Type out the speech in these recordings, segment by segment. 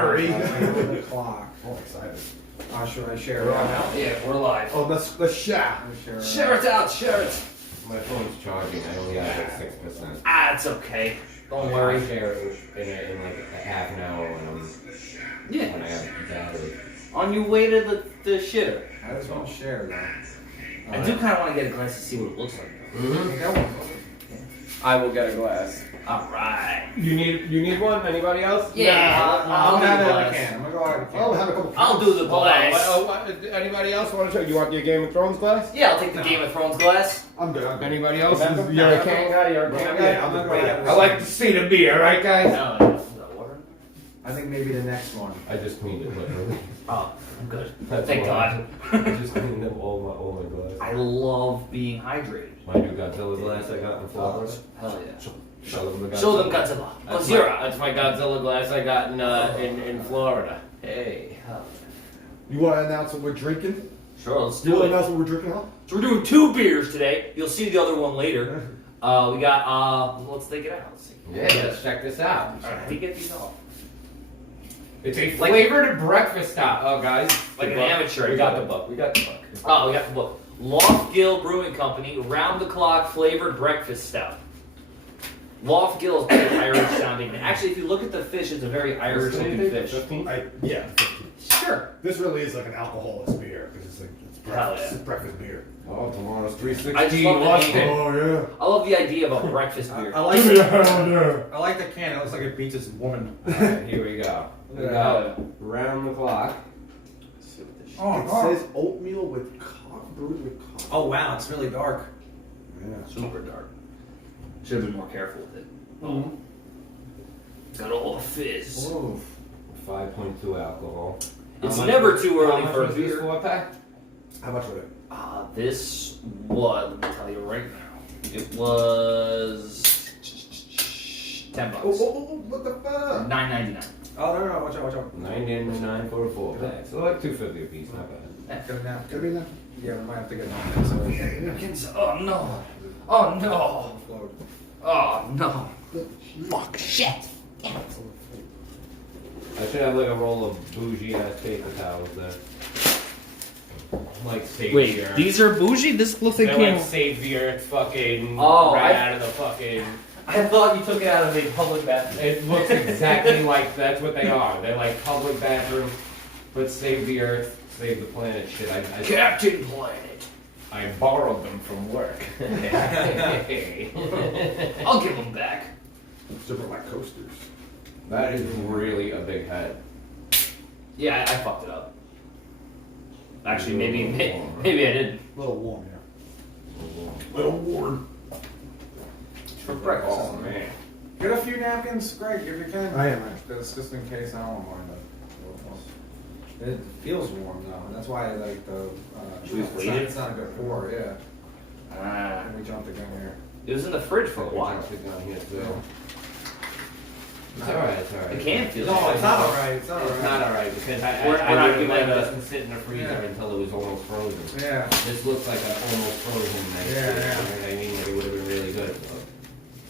Sorry. 11 o'clock. Oh, excited. Should I share We're it on out? out? Yeah, we're live. Oh, let's share. Share it out, share it. My phone's charging. I only have like 6%. Ah, it's okay. Don't worry. I'll share it in like a half an hour when I have battery. On your way to the shitter. I just want to share though. I do kind of want to get a glance to see what it looks like. I will get a glass. All right. You need one? Anybody else? Yeah, I'll do have the it in glass. the can. I'm gonna go out of the can. Oh, have a couple. I'll do the glass. Anybody else want to try? You want your Game of Thrones glass? Yeah, I'll take the Game of Thrones glass. I'm good. Anybody else? Remember? You're a can guy? You're a can guy? Yeah, I'm gonna go ahead. I like to see the beer, right guys? No, no. Is that water? I think maybe the next one. I just cleaned it literally. Oh, I'm good. That's Thank why. God. I just cleaned up all my glass. I love being hydrated. My new Godzilla glass I got in Florida. Hell yeah. Show them the Godzilla. Show them Godzilla. That's Godzilla. that's my Godzilla glass I got in Florida. Hey. Hell You want to announce what we're drinking? yeah. Sure, let's You do want to it. announce what we're drinking, huh? So we're doing 2 beers today. You'll see the other one later. We got, let's take it out. Let's see. Yeah, let's check this out. Alright, how do you get these off? It's a Like- flavored breakfast stop. Oh, guys. Like The an book. amateur. We got the book. We got the book. Oh, we got the book. Lough Gill Brewing Company, round-the-clock flavored breakfast stout. Lough Gill is very Irish sounding. And actually, if you look at the fish, it's a very Irish looking fish. 15? Yeah. Sure. This really is like an alcoholic beer because it's like it's Hell breakfast, yeah. it's breakfast beer. Oh, tomorrow's 360. I just love the Lost name. it. Oh yeah. I love the idea of a breakfast beer. I like Give me the a hell yeah. I like the can. It looks like it beats its woman. Alright, here we go. We Yeah. got round the clock. Let's see what this shit- Oh, It says oatmeal with brewed with coffee. Oh wow, it's really dark. Yeah. Super dark. Should have been more careful with it. Mm-hmm. Got all the fizz. Oh. 5.2 alcohol. It's How much never was- too early how much for a was this beer. 4-pack? How much was it? This was, let me tell you right now, it was $10. What the fuck? $9.99. Oh no, watch out. 9.99 for a 4-pack. So like $2.50 a piece, not bad. Get a napkin. Could be that. Yeah, we might have to get napkins. So Oh no! Oh no! Oh no! Fuck shit! I should have like a roll of bougie ass paper towels there. Like Savior. These are bougie? This looks like They're like Savior, it's fucking Oh, right I- out of the fucking. I thought you took it out of a public bathroom. It looks exactly like that's what they are. They're like public bathroom, but save the earth, save the planet shit. Captain Planet. I borrowed them from work. I'll give them back. Super like coasters. That is really a big head. Yeah, I fucked it up. Actually, maybe Warm, right? maybe I didn't. A little warm, yeah. Little warm. For breakfast. Oh man. Get a few napkins, Greg, if you can. I am. Just in case I don't mind it. It feels warm though, and that's why I like the. Should we it's wait not- it? It's not a good pour, yeah. Ah, And we jumped the gun here. it was in the fridge for a while. Down here too. It's alright, it's alright. The can feels. No, it's not alright. It's not It's alright. not alright because We're I not really giving let it this sit in the freezer Yeah. until it was almost frozen. Yeah. This looks like an almost frozen nice Yeah, beer, yeah. you know what I mean? Like it would have been really good. But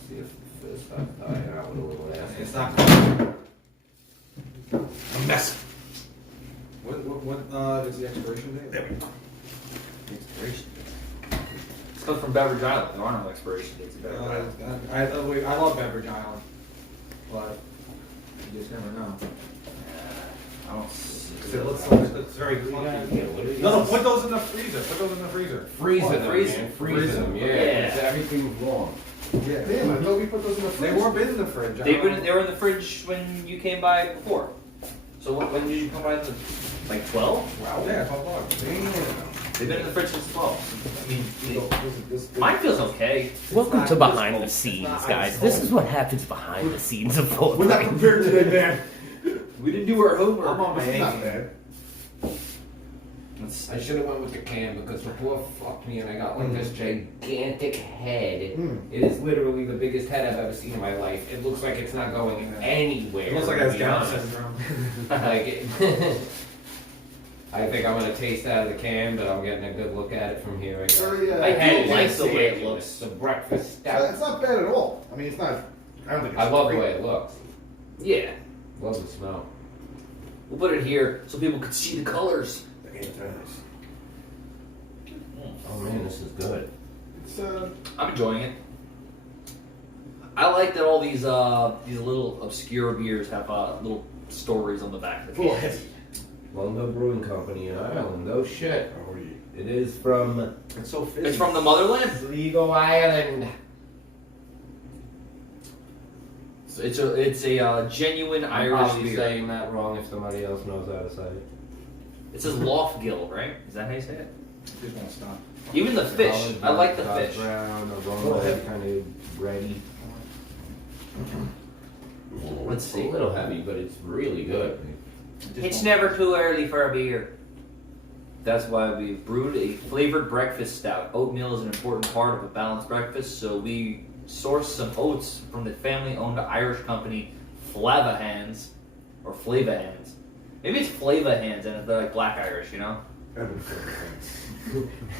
see if this stuff died out with a little acid. It's not. A mess. What is the expiration date? There we go. Expiration dates. This comes from Beverage Island. There are no expiration dates. in Beverage Island. I love Beverage Island, but you just never know. I don't see. It's very What do we got clunky. here? What do we No, got? put those in the freezer. Put those in the freezer. Freezing them, freeze- man. freeze Freezing them. them, yeah. Yeah. 'Cause everything's warm. Yeah. Damn, I thought we put those in the They fridge. were been in the fridge. They were in the fridge when you came by before. So when did you come by? Like 12? Wow. Yeah, $12. They've been in the fridge since 12. I mean, This- mine feels okay. Welcome not to ice behind cold. the It's scenes, not guys. ice This cold. is what happens behind the scenes of both. We're not prepared today, man. We didn't do our homework. I'm on my This is not A. bad. I should have went with the can because the poor fucked me and I got like this gigantic head. Mm. It is literally the biggest head I've ever seen in my life. It looks like it's not going anywhere. It looks like it to has be Down honest. syndrome. Like it, I think I'm gonna taste out of the can, but I'm getting a good look at it from here. I guess. Very, I do Head is like the way it ridiculous. looks. The breakfast It's stout. not bad at all. I mean, it's not. I don't think it's I love the great. way it looks. Yeah. Love the smell. We'll put it here so people can see the colors. The antennas. Oh man, this is good. It's I'm enjoying it. I like that all these little obscure beers have little stories on the back of the a little can. heavy. Lough Brewing Company in Ireland. No shit. Oh, yeah. It is from It's so fizzy. It's from the motherland. Sligo, Ireland. It's a genuine I'm Irish probably beer. saying that wrong if somebody else knows how to say it. It says Lough Gill, right? Is that how you say it? Fish won't stop. Even the fish. Olive I like the dark fish. Brown, Little aroma, heavy. kind of ready. Let's A see. little heavy, but it's really good. It's never too early for a beer. That's why we brewed a flavored breakfast stout. Oatmeal is an important part of a balanced breakfast, so we sourced some oats from the family-owned Irish company Flavahans, or Flavahans. Maybe it's Flavahans, and they're like black Irish, you know?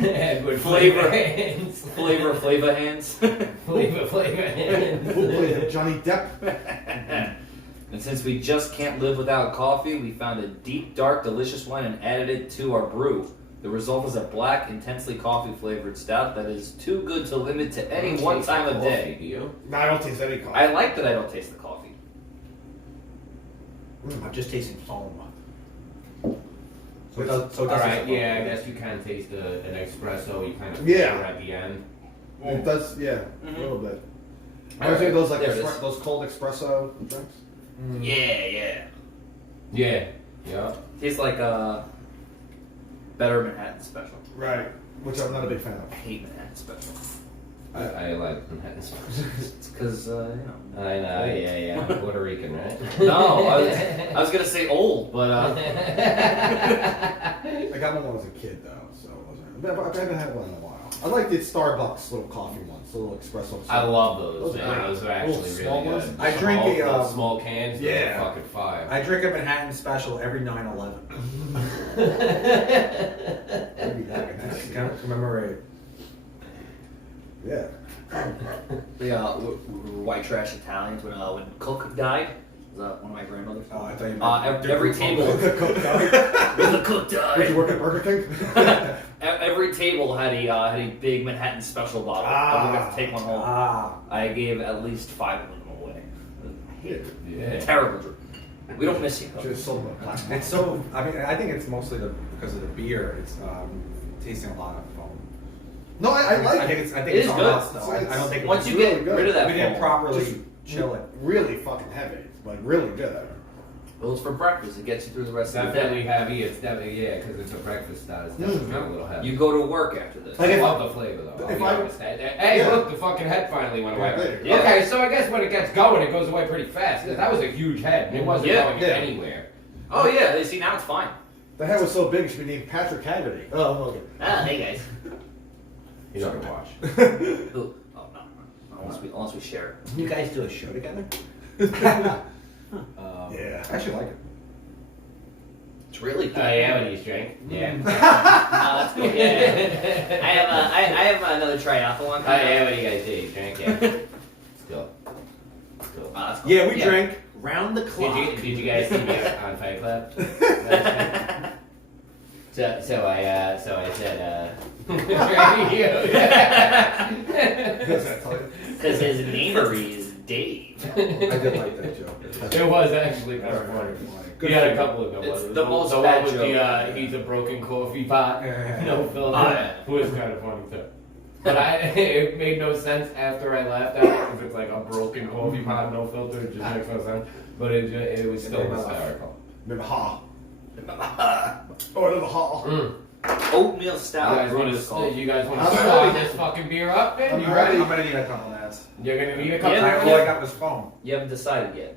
Edward Flavor. hands. Flavahans. Flavor hands. Who played it? Johnny Depp. And since we just can't live without coffee, we found a deep, dark, delicious wine and added it to our brew. The result is a black, intensely coffee-flavored stout that is too good to limit to any one time of day. Do you? No, I don't taste any coffee. I like that I don't taste the coffee. I'm just tasting foam. So it It's- does, so it All does right, yeah, I guess you can taste an espresso. You kind of Yeah. flavor at the end. It does, yeah, Mhm. a little bit. I Alright, think those like there it is. those cold espresso drinks. Yeah. Yeah. Yeah. Tastes like a better Manhattan Special. Right. Which I'm not a big fan I hate Manhattan Special. I like Manhattan espresso. It's because, you know. I know. Yeah. Puerto Rican, right? No, I was gonna say old, but of. I got one when I was a kid though, so it wasn't. But I haven't had one in a while. I like the Starbucks little coffee ones, the little espresso. I love those. Those Man. are Those are actually little really small good. ones. I drink Small- a, those small cans. Those yeah. are fucking fire. I drink a Manhattan Special every 9/11. Maybe that can happen. Kind of commemorate. Yeah. we're white trash Italians. When Cook died, was one of my grandmothers. Oh, I thought you meant Every table The cook died. when the cook Did died. you work at Burger King? Every table had a big Manhattan Special bottle. I got to take one home. I gave at least 5 of them away. Yeah. Terrible drink. We don't miss you. Should have sold them in plastic. It's so. I mean, I think it's mostly because of the beer. It's tasting a lot of foam. No, I like I think it. it's. I think It it's is all good. that stuff. I don't think Once it you was, get really good. rid of that we didn't foam, properly Just chill it. Really fucking heavy, like really good. well, it's for breakfast. It gets you through the rest of the Definitely day. heavy. It's definitely because it's a breakfast stout. It's definitely a little heavy. You go to work after this. Like I if- love the flavor though. if I'll be I- honest. Hey, Yeah. look, the fucking head finally went away. Right there. Yeah. Okay, so I guess when it gets going, it goes away pretty fast. That was a huge head, and it wasn't Yeah. going Yeah. anywhere. Oh yeah, see now it's fine. The head was so big, it should be named Patrick Haggerty. Oh, okay. Ah, hey guys. You don't watch. Who? Oh no. Unless we share. You guys do a show together? Yeah. I actually like it. It's really good. Yeah, what do you drink? Yeah. That's good. Yeah. I have another triathlon. Oh yeah, what do you guys do? You drink? Yeah. Still. That's cool. Yeah, we drank round the clock. Did you guys see me on Fight Club? So I said Does that tell you? Because his namery is Dave. I did like that joke. it was actually kind of funny. Good He had for a you. couple of good It's ones. the most one bad with joke. the he's a broken coffee pot. No filter. Oh, yeah. Was kind of funny too. But it made no sense after I laughed at it because it's like a broken coffee pot, no filter. It just makes no sense. But it was still hysterical. Remember Ha? Oh, remember Ha? Mm. Oatmeal You stout. guys want It's called. to? You guys want I'm to ready. start this fucking beer up? Man, you I'm ready? I'm gonna need a couple of that. You're gonna need a couple. Yeah. All I got was foam. You haven't decided yet.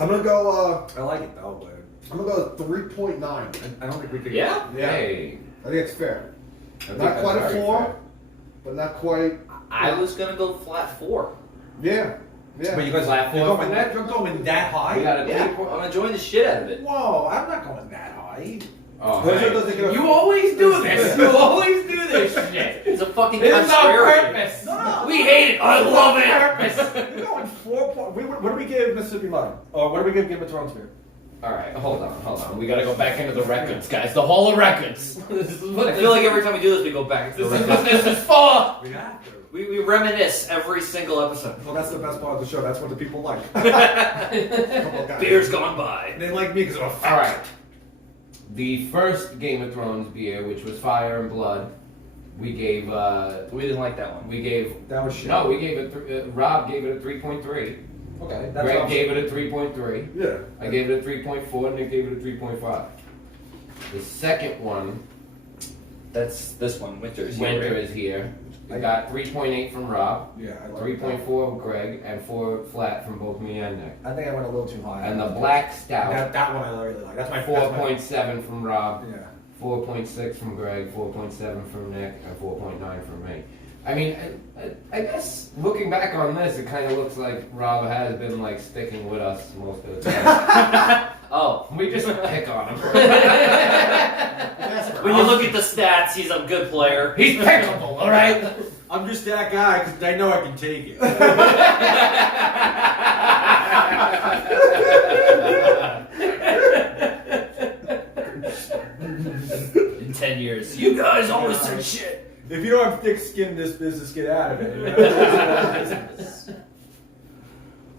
I'm gonna go. I like it though, but I'm gonna go 3.9. I don't think we could. Yeah? Hey. I think it's fair. I think Not that's quite a very 4, fair. but not quite. I was gonna go flat 4. Yeah. Yeah. But you guys Flat you're four going for that? You're going that We high? got a Yeah, 3.0. I'm enjoying the shit out of it. Whoa, I'm not going that high. Oh, Those man. doesn't get a- You always do this. You always do this shit. It's a fucking This is on contrarian. purpose. No. We hate it. I love it. You're going 4 point. What do we give Mississippi Mud? Or what do we give Game of Thrones beer? All right, hold on. We gotta go back into the records, guys. The Hall of Records. This is what I feel like every time we do this, we go back. this is what this is for. We have to. We reminisce every single episode. Well, that's the best part of the show. That's what the people like. Couple guys. Beers gone by. They like me because I'm a All right. The first Game of Thrones beer, which was Fire and Blood, we gave. We didn't like that one. We gave. That was shit. No, we gave it. Rob gave it a 3.3. Okay. That's Greg what gave it a 3.3. Yeah. I gave it a 3.4. Nick gave it a 3.5. The second one, That's this one. Winter is Winter here. is here. I got 3.8 from Rob, Yeah, I like 3.4 from Greg, and 4 flat from both me and Nick. I think I went a little too high. And the Black Stout, That one I really like. That's my 4.7 from Rob, Yeah. 4.6 from Greg, 4.7 from Nick, and 4.9 from me. I mean, I guess looking back on this, it kind of looks like Rob has been like sticking with us most of the time. Oh. We just pick on him. When you look at the stats, he's a good player. He's pickable, all right. I'm just that guy because I know I can take it. In 10 years. You guys always said shit. If you don't have thick skin in this business, get out of it. You know?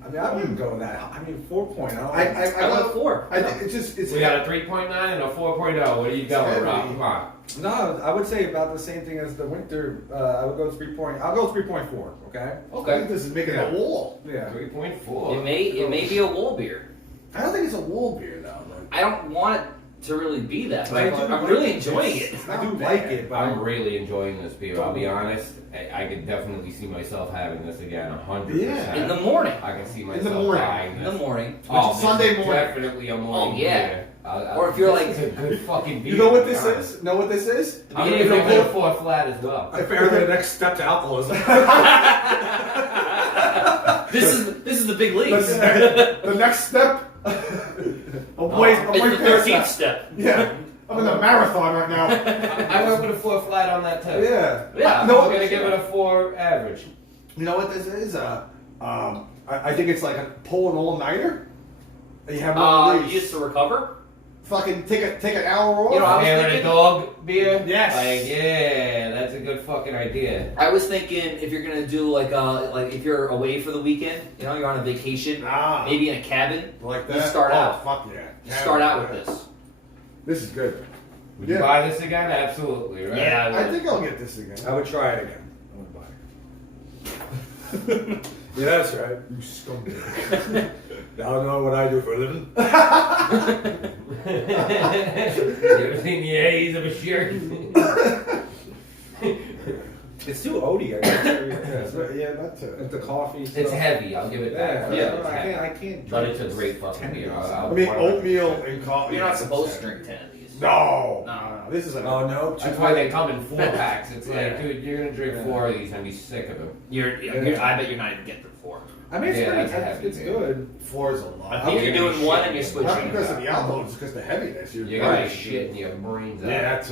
I mean, I wouldn't go that high. I mean, 4.0. I went 4. I think it's just it's. We got a 3.9 and a 4.0. What are you going, Heavy. Rob? Come on. No, I would say about the same thing as the winter. I would go 3. I'll go 3.4. Okay. I think Okay. this is making it a wall. Yeah. 3.4. It may be a wool beer. I don't think it's a wool beer though. I don't want it to really be that, but I do I'm like really it. enjoying it. I do like it, but I'm really enjoying this beer. I'll be honest. I could definitely see myself having this again 100%. Yeah. In the morning. I can see the myself morning. buying In this. the morning. Oh, Sunday this is morning. Definitely a morning Oh, yeah. beer. Or if you're this like- is a good fucking beer. You know what to be this honest. is? Know what this is? I'm Yeah, gonna if give it a 4 flat as well. apparently the next step to alcoholism. This is the big leagues. The next step. I'm way It's the past 13th that. step. Yeah, I'm in the marathon right now. I went with a 4 flat on that too. Yeah. Yeah. No, I'm gonna give it a 4 average. You know what this is? I think it's like a pull an all-nighter. And you have one of these. Used to recover. Fucking take an hour off. You know, I was Hair and a thinking- dog beer? Yes. Like, yeah, that's a good fucking idea. I was thinking if you're gonna do like if you're away for the weekend, you know, you're on a vacation, maybe in a cabin. like that. You start out. Fuck yeah. You start out with this. This is good. Would Yeah. you buy this again? Absolutely, right? Yeah, I I would. think I'll get this again. I would try it again. I wouldn't buy it. Yeah, that's right. You scumbag. Y'all know what I do for a living? You ever seen the A's of a shirt? It's too oaty. I guess. Yeah, not too. With the coffee stuff. It's heavy, I'll give it that. Yeah, It's heavy. I can't But drink it's a great fucking beer. I mean, oatmeal and coffee. You're not supposed to drink 10 of these. No. No. This is like. Oh, no. That's why they come in 4 packs. It's Yeah. like, dude, you're gonna drink 4 of these and be sick of them. I bet you're not even getting through 4. I mean, it's Yeah, pretty. that's a heavy It's beer. good. 4 is a lot. I think you're doing one and you're Not switching. because of the alcohol, it's because of the heaviness. You're gonna be shitting your brains out. Yeah, that's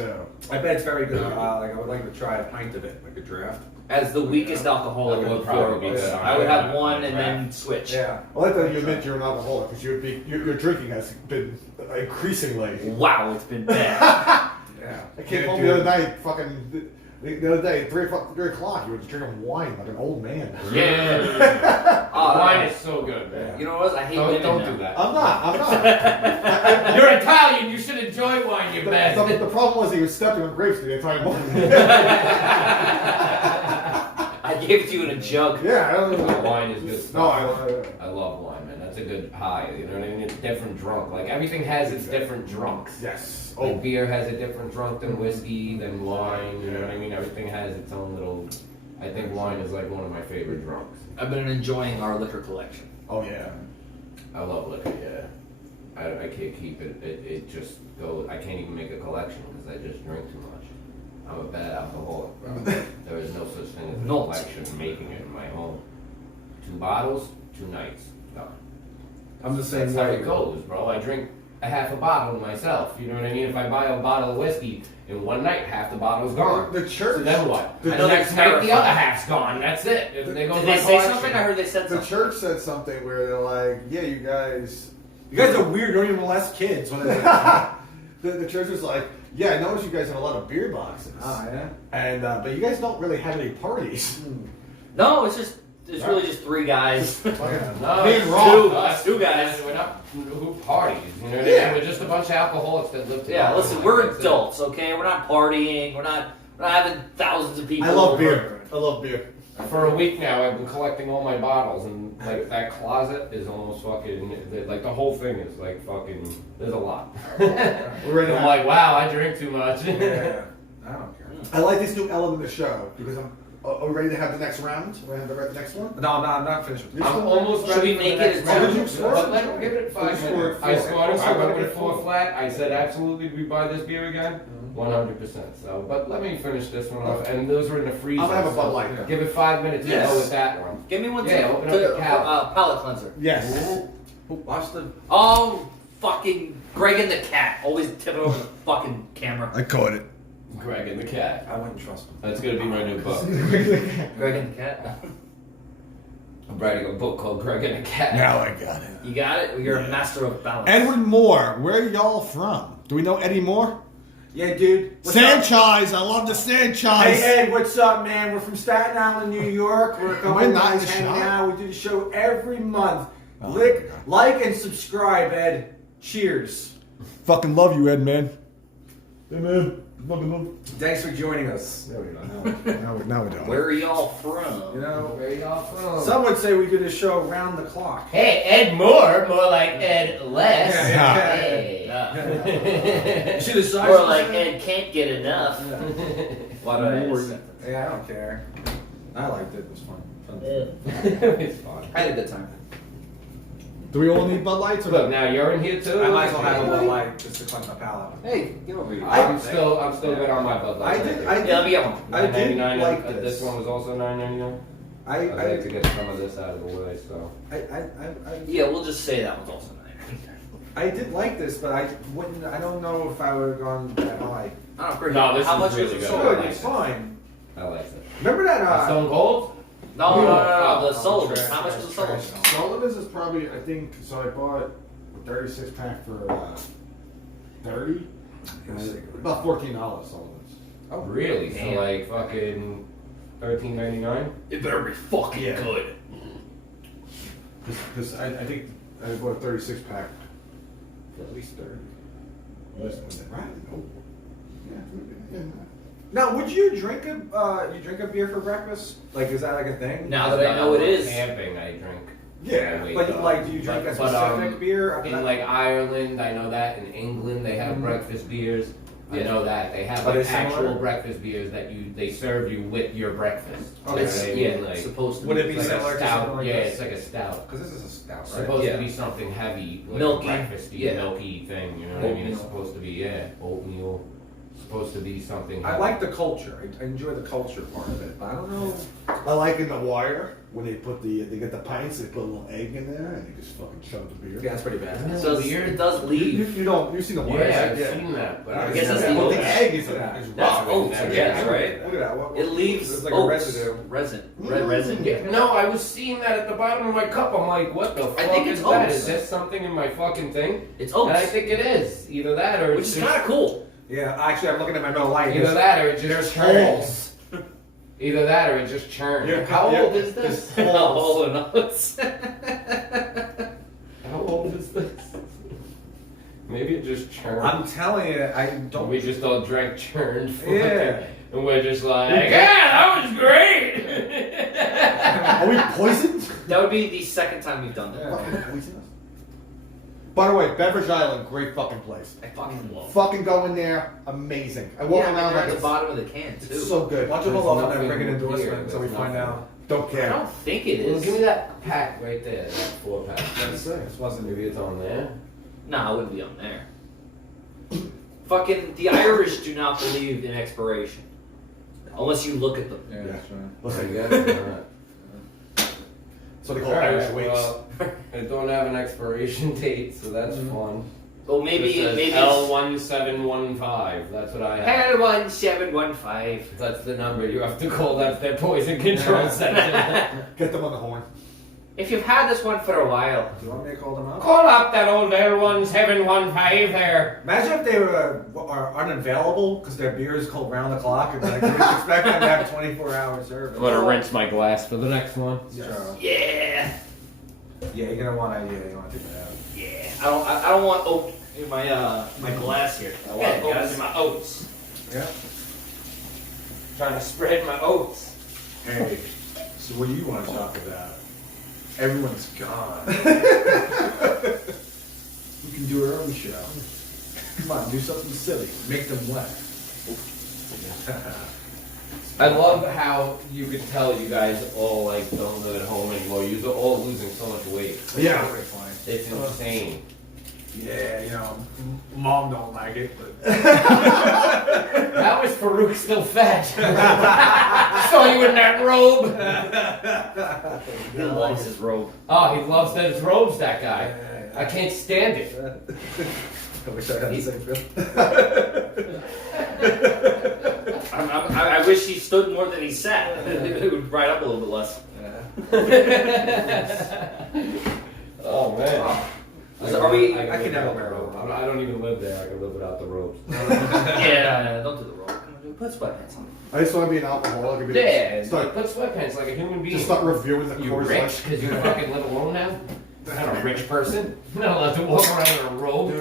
I bet it's very good. Like I would like to try a pint of it, like a draft. As the weakest alcoholic That of would the probably 4 be of us, good. I would have Yeah. one and then switch. Yeah. I like that you admit you're an alcoholic because your drinking has been increasingly. Wow, it's been bad. Yeah. I came home the other night, the other day, 3 o'clock, you were drinking wine like an old man. Yeah. Wine is so good, man. You know what? I hate Don't, women don't now. do that. I'm not. You're Italian. You should enjoy wine, you bastard. The problem was he was stepping on grapes the entire morning. I gave it to you in a jug. Yeah, I don't know. Wine is good No, stuff. I love wine, man. That's a good high. You know what I mean? It's different drunk. Like everything has its different drunks. Yes. Like beer has a different drunk than whiskey, than wine. You know what I mean? Everything has its own little. I think wine is like one of my favorite drunks. I've been enjoying our liquor collection. Oh yeah. I love liquor. Yeah. I can't keep it. It just goes. I can't even make a collection because I just drink too much. I'm a bad alcoholic, bro. There is no such thing as a Not. collection. Making it in my home. 2 bottles, 2 nights. Done. I'm the same That's how way. it goes, bro. I drink a half a bottle myself. You know what I mean? If I buy a bottle of whiskey in one night, half the bottle's gone. The church. So then what? The I The know next they're night, the terrified. other half's gone. That's it. It goes Did like they say collection. something? I heard they said The something. church said something where they're like, "Yeah, you guys, You guys are weird. You don't even molest kids. When the church was like, yeah, I noticed you guys have a lot of beer boxes. Oh, yeah? And but you guys don't really have any parties. No, it's really just three guys. No, Being it's wrong. us. Two guys. We're not who parties. You know what I Yeah. mean? We're just a bunch of alcoholics that live together. Yeah, listen, we're adults, okay? We're not partying. We're not having thousands of people. I love over. beer. I love beer. For a week now, I've been collecting all my bottles, and like that closet is almost fucking. Like the whole thing is like fucking. There's a lot. We're ready to I'm like, wow, I drink too much. Yeah. I don't care. I like this new element of the show because are we ready to have the next round? We're going to have the next one? No, I'm not finished with this. I'm almost Should ready we for make the it next as round. did you score? But let give it 5 You minutes. scored I four. scored it, so I I went went with 4 flat. I said absolutely we buy this beer again. 100%. So, but let me finish this one off. And those were in the freezer. I'm going to have a so Bud Light. Give it 5 minutes to Yes. go with that one. Give me one Yeah, open up the cap. palate cleanser. Yes. Watch the. Oh, fucking Greg and the cat. Always tipping over the fucking camera. I caught it. Greg and the cat. I wouldn't trust him. That's gonna be my new book. Greg and the cat. I'm writing a book called Greg and the Cat. Now I got it. You got it? You're a master of balance. Edward Moore, where are y'all from? Do we know Eddie Moore? Yeah, dude. What's up? Sanchez, I love the Sanchez. Hey Ed, what's up, man? We're from Staten Island, New York. We're a couple We're of not in guys the hanging shop. out. We do the show every month. Oh, Like and subscribe, Ed. Cheers. Fucking love you, Ed, man. Hey, man. Fucking love. Thanks for joining us. No, we don't. Now we don't. Where are y'all from? You know, Where y'all from? some would say we do the show round the clock. Hey, Ed Moore, more like Ed Less. Yeah. Hey. You see the size? Or of like this Ed can't get enough. Why do I add a sentence? thing? Yeah, I don't care. I liked it. It was fun. It's fun. I had a good time. Do we all need Bud Lights? Or Look, now you're in here too. I might as well have a Bud Light just to cleanse my palate. Hey, get over here. I'm still good on my Bud Light. I did. Yeah, let me get one. I did $9.99, like This this. one was also $9.99. I'd like to get some of this out of the way. So Yeah, we'll just say that one's also nice. I did like this, but I wouldn't. I don't know if I would have gone that high. I don't agree. No, this How is much really was it? good. So sold? good. It's fine. I like it. Remember that? Stone Cold. No, the Oh, Sullivan. trash, How much trash, was the Sullivan? trash. Sullivan's is probably, I think, so I bought a 36 pack for 30. About $14 Sullivan's. Oh, really? Damn. So like fucking $13.99. It better be fucking Yeah. good. Because I think I bought a 36 pack for at least 30. Listen, was it right? Oh. Yeah. Now, would you drink a beer for breakfast? Like, is that like a thing? Now that I know it is. Camping, I drink. Yeah, Wait, But like, do you drink a but, specific beer? In like Ireland, I know that. In England, they have breakfast beers. I know that they have Are like they similar? actual breakfast beers that they serve you with your breakfast. Okay. It's, You know what I mean? yeah, like, supposed to Would be. it be it's like similar a to stout? something like Yeah, this? it's like a stout. Because this is a stout, right? Supposed Yeah. to be something heavy, like Milky, a breakfasty, yeah. milky thing. You know what I mean? It's Oatmeal. supposed to be oatmeal. Supposed to be something. I like the culture. I enjoy the culture part of it, but I don't know. I like in The Wire when they get the pints, they put a little egg in there and they just fucking chug the beer. Yeah, that's pretty bad. It does, it does leave. You've seen The Wire, Yeah, right? I've seen that, but I guess that's Yeah, the but the oats. egg is That's rough. oats, I guess, right? Look at that. What, It leaves it's like a oats. residue. Resin. Mm. Resin. Yeah, no, I was seeing that at the bottom of my cup. I'm like, what the fuck think is it's that? oats. Is this something in my fucking thing? It's And I oats. think it is. Either that or Which it's is just, kind of cool. Yeah, actually, I'm looking at my Miller Lite. either that or it just There's churns. holes. Either that or it just churns. Yeah, How yeah, old is this? All in oats. How old is this? Maybe it just churned. I'm telling you, I don't. We just all drank churned. fucking- Yeah. And we're just like, yeah, that was great. Are we poisoned? That would be the second time we've done that. Yeah. Fucking poisonous. By the way, Beverage Island, great fucking place. I fucking love it. Fucking go in there, amazing. I walk Yeah, around they're like at the it's bottom of the can too. it's so good. Watch them There's all up nothing and bring an here. endorsement until we There's find nothing. out. Don't I care. don't think it Well, is. give me that pack right there, that 4-pack. Let's see. This wasn't Maybe it's on there. Nah, it wouldn't be on there. Fucking the Irish do not believe in expiration. Unless you look at them. Yeah, Yeah. that's right. Listen, I guess not. so they call Irish weights. Well, it don't have an expiration date, so that's fun. Well, maybe It says maybe L1715. That's what I have. L1715. That's the number you have to call. That's their poison control section. Get them on the horn. If you've had this one for a while, Do you want me to call them out? Call up that old L1715 there. Imagine if they were are unavailable because their beer is cold round the clock and like we expect them to have 24-hour service. I'm gonna rinse my glass for the next one. Sure. yeah, Yeah, you're gonna want to. Yeah, you want to take that out. yeah. I don't want oat in my my glass here. I want oats in my oats. Yeah. Trying to spread my oats. Hey, so what do you want to talk about? Everyone's gone. We can do our own show. Come on, do something silly. Make them laugh. I love how you could tell you guys all like don't live at home anymore. You're all losing so much weight. Yeah. Very funny. It's insane. Yeah, you know, mom don't like it, but How is Farouk still fat? Saw you in that robe. He loves his robe. Oh, he loves those robes, that guy. I can't stand it. I wish I had the same feel. I wish he stood more than he sat. It would ride up a little bit less. Oh man. Are we? I can never wear wear a robe. robe. I don't even live there. I can live without the robes. Yeah, don't do the robe. Put sweatpants on. I just want to be an alcoholic. And be Yeah, start, put sweatpants like a human being. just start reviewing the You course. rich because you fucking live alone now? You're not a rich person. You're not allowed to walk around in a robe. I'm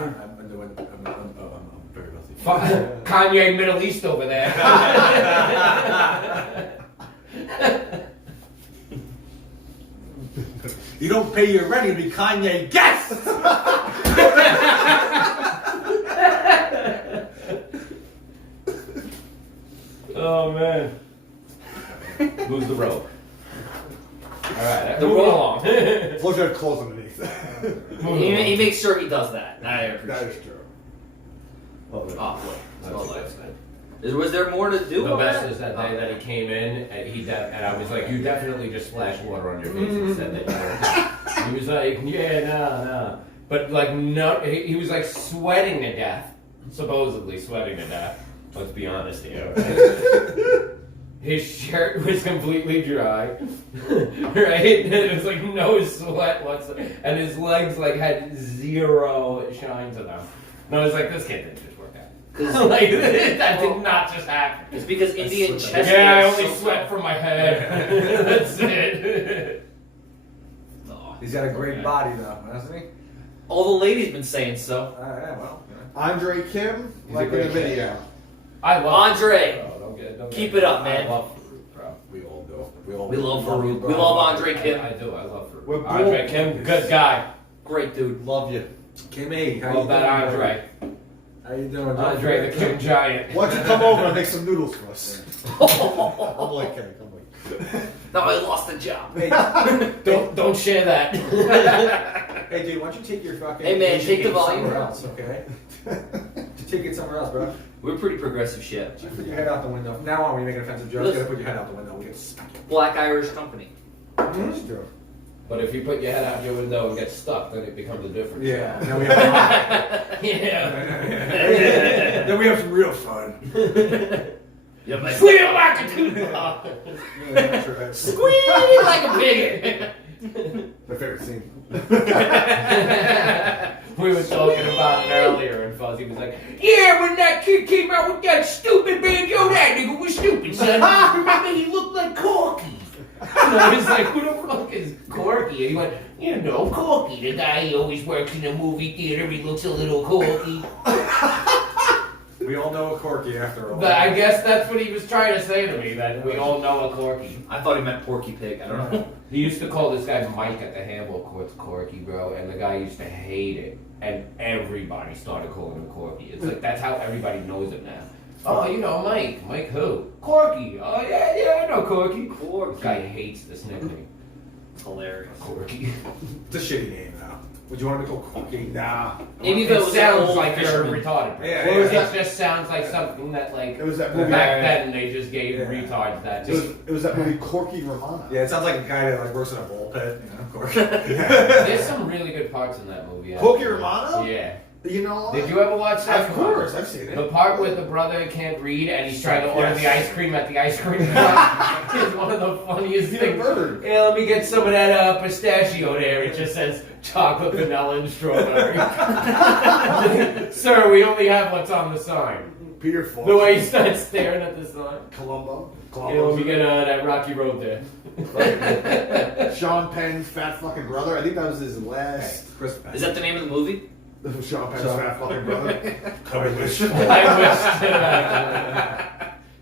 very wealthy. Kanye Middle East over there. You don't pay your rent, you'll be Kanye guest! Oh man. Who's the robe? Alright, The moving robe. along. As long as you have clothes underneath. He makes sure he does that. I appreciate That it. is true. Oh boy, that's all life. Was there more to do? The on best that? is that day that he came in and and I was like, you definitely just splashed water on your face and said that you were. He was like, yeah, no. But like, no, he was like sweating to death. Supposedly sweating to death. Let's be honest here. His shirt was completely dry, right? And it was like no sweat whatsoever. And his legs like had zero shine to them. And I was like, this kid didn't just work out. Like, that did not just happen. It's because Indian chest. Yeah, I hair is only so sweat from my head. That's it. Oh. He's got a great body though, hasn't he? All the ladies been saying so. Yeah, well. Andre Kim, He's like a great in the video. I love Andre. Bro, don't Keep get it up, me. man. I love Farouk, bro. We all do. We love Farouk. bro. We love Andre Kim. I do. I love Farouk. We're Andre both- Kim, good guy. Great dude. Love you. Kimmy, how Love you that doing? Andre. How you doing? Andre the Kim Giant. Why don't you come over and make some noodles for us? I'm like, okay, come like. Now I lost the job. Hey, Don't share that. hey, dude, why don't you take your fucking? Hey, man, Asian take the game volume somewhere down. else, okay? Just take it somewhere else, bro. We're pretty progressive shit. Just put your head out the window. From now on, when you make an offensive joke, you gotta put your head out the window. We get stuck. Black Irish company. That's true. But if you put your head out your window and get stuck, then it becomes a difference. Yeah. Now we have. Yeah. Then we have some real fun. Yeah, my Squeal like a tooth. That's right. Squeal like a pig. My favorite scene. We were talking about it earlier, and Fuzzy was like, "Yeah, when that kid came out with that stupid banjo, that nigga was stupid, son. Remember, he looked like Corky." And I was like, "Who the fuck is Corky?" And he went, "You know, Corky, the guy who always works in a movie theater. He looks a little Corky." We all know a Corky after all. But I guess that's what he was trying to say to me, that we all know a Corky. I thought he meant Porky Pig. I don't know. He used to call this guy Mike at the handball courts Corky, bro, and the guy used to hate it. And everybody started calling him Corky. It's like, that's how everybody knows him now. Oh, you know Mike. Mike who? Corky. Oh, yeah, I know Corky. This guy hates this nickname. It's hilarious. Corky. It's a shitty name now. Would you want to be called Corky? Nah. Maybe if it It was sounds an old like you're fisherman. retarded. Bro. Yeah, What was It that? just sounds like something that, like, It was that movie. back then they just gave Yeah. retards that. It was that movie Corky Romano. Yeah, it sounds like a guy that like works in a bull pit. You know, Corky. There's some really good parts in that movie. Corky actually. Romano? Yeah. You know what? Did you ever watch that? Of course, I've seen it. The part where the brother can't read and he's trying to order the ice cream at the ice cream shop is one of the funniest He's things. murdered. Yeah, let me get some of that pistachio there. It just says chocolate, vanilla, and strawberry. Sir, we only have what's on the sign. Peter Falk. The way he starts staring at the sign. Columbo. Yeah, let me get that Rocky Road there. Sean Penn's fat fucking brother. I think that was his last. Chris Penn. Is that the name of the movie? This was Sean Penn's fat fucking brother. I wish. I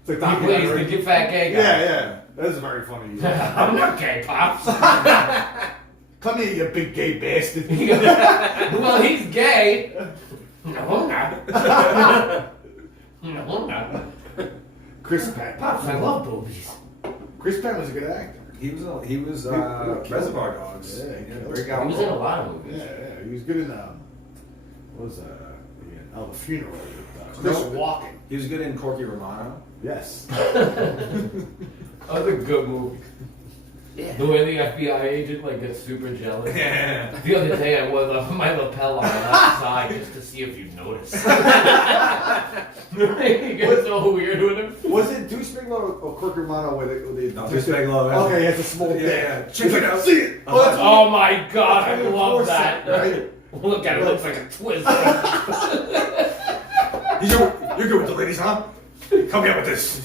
It's like wish. He plays the fat gay guy. Yeah. That is very funny. I'm not gay, Pops. Come here, you big gay bastard. Well, he's gay. No, I'm not. No, I'm not. Chris Penn. Pops, I love boobies. Chris Penn was a good actor. He was Reservoir Dogs. Yeah, he killed break it. out He was in a role. lot of movies. Yeah. He was good in what was The Funeral with Chris Walken. He was good in Corky Romano. Yes. Other good movie. Yeah. The way the FBI agent gets super jealous. Yeah. The other day I wore my lapel on the left side just to see if you'd notice. He gets so weird with him. Was it Deuce Bigelow or Corky Romano where they No, Deuce Bigelow. Okay, he has a small dick. Yeah. Check it out. See it. Oh, that's Oh my god, I That's love what that. right? Look at it, it looks like a twist. You're good with the ladies, huh? Come here with this.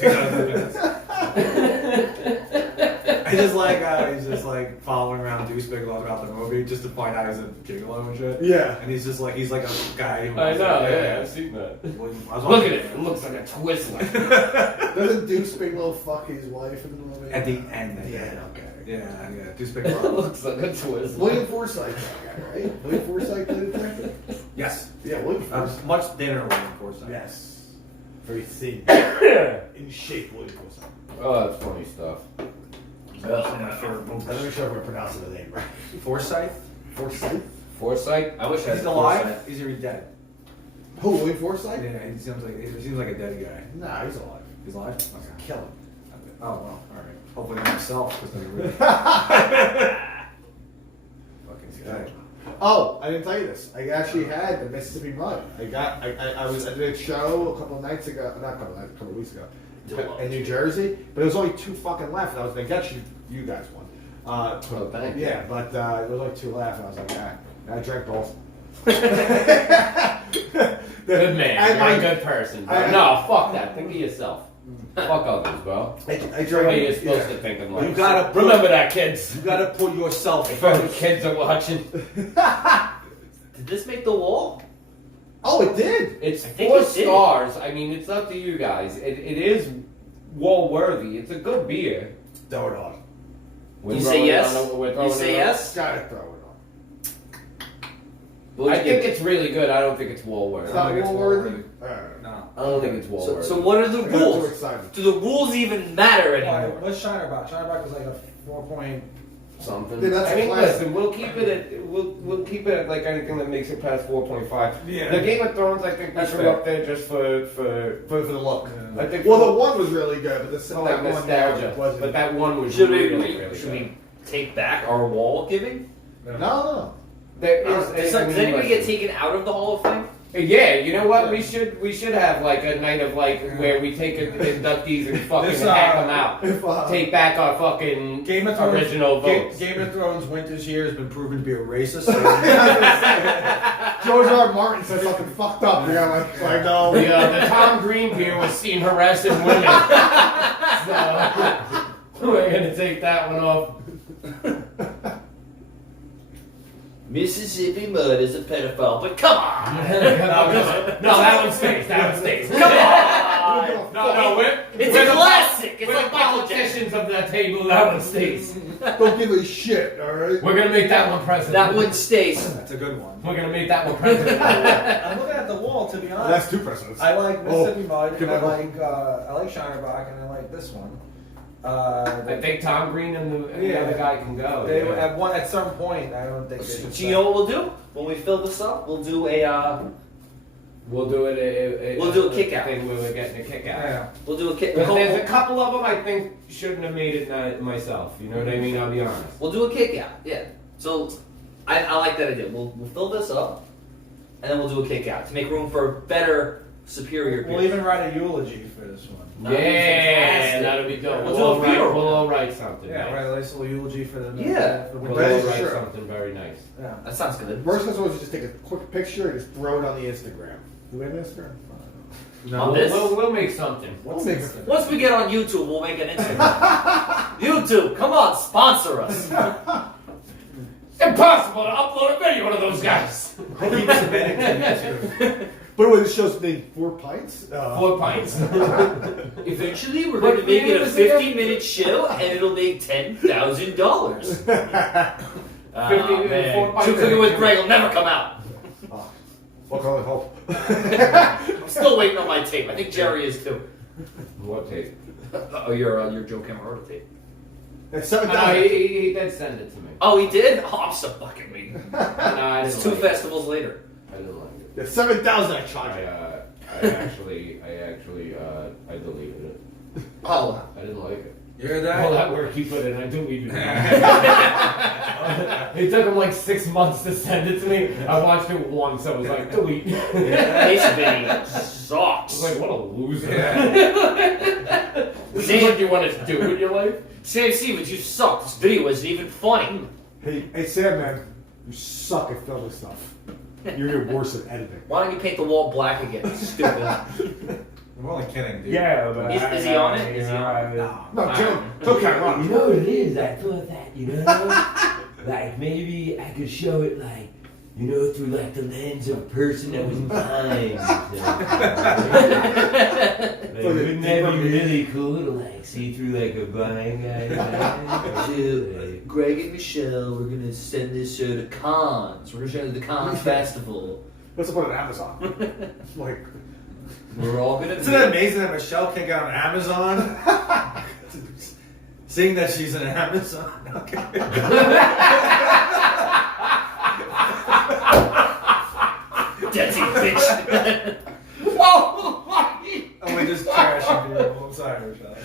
He's just like following around Deuce Bigelow about the movie just to find out he's a gigolo and shit. Yeah. And he's like a guy who I know, yeah, I've seen that. Look Look at it, it looks like a Twizzler. Doesn't Deuce Bigelow fuck his wife in the movie? At the end. Okay. Yeah. Deuce It Bigelow. looks like a Twizzler. William Forsythe, that guy, right? William Forsythe, the detective. Yes. Yeah, William Forsythe. Much thinner William Forsythe. Yes. Very thin, in shape, William Forsythe. Oh, that's funny stuff. That's one of my favorite movies. Let me make sure I'm pronouncing the name right. Forsythe? Forsythe? Foresight? I wish I He's had alive? foresight. He's already dead. Who, William Forsythe? Yeah, he seems like a dead guy. Nah, he's alive. He's alive? Okay. Okay. Kill him. Oh well, alright. Hopefully not himself, because then he would. Fucking guy. Oh, I didn't tell you this. I actually had the Mississippi Mud. I did a show a couple of nights ago, not a couple of nights, a couple of weeks ago, in New Jersey. But there was only 2 fucking left. And I was gonna get you guys one. Thanks. Yeah, but there was only 2 left, and I was like, yeah. And I drank both. Good man. And You're my- a good person. Bro. I- No, fuck that. Think of yourself. Fuck others, bro. I That's drank. what you're supposed yeah. to think of life. You gotta put- remember that, kids. You gotta put yourself If other first. kids are watching, Did this make the wall? Oh, it did. it's I think 4 it did. stars. I mean, it's up to you guys. It is wall worthy. It's a good beer. Throw it on. We're You throwing say it yes? on- we're You throwing say it on. yes? Gotta throw it on. What I would you think give? it's really good. I don't think it's wall It's worthy. not think it's worthy. Wall-worthy. No. I don't think it's wall So, worthy. so what are the I got too rules? excited. Do the rules even matter anymore? What's Shinerbach? Shinerbach is like a 4 point. Something. Dude, that's I mean, classic. listen, we'll keep it at we'll keep it at like anything that makes it past 4.5. Yeah. The Game of Thrones, I think we That's threw fair. up there just for For the look. I think Well, for- the one was really good, but the for like second one nostalgia. wasn't. But that one was Should really, we really should good. we take back our wall giving? No. There Does, is. does anybody get taken out of the Hall of Fame? Yeah, you know what? We should have like a night of like where we take inductees and fucking This, hack them out. If, Take back our fucking Game of Thrones. original votes. Game of Thrones Winter's year has been proven to be a racist. So George R. Martin said something fucked up. You know, like no. The Tom Green beer was seen harassing women. So we're gonna take that one off. Mississippi Mud is a pedophile, but come on! No, that one stays. That one stays. Come on! No, It's we're a the classic! It's We're like the Michael Jackson. politicians of that table. That one stays. Don't give a shit. All right. We're gonna make that one president. That one stays. that's a good one. We're gonna make that one president. I'm looking at the wall to be honest. That's 2 presidents. I like Mississippi Mud, Can and I- I like Shinerbach, and I like this one. I think Tom Green and the other guy can go. They yeah. at some point. I don't think they should. Do you know what we'll do? When we fill this up, we'll do a We'll do it. We'll do a kick out. I think we were getting a kick out. Yeah. we'll do a kick. But there's a couple of them I think shouldn't have made it myself. You know what I mean? I'll be honest. We'll do a kick out. Yeah. So I like that idea. We'll fill this up. and then we'll do a kick out to make room for better, superior beer. We'll even write a eulogy for this one. Yeah, that'll be dope. We'll We'll do a beer all one. write something. Yeah, nice. write a nice little eulogy for the Yeah. for the We'll That all is write true. something very nice. Yeah. That sounds good. Worst case always just take a quick picture and just throw it on the Instagram. Do we have an Instagram? On this? We'll make something. What's We'll this? make- Once we get on YouTube, we'll make an Instagram. YouTube, come on, sponsor us. Impossible to upload a video to those guys. I keep submitting to YouTube. By the way, this show's named 4 Pints. 4 pints. Eventually, we're going to make it a 50-minute show, and it'll make $10,000. 50 minutes, 4 pints. Two Cooking with Greg will never come out. What can I hope? I'm still waiting on my tape. I think Jerry is too. What tape? Oh, your Joe Camarota tape. It's No, 7,000. he did send it to me. Oh, he did? Oh, I'm so fucking mean. No, I It's didn't 2 like festivals later. it. I didn't like it. Yeah, 7,000 I charge I, you. I deleted it. Oh, I didn't like it. You're All that? that work he put in, I deleted it. It took him like 6 months to send it to me. I watched it once. I was like, delete. this video I sucks. was like, what a loser. Yeah. This is what you want to do with your life? Sam Stevens, you suck. This video isn't even funny. Hey, Sam, man, you suck at filming stuff. You're worse at editing. Why don't you paint the wall black again? Stupid. I'm only kidding, dude. Yeah, but Is he on it? Is he on it? No, Joe can't run. You know what it is? I thought that, you know? Like, maybe I could show it, like, you know, through, like, the lens of a person that was blind. Like, wouldn't that be really cool to, like, see through, like, a blind guy's eyes? Greg and Michelle, we're gonna send this show to Cannes. We're gonna show it to the Cannes Festival. Let's put it on Amazon. Like, We're all gonna. Isn't it amazing that Michelle can get on Amazon? Seeing that she's an Amazon. That's it, bitch. Oh, we just trashing people. I'm sorry, Michelle.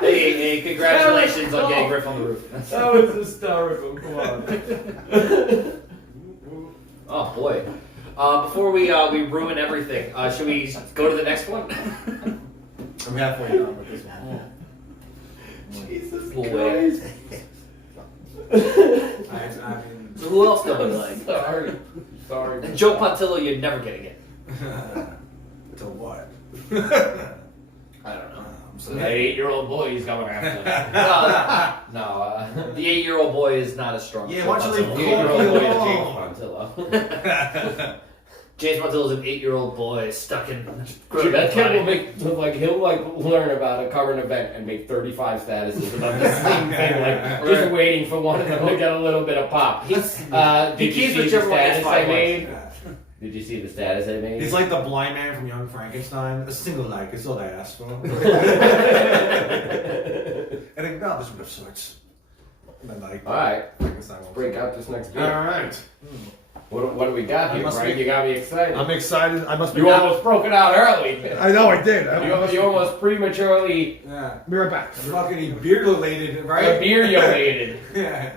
Hey, congratulations on getting Griff on the roof. That was hysterical. Come on. Oh boy. Before we ruin everything, should we go to the next one? I'm halfway done with this one. Jesus Boy. Christ. I mean, So who else don't we like? Sorry. And Joe Pontillo, you're never getting it. to what? I don't know. So that 8-year-old boy, he's coming after that. No, The 8-year-old boy is not as strong. as Yeah, Joe why don't you Pontillo. leave the 8-year-old boy is alone. James Pontillo. James Pontillo is an 8-year-old boy stuck in. That kid he'll learn about a current event and make 35 statuses about the same thing, like just waiting for one of them to get a little bit of pop. He Did you keeps see the whichever one gets status I 5 made? points. Did you see the status I made? He's like the blind man from Young Frankenstein. A single like is all I asked for. And acknowledgement of sorts. And then like, All right, Frankenstein won't break out this next all beer. right. What do we got I here, must Frank? be- You got me excited. I'm excited. I must be. You almost broke it out early. I know I did. You almost prematurely Yeah. Be right back. Fucking he beer-related, right? beer-ulated. Yeah.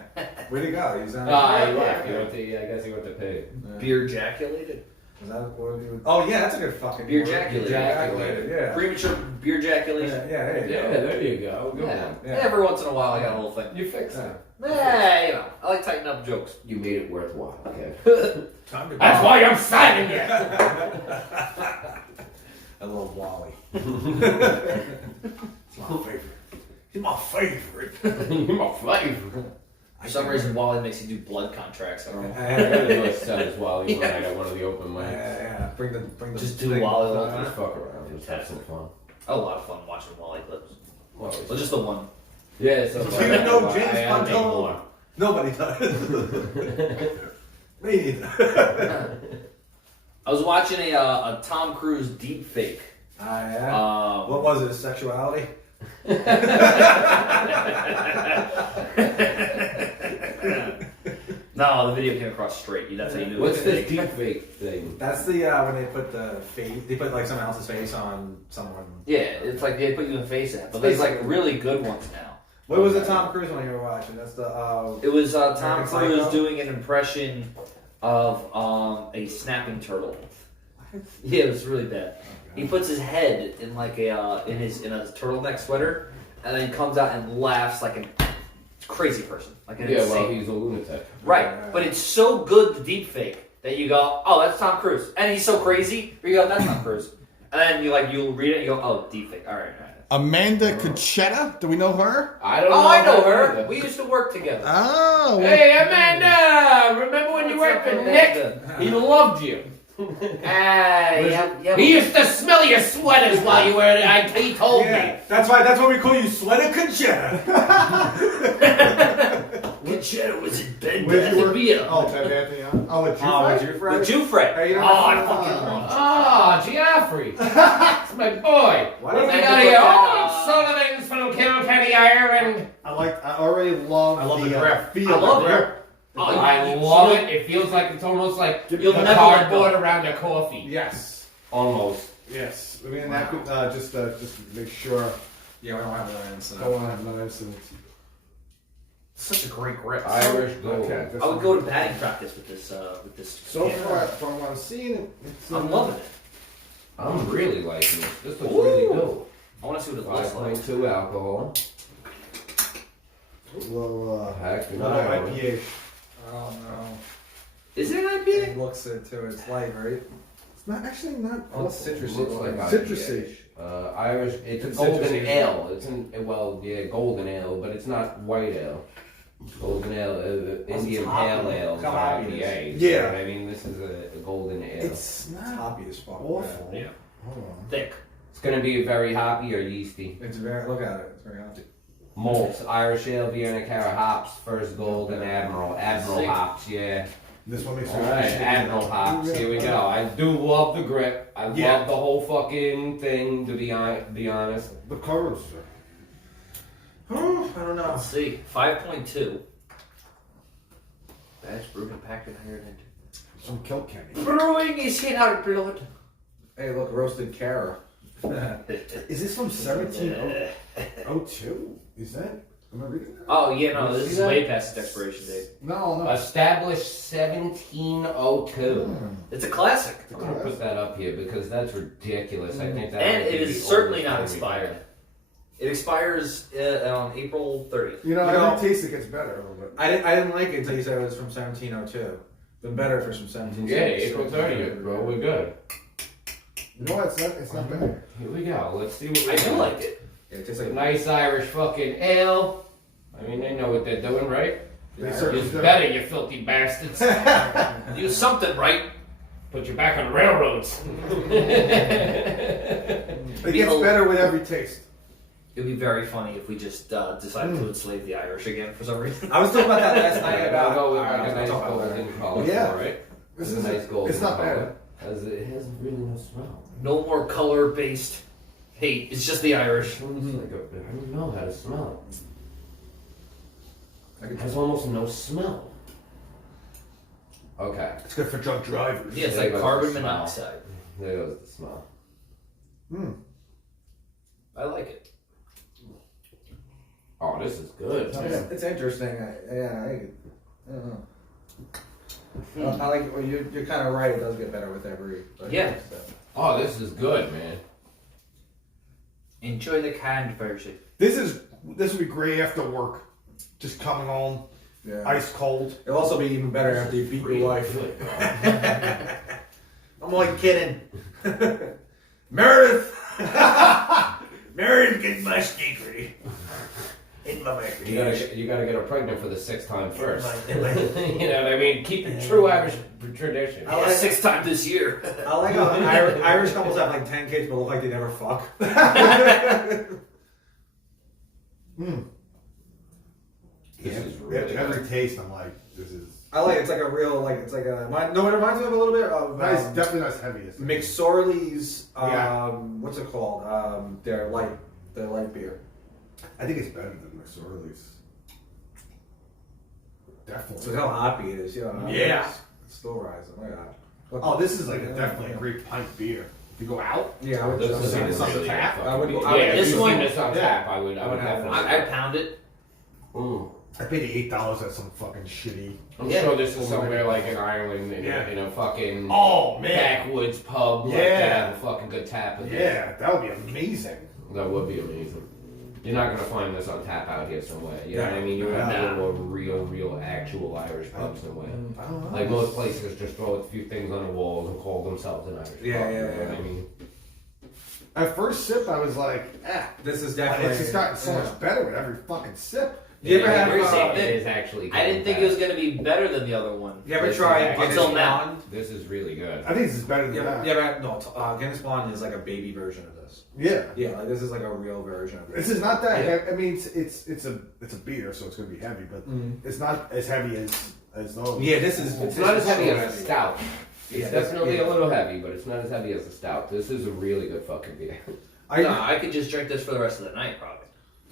Where'd he go? He's on. He left. He went to, I guess he went to pay. Beer ejaculated? Is that what he would... Oh yeah, that's a good fucking Beer word. ejaculated. Ejaculated, yeah. Premature beer ejaculation? Yeah, there you Yeah, go. there you go. Good Yeah. one. Yeah. Every once in a while I got a little thing. You fixed Yeah. it. You know, I like tightening up jokes. You made it worthwhile. Okay. Time to go. That's why I'm signing it. A little Wally. It's my favorite. He's my favorite. You're my favorite. For some reason, Wally makes you do blood contracts. I don't know. I really do a set as well. You went at one of the open mics. Yeah. Bring the. Just do thing. Wally all the time. Just fuck around. Just have some fun. I had a lot of fun watching Wally clips. Well, Well, just the one. yeah, so Do you know James I make Pontillo? more. Nobody does. Me neither. I was watching a Tom Cruise deep fake. Yeah. What was it? Sexuality? No, the video came across straight. That's how you knew. What's it was this fake. deep fake thing? That's the when they put the face. They put like someone else's face on someone. Yeah, it's like they put you in face app, but there's like really good ones now. What was the Tom Cruise one you were watching? That's the. It was Tom American Cruise Psycho? doing an impression of a snapping turtle. Yeah, it was really bad. He puts his head in like a in a turtleneck sweater, and then comes out and laughs like a crazy person, like an insane. Well, he's a lunatic. Right, but it's so good the deep fake that you go, oh, that's Tom Cruise, and he's so crazy. You go, that's Tom Cruise, and then you'll read it, and you go, oh, deep fake. All right. Amanda Conchetta, do we know her? I don't know. Oh, I know her. her. We used to work together. Oh. Hey, Amanda! Remember when you What's worked up, for Amanda? Nick? He loved you. Yeah. He used to smell your sweaters while you were. He told me. That's why we call you Sweater Conchetta. Conchetta was in bed Where'd you work? beer. Oh, Ben Anthony. Oh, with With Jufre. Hey, you know Oh, I fucking love Oh, Geoffrey. That's my boy. Why What don't do we I got do here? that? Oh, Sullivan's from Kilkenny, Ireland. I already love. I love the grip. grip. Feel I love the it. grip. Oh, I you- love it. It feels like it's almost like You'll the never cardboard let go. around your coffee. Yes. Almost. Yes. I mean, that could, just to make sure. Yeah, we don't have that incident. Don't want to have no incidents. Such a great grip. Irish gold. Okay. I would go to batting practice with this. So far, from what I'm seeing, it's, I'm loving it. I'm really liking it. This looks Ooh. really good. I want to see what it looks like. 5.2 alcohol. Well, Heck, no IPA. Oh no. Is it an It IPA? looks it too. It's light, right? It's not actually not. Oh, it's citrusy. Looks like Citrusy. Irish. It's a It's golden citrusy. ale. It's golden ale, but it's not white ale. Golden ale, Indian hoppy. pale ale, Look how hoppy it IPA. is. Yeah. So, I mean, this is a golden ale. It's not Hoppy as fuck. awful. Yeah. Hold on. Thick. It's gonna be very hoppy or yeasty. It's very. Look at it. It's very hoppy. Malts, Irish ale, Vienna Carra hops, first gold and Admiral Sick. hops. Yeah. This one makes All right, Admiral hops. Here we go. I do love the grip. I Yeah. love the whole fucking thing. To be honest. The colors. Oh, I don't know. Let's see. 5.2. Batch brewed and packed in Ireland. Some Kilkenny. Brewing is in our blood. Hey, look, roasted Carra. Is this from 1702? Is that? Am I reading that? Oh yeah, no, this See is that? way past its expiration date. No. Established 1702. It's a classic, I'm gonna put that up here because that's ridiculous. I think that and might it be is the certainly oldest not one we've expired. had. It expires on April 30th. You know, You know- every taste it gets better a little bit. I didn't like it until you said it was from 1702. Been better for some 1702. Yeah, April 30th, bro. We're good. You know what? It's not bad. Here we go. Let's see what we I do got. like it. Yeah, it tastes like Nice Irish fucking ale. I mean, they know what they're doing, right? They certainly It's do. better, you filthy bastards. Do something right. Put you back on railroads. It gets better with every taste. It would be very funny if we just decided to enslave the Irish again for some reason. I was talking about that last night I'll about. go with Alright, like a nice I'll talk about that. golden color, Yeah. right? This It's is a nice golden It's not color. bad. It has really no smell. No more color-based hate. It's just the Irish. It's like I don't know how to smell. I It could has almost no smell. Okay. It's good for drunk drivers. Yeah, it's There like goes carbon the smell. monoxide. There goes the smell. I like it. Oh, this is good. Oh, It's, it's interesting. I don't know. I like it. Well, you're kind of right. It does get better with every. Yeah. Oh, this is good, man. Enjoy the canned version. This would be great after work. Just coming home, Yeah. ice cold. It'll also be even better after you beat your wife. I'm only kidding. Meredith. Meredith gets my sneakery. In my back. You gotta get her pregnant for the 6th time first. In my- You know what I mean? Keep it true Irish tradition. I like- 6th time this year. I like how Irish couples have like 10 kids but look like they never fuck. This is really Every good. taste, I'm like, this is I like it. It's like a real no, it reminds me of a little bit of nice. Definitely not as heavy as McSorley's Yeah. what's it called? Their light beer. I think it's better than McSorley's. So Definitely. how hoppy it is, you know. Yeah. It's still rising. My God. Oh, this is like definitely a great pint beer. If you go out, Yeah, I would This just is see this on the really tap. fucking I would- good. I would- Yeah, this if you one- seen this on yeah. tap, I would I would have definitely. I pound it. Mm. I paid $8 at some fucking shitty. I'm sure this is somewhere like in Ireland, in a fucking man, backwoods pub. Like, that have a fucking good tap. Yeah, that would be amazing. That would be amazing. You're not gonna find this on tap out here somewhere. You know what I mean? You Yeah. have to go to a real, actual Irish pub somewhere. I don't know. Like most places, just throw a few things on the walls and call themselves an Irish pub. You know what I mean? At first sip, I was like, This is It's definitely. just gotten so much better with every fucking sip. You ever I have? agree, same It thing. is actually. I didn't think it was going to be better than the other one. You ever This try is Guinness until now. Blonde? This is really good. I think this is better than You that. ever, no, Guinness Blonde is like a baby version of this. Yeah. Yeah, like this is like a real version of This this. is not that heavy. I mean, it's a beer, so it's gonna be heavy, but it's not as heavy as those. Yeah, this is. It's not as heavy as a stout. It's Yeah, definitely yeah. a little heavy, but it's not as heavy as a stout. This is a really good fucking beer. I could just drink this for the rest of the night, probably.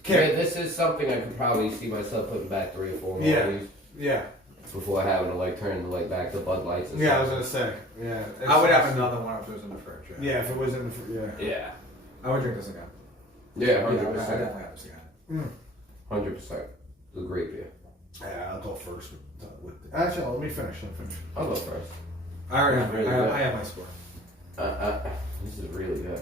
Yeah, this is something I could probably see myself putting back 3 or 4 more of these Yeah. before having to like turn to like back the Bud Lights and Yeah, I was stuff. gonna say. Yeah. I would have another one if it was in the fridge. Yeah, if it was in the Yeah. I would drink this again. Yeah, Yeah, I 100%. definitely have this again. 100%. It's a great beer. Yeah, I'll go first with actually, let me finish. I'll go first. I already have. Really good. I have my score. This is really good.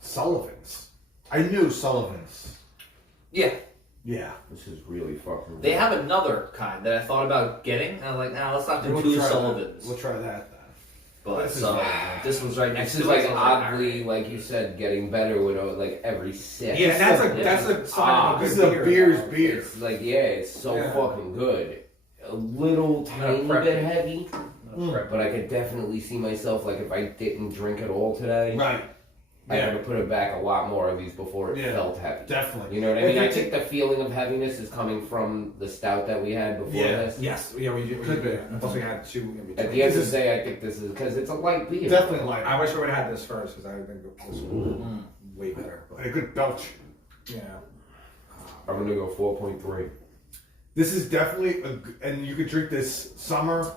Sullivan's. I knew Sullivan's. Yeah. Yeah. This is really fucking good. They have another kind that I thought about getting, and I was like, nah, let's not do We'll two try that. Sullivans. We'll try that then. But This is so, very good. this was right next This is to it. like so I was like, oddly, alright. like you said, getting better with like every sip. Yeah, that's a Yeah. that's a sign of a This good is a beer. beer's beer. It's like, yeah, it's so Yeah. fucking good. A little tiny prep bit it. heavy, but I could definitely see myself, like, if I didn't drink it all today, Right. I Yeah. had to put it back a lot more of these before it Yeah. felt heavy. Definitely. You know what I If mean? you I take- think the feeling of heaviness is coming from the stout that we had before Yeah. this. Yes, yeah, we did. Could be. Plus, we had 2 in between. At the end of the day, I think this is because it's a light beer. Definitely like I wish we would have had this first because I think this was way better. But a good belch. yeah, I'm gonna go 4.3. This is definitely and you could drink this summer,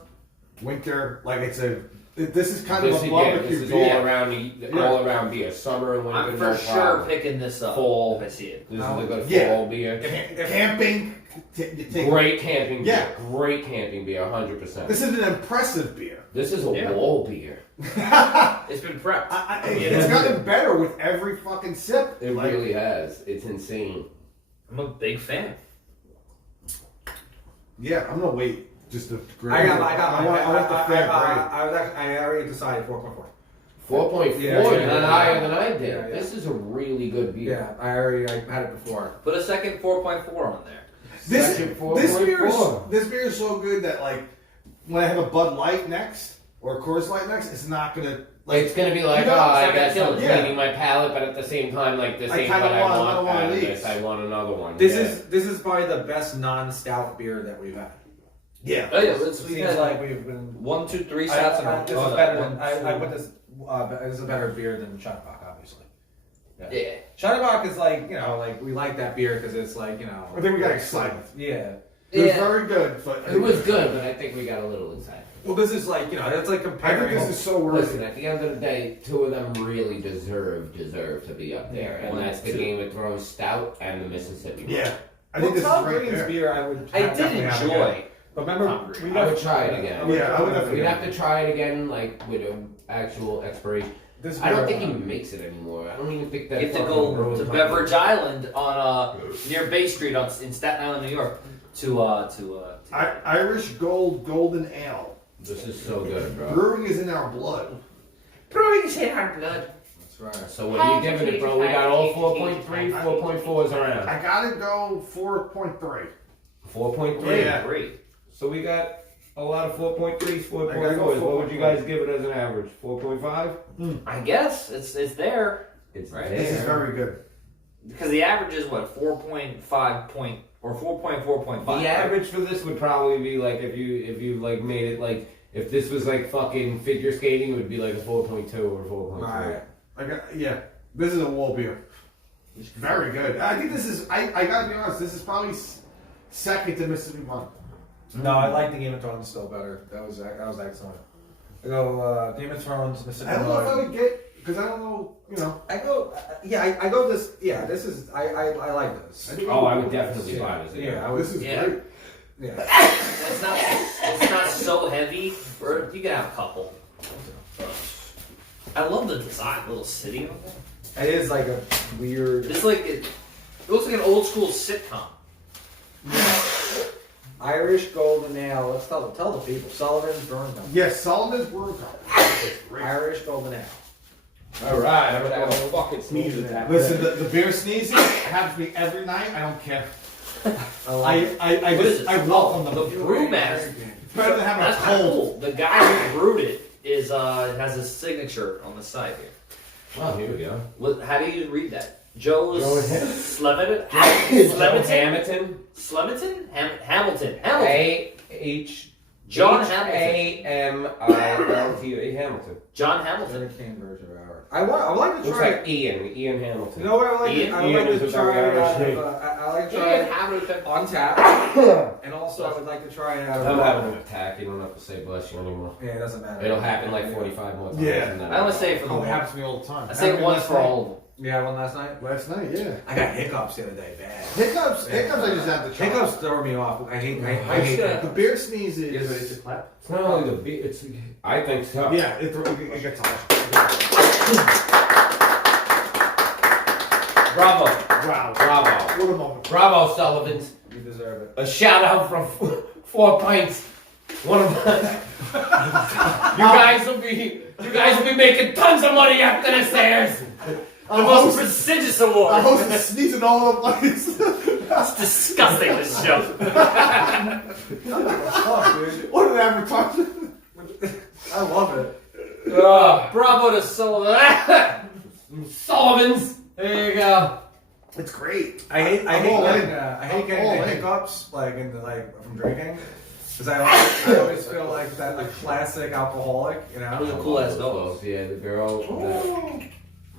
winter, like it's a. This is kind This of a is, barbecue this is beer. all around beer. Summer and winter, I'm no for sure problem. picking this up Fall. if I see it. This is a good Yeah. fall beer. Camping. You take- Great camping Yeah. beer. Great camping beer, 100%. This is an impressive beer. This is a Yeah. wall beer. It's been prepped. It's gotten better with every fucking sip. It Like, really has. It's insane. I'm a big fan. Yeah, I'm gonna wait. Just to grade. I I want the fair grade. I already decided 4.4. 4.4, Yeah, you're yeah. higher than I did. Yeah, yeah. This is a really good beer. Yeah, I had it before. Put a second 4.4 on there. This Second this beer is 4.4. this beer is so good that like when I have a Bud Light next or a Coors Light next, it's not gonna like It's gonna be like, You know, oh, it's I not guess gonna I'm kill it. cleaning my palate, but at the same time, like, this I ain't kinda what I want want another one out of of these. this. I want another one. This Yeah. is probably the best non-stout beer that we've had. yeah. Oh yeah, It let's we seems had like we've been. 1, 2, 3 shots in a row. This Oh, is no, better one, than I two. put this. This is a better beer than Shotbach, obviously. Yeah. Shotbach is like like we like that beer because it's like I think we got excited. Yeah. It was Yeah. very good, but It was good, but I think we got a little excited. Well, this is like it's like I comparing. think this is so worth Listen, it. at the end of the day, 2 of them really deserve to be up there, and One, that's the 2. Game of Thrones Stout and the Mississippi. Yeah, I Well, think this Tom is right Green's there. beer, I would. I did definitely have enjoy. again. But remember, Tom Green. I would try it again. Yeah, I would definitely- We'd have to try it again, like with an actual expiration. This I don't beer- think he makes it anymore. I don't even think that. You have to fucking go brewing to company- Beverage Island on near Bay Street in Staten Island, New York, to Irish Golden Ale. This is so good, bro. Brewing is in our blood. brewing shit hard blood. That's right. So what are you giving it, bro? We got all 4.3, 4.4s around. I gotta go 4.3. 4.3. Yeah. Great. So we got a lot of 4.3s, I gotta 4.4s. go What would you guys give it as an average? 4.5? I guess it's there It's Right. there. This is very good. because the average is what 4.5 point or 4.4.5. The average for this would probably be like if you like made it like if this was like fucking figure skating, it would be like a 4.2 or 4.3. Right. This is a wall beer. Very good. I think this is. I gotta be honest. This is probably second to Mississippi Monk. No, I like the Game of Thrones still better. That was excellent. I go Game of Thrones, Mississippi I don't know if I Mud. would get because I don't know, you know. I go, I go this. Yeah, this is. I like this. Oh, I would definitely buy this. Yeah, I would. This is Yeah. great. Yeah. It's not so heavy. Or you can have a couple. I love the design, little city on there. It is like a weird It's like it looks like an old school sitcom. Irish golden ale. Let's tell the people. Sullivan's Brewing Company. Yes, Solomon's Brewing Company. Irish golden ale. All right, I'm gonna have a fucking sneeze at that. Listen, the beer sneezing happens to me every night. I don't care. I What is just it? I welcome them. The brewmaster. It's better than having That's a kind of cold. cool. The guy who brewed it is has his signature on the side here. Oh, here we go. How do you read that? Joe Go ahead. Sleviton? Hamilton. Sleviton? Hamilton. A-H. John Hamilton. A-M-I-L-T-A Hamilton. John In Hamilton. a can version of ours. I would like to Looks try. like Ian Hamilton. You know what I like? Ian? I would Ian like is to a try very it out Irish of. I like to try Ian it Hamilton. on tap, and also I would like to try it out I'm of. having an attack. You don't have to say bless you anymore. Yeah, it doesn't matter. It'll happen like 45 more times. Yeah. and then I only say it for the Oh, it one. happens to me all the time. I say it once for all of them. Yeah, one last night. Last night, yeah. I got hiccups the other day, bad. Hiccups. I just have to try. Hiccups throw me off. I hate The that. beer sneezes. Yes, but it's a clap. It's not only the beat, it's. I think so. Yeah, it gets hot. Bravo. Wow. Bravo. What a moment. Bravo, Sullivans. You deserve it. A shout out from 4 Pints. One of my. You guys will be making tons of money after this airs. The most prestigious award. Our host is sneezing all over the place. It's disgusting, this show. Fuck, dude. What an advertisement. I love it. Bravo to Sullivan. Sullivans. There you go. It's great. I hate I'm all getting in. the all in. hiccups from drinking. Because I always feel like that classic alcoholic, you know. Those are cool ass dogs. Yeah, the girl.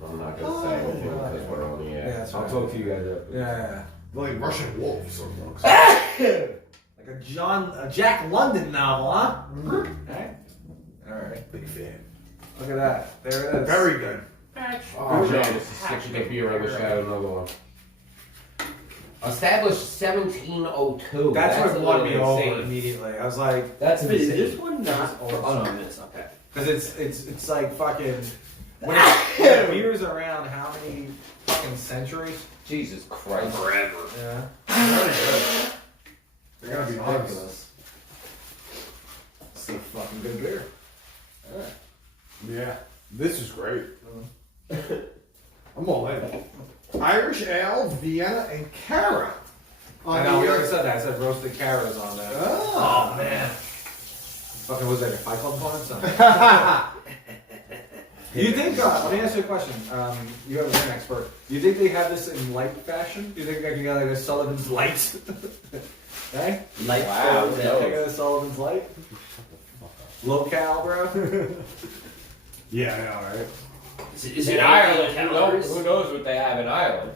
I'm not gonna say anything because we're on the air. Yeah, that's I'll right. talk to you guys after. Yeah. Like Russian wolves or dogs. Like a Jack London novel, huh? Okay. All right. Big fan. Look at that. There it is. Very good. Oh man, this is such a good beer. I wish I had another one. Established 1702. That's what a won me little over insane. immediately. I was like, That's Is insane. this one not? Oh no, it is. Okay. because it's like fucking when the beer's around how many fucking centuries? Jesus Christ. Forever. Yeah. They're gonna be ridiculous. It's a fucking good beer. Yeah, this is great. I'm all in. Irish ale, Vienna, and Carra. I know, we already said that. I said roasted carrots on that. Oh man. Fucking was that a Fight Club opponent? Do you think, let me ask you a question. You have an expert. Do you think they have this in light fashion? Do you think they can get like a Sullivan's Light? Hey? Light. Wow, Can I get a Sullivan's Light? Low-cal, bro? Yeah, all right. Is In it Ireland, calories? who knows what they have in Ireland?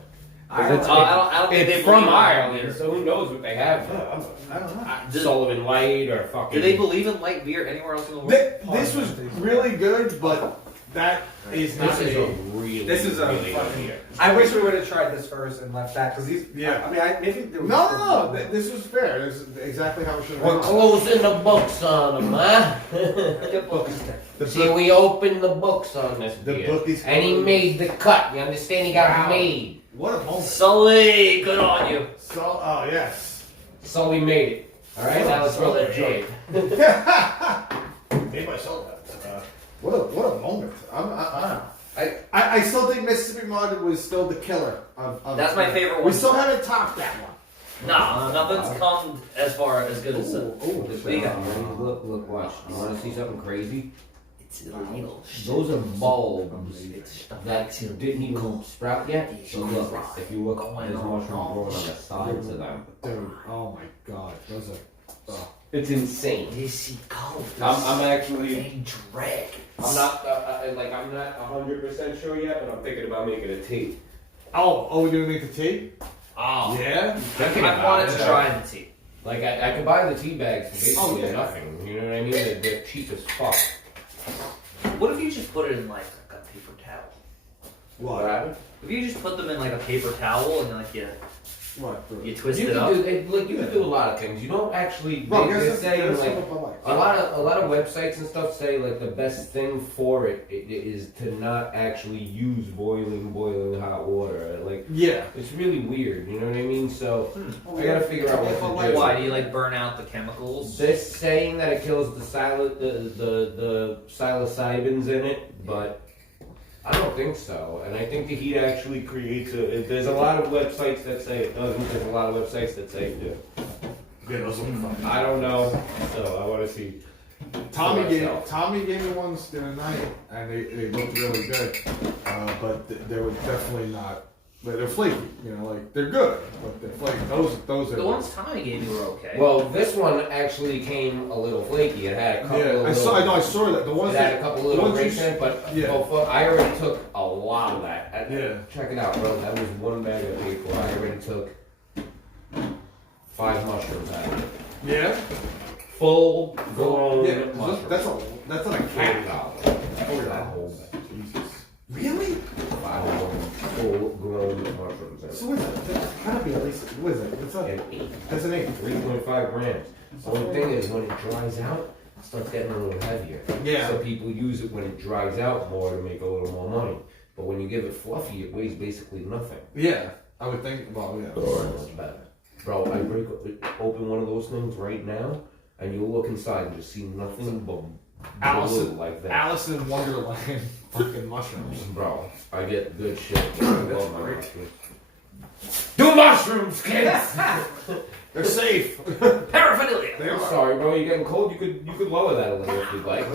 Ireland. It's, I don't think it's they from believe in Ireland, beer. so who knows what they have there? I don't know. Sullivan Light or fucking. Do they believe in light beer anywhere else in the world? This was really good, but that is not This is a a. really, This is a really good fucking- beer. I wish we would have tried this first and left that, because these... Yeah. I mean, maybe... there was- No. This was fair. This is exactly how it should have We're been. closing the books on them, huh? The See, book- we opened the books on this The beer. book is And he closed. made the cut. You understand? He got Wow. made. What a moment. Sully, good on you. So, oh yes. So we made it. All right, now let's roll the joint. Made myself that. What a moment. I still think Mississippi Mud was still the killer of That's my favorite We one. still haven't topped that one. Nah, nothing's come as far as good as Ooh, This We got- look, watch. You want to see something crazy? It's illegal. Those are bulbs It's that didn't even sprout yet. So look, if you look, there's mushrooms growing on the sides of them. Dude, oh my god. Those are. It's insane. This is cold. I'm actually. They drag. I'm not I'm not 100% sure yet, but I'm thinking about making a tea. Oh, you're gonna make the tea? Oh. Yeah? I wanted to try the tea. Like I could buy the tea bags for basically yeah. nothing. You know what I mean? They're cheap as fuck. What if you just put it in like a paper towel. What happened? If you just put them in like a paper towel and like What? you twist You it can up. you can do a lot of things. You don't actually. Bro, They're saying like a lot. a lot of websites and stuff say like the best thing for it is to not actually use boiling hot water. Like Yeah. it's really weird. You know what I mean? So I gotta figure out what to do. Why do you like burn out the chemicals? They're saying that it kills the psilocybins in it, but I don't think so. And I think the heat actually creates a. There's a lot of websites that say it doesn't. There's a lot of websites that say it do. Yeah, those are fucking. I don't know. So I want to see. Tommy myself. gave me ones the other night, and they looked really good, but they were definitely not. But they're flaky, you know, like they're good, but they're flaky. Those are The ones Tommy gave me were okay. Well, this one actually came a little flaky. It had a couple. Yeah, of I saw that. The It ones had a that couple little ones you breaks in it, but yeah. I already took a lot of that. Yeah. Check it out, bro. That was one bag I paid for. I already took 5 mushrooms out of it. yeah, Full grown yeah. mushrooms. That's not a cat. $40. A whole bag. Jesus. Really? 5 full grown mushrooms. So what is it? That's gotta be at least. What is it? What's that? And 8. That's an 8. 3.5 grams. The only thing is when it dries out, it starts getting a little heavier. Yeah. So people use it when it dries out more to make a little more money. But when you give it fluffy, it weighs basically nothing. Yeah, I would think. Well, yeah. It's better. Bro, I open one of those things right now, and you'll look inside and just see nothing but blue like that. Alice in Wonderland, fucking mushrooms. Bro, I get good shit. I love my mushrooms. Do mushrooms, kids! They're safe. Paraphernalia. They I'm are. sorry, bro. You're getting cold. You could lower that a little if you'd like.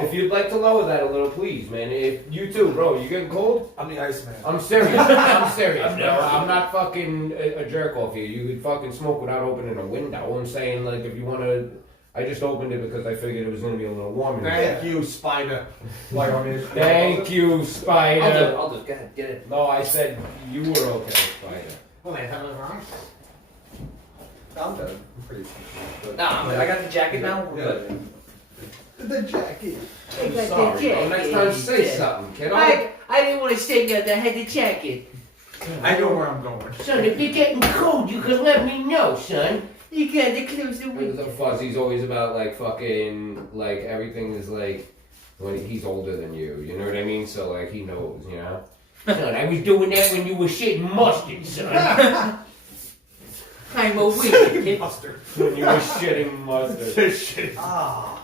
If you'd like to lower that a little, please, man. If you too, bro. You getting cold? I'm the Iceman. I'm serious. I'm serious, bro. I'm not fucking a jerk off here. You could fucking smoke without opening a window. I'm saying, like, if you want to. I just opened it because I figured it was going to be a little warm in here. Thank you, Spider. Like, I mean, Thank you, Spider. I'll do it. Go ahead, get it. No, I said you were okay, Spider. Well, they have it wrong. I'm good. I'm pretty good. Nah, I got the jacket now. We're good. The jacket. I I'm got sorry, the bro. Next jacket. time say something, kiddo. I didn't want to say nothing. I had the jacket. I know where I'm going. Son, if you're getting cold, you can let me know, son. You gotta close the The window. Fuzzy's always about like fucking like everything is like when he's older than you. You know what I mean? So like he knows, you know. Son, I was doing that when you were shitting mustard, son. I'm a wizard. Mustard. When you were shitting mustard. Shit. Ah,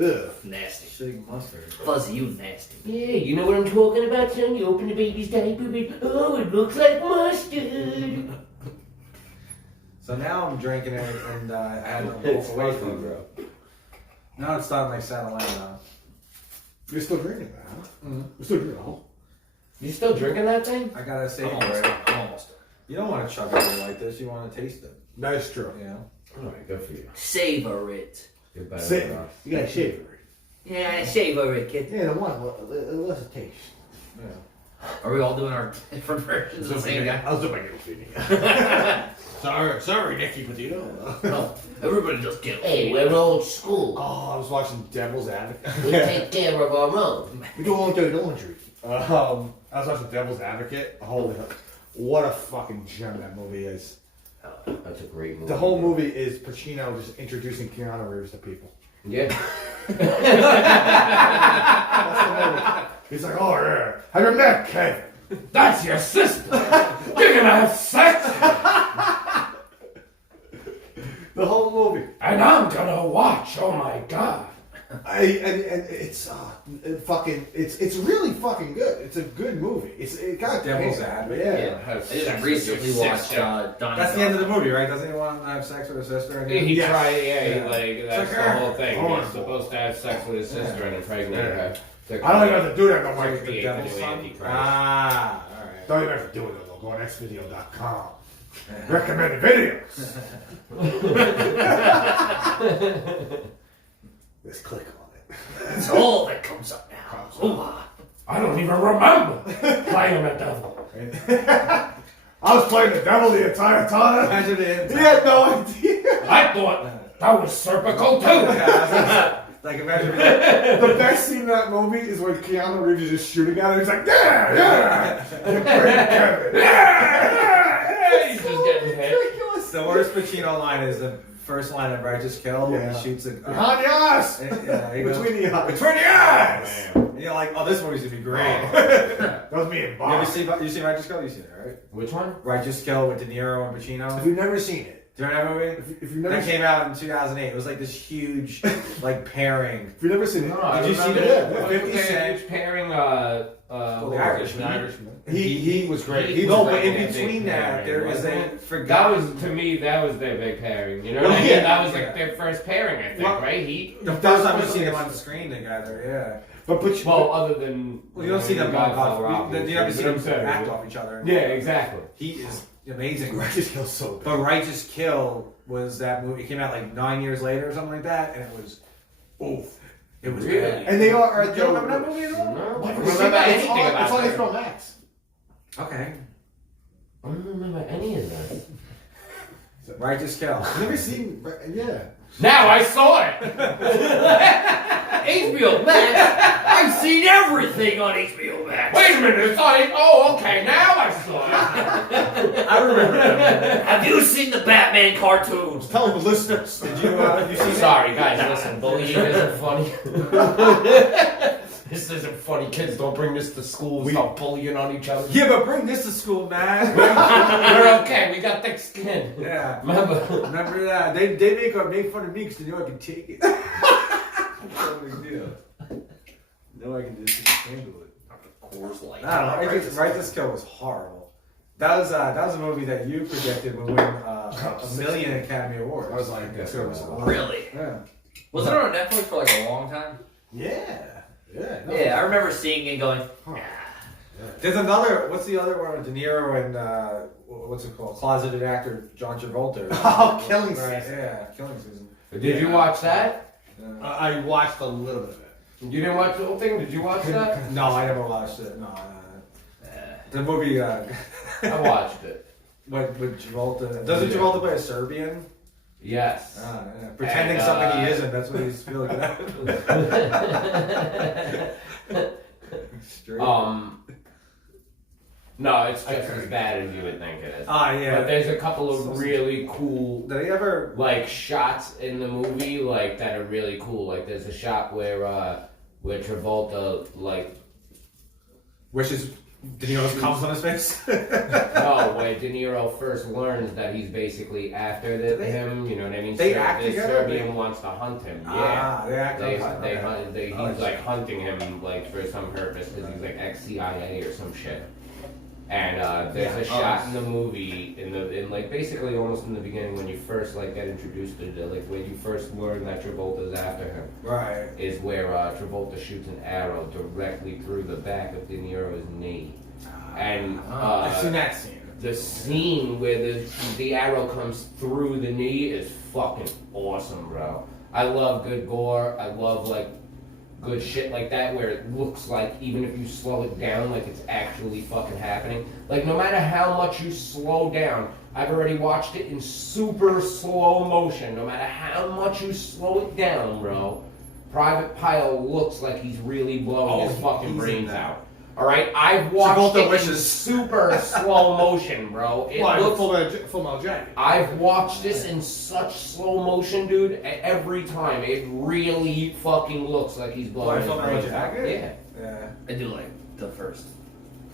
Ugh. Nasty. shitting mustard. Fuzzy, you nasty. Yeah, you know what I'm talking about, son? You open the baby's diaper and, oh, it looks like mustard. So now I'm drinking it, and I had to It's walk away fuzzy, from it. bro. Now it's starting like Santa Ana. You're still drinking that, huh? Mm-hmm. You're still drinking all. You still drinking that thing? I gotta say, I'm almost done. I'm almost done. you don't want to chug it like this. You want to taste it. That is true. You know. Alright, good for you. Savor it. You're better Say, than us. you gotta shave it. Yeah, savor it, kid. Yeah, the one. What's the taste? Yeah. Are we all doing our different versions of the same guy? I was doing my little feeding. Sorry, Nicky Petito. No, everybody just get Hey, we're old school. Oh, I was watching Devil's Advocate. We take care of our own. We do all dirty laundry. I was watching Devil's Advocate. Holy, what a fucking gem that movie is. That's a great movie. The whole movie is Pacino just introducing Keanu Reeves to people. Yeah. That's the movie. He's like, oh yeah, have you met Kevin? That's your sister! You're gonna have sex! The whole movie. And I'm gonna watch, oh my god. And it's it's really fucking good. It's a good movie. It got Devil's Advocate. Yeah. I just recently watched Donnie That's the end of the movie, right? Doesn't he want to have sex with his sister again? He Yes. tried, Yeah. like, that's It's the like, whole thing. horrible. He's supposed to have sex with his sister and impregnate her. I don't even have to do that no Like more. the Create devil's the son? Antichrist. Ah, alright. Don't even have to do it though. Go on xvideo.com. Recommended videos. Just click on it. That's all that comes up now. Ooh. I don't even remember playing the devil. I was playing the devil the entire time. Imagine it. He had no idea. I thought that was Serpico too. Like imagine like, The best scene in that movie is when Keanu Reeves is just shooting at him. He's like, yeah. Kevin, yeah. He's just getting hit. the worst Pacino line is the first line of Righteous Kill when Yeah. he shoots a Behind the eyes. yeah, he goes, Between the eyes. between the eyes. And you're like, oh, this movie's gonna be great. That was me and You Bob. ever see Righteous Kill? You seen it, right? Which one? Righteous Kill with De Niro and Pacino. If you've never seen it, Do you remember that movie? if you've never That seen came out in 2008. It was like this huge, like pairing. if you've never seen it, No, I Did you see remember that? Yeah, 50 Cent. He's pairing The Irishman. he was great. He No, was but in like a big between that, pairing, there is wasn't a it? That forgotten. was, to me, that was their big pairing. You know Well, what I mean? yeah, That was yeah. like their first pairing, I think, Well, right? He. The first time you see them on the screen together, yeah. But Well, other than. Well, you don't see them walk off. obviously, You never see but I'm them saying- act off each other. Yeah, exactly. He is amazing. Righteous Kill so good. But Righteous Kill was that movie. It came out like 9 years later or something like that, and it was, oof, it was Really? good. And they are. You don't remember that movie at all? No, What? I don't It's remember on- anything about It's on that. HBO Max. Okay, I don't remember any of that. Righteous Kill. I've never seen. Yeah. Now I saw it! HBO Max. I've seen everything on HBO Max. Wait a minute, it's on it. Oh, okay, now I saw it. I remember that. Have you seen the Batman cartoons? Tell the listeners. Did you? You seen Sorry, guys, listen, bullying isn't funny. This isn't funny. Kids, don't bring this to school. Stop bullying on each other. Yeah, but bring this to school, man. We're okay. We got thick skin. Yeah. Remember? Remember that? They make fun of me because they know I can take it. No big deal. No, I can just handle it. Coors Light. I don't know. Righteous Kill was horrible. That was a movie that you projected would win a million Academy Awards. I was like, it's gonna be so. Really? Yeah. Was it on Netflix for like a long time? Yeah. Yeah. No. Yeah, I remember seeing it going. There's another. What's the other one with De Niro and what's it called? Closeted actor John Travolta. Oh, Killing Right, Season. yeah, Killing Season. Did you watch that? Yeah. I watched a little bit of it. You didn't watch the whole thing? Did you watch that? No, I never watched it. No. The movie I watched it. with Travolta. Doesn't Travolta play a Serbian? Yes. Yeah. Pretending And, something he isn't. That's what he's feeling. Straight. No, it's just as bad as you would think it is. Yeah. But there's a couple of really cool Did he ever? like shots in the movie like that are really cool. Like there's a shot where Travolta like Wishes De Niro's comes on his face. where De Niro first learns that he's basically after him, you know what I mean? They act this together? Serbian wants to hunt him. Yeah. They act. He's like hunting him like for some purpose because he's like ex-CIA or some shit. And there's a shot in the movie in like basically almost in the beginning when you first like get introduced to it, like when you first learn that Travolta's after him. Right. Is where Travolta shoots an arrow directly through the back of De Niro's knee. And I've seen that scene. the scene where the arrow comes through the knee is fucking awesome, bro. I love good gore. I love like good shit like that where it looks like even if you slow it down like it's actually fucking happening. Like no matter how much you slow down, I've already watched it in super slow motion. No matter how much you slow it down, bro, Private Pile looks like he's really blowing his fucking brains out. All right, I've watched it in super slow motion, bro. It looks Full Metal Jacket. I've watched this in such slow motion, dude. Every time, it really fucking looks like he's blowing his Full Metal brains out. Jacket? Yeah. Yeah. I do like the first.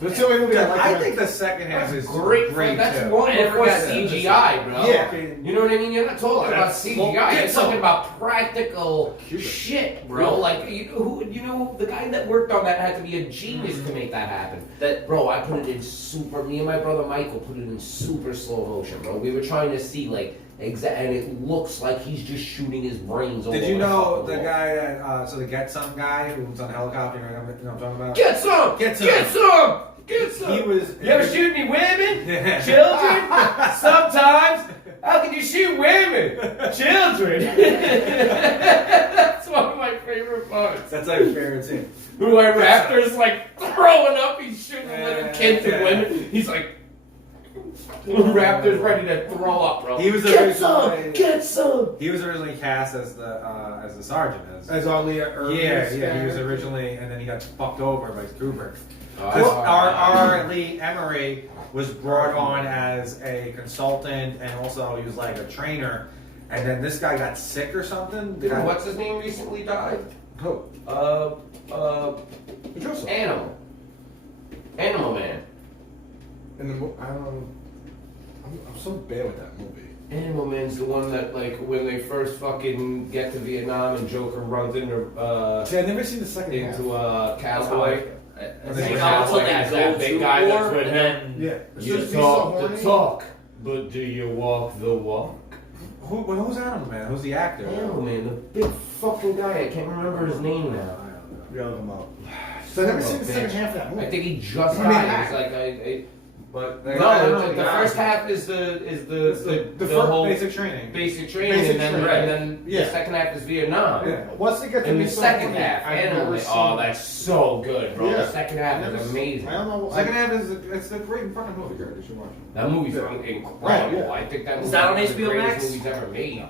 That's the only movie I like. I think the second half is Great, great that's too. one I never before got CGI, bro. Yeah. You know what I mean? You're not talking about CGI. You're talking about practical shit, bro. Like, you know, the guy that worked on that had to be a genius to make that happen. Bro, I put it in me and my brother Michael put it in super slow motion, bro. We were trying to see, like, and it looks like he's just shooting his brains over. Did you know the wall. guy that, the Get Some guy who was on the helicopter, you know what I'm talking about? Get some! Get some! Get some! Get some! He was. You ever shoot any women? Children? Sometimes. How can you shoot women? Children. That's one of my favorite parts. That's like his favorite scene. Where Raptor's like throwing up, he's shooting little kids and women. He's like, Raptor's ready to throw up, bro. He was Get some! originally Get some! he was originally cast as the sergeant. As Arlia He was originally, and then he got fucked over by Kubrick. Oh, Our Lee Emery was brought on as a consultant, and also he was like a trainer. And then this guy got sick or something. What's his name recently died? Who? Animal. Animal Man. I don't. I'm so bad with that movie. Animal Man's the one that, like, when they first fucking get to Vietnam and Joker runs into See, I've never seen the second half. into Cowboy. I And think then also Cowboy they has go that big to guy war, that's with and him. then Yeah. You It's talk so the horny. talk, but do you walk the walk? Who's Animal Man? Who's the actor? Animal Man, the big fucking guy. I can't remember his name now. We gotta look him up. So I've never seen the second half of that movie. I think he just I mean, died. It's like But no, the first half is the first whole basic training. basic training, Basic and then training. and then Yeah. the second half is Vietnam. Yeah. Once they get to And the be so second horny, half, I've Animal never Man. seen. Oh, that's so good, bro. Yeah. The second half Never is seen- amazing. I don't know. Second half it's a great fucking movie, Gary. You should watch it. That movie's Yeah. incredible. Right, yeah. I think that movie Is that on one of the HBO greatest Max? movies ever made.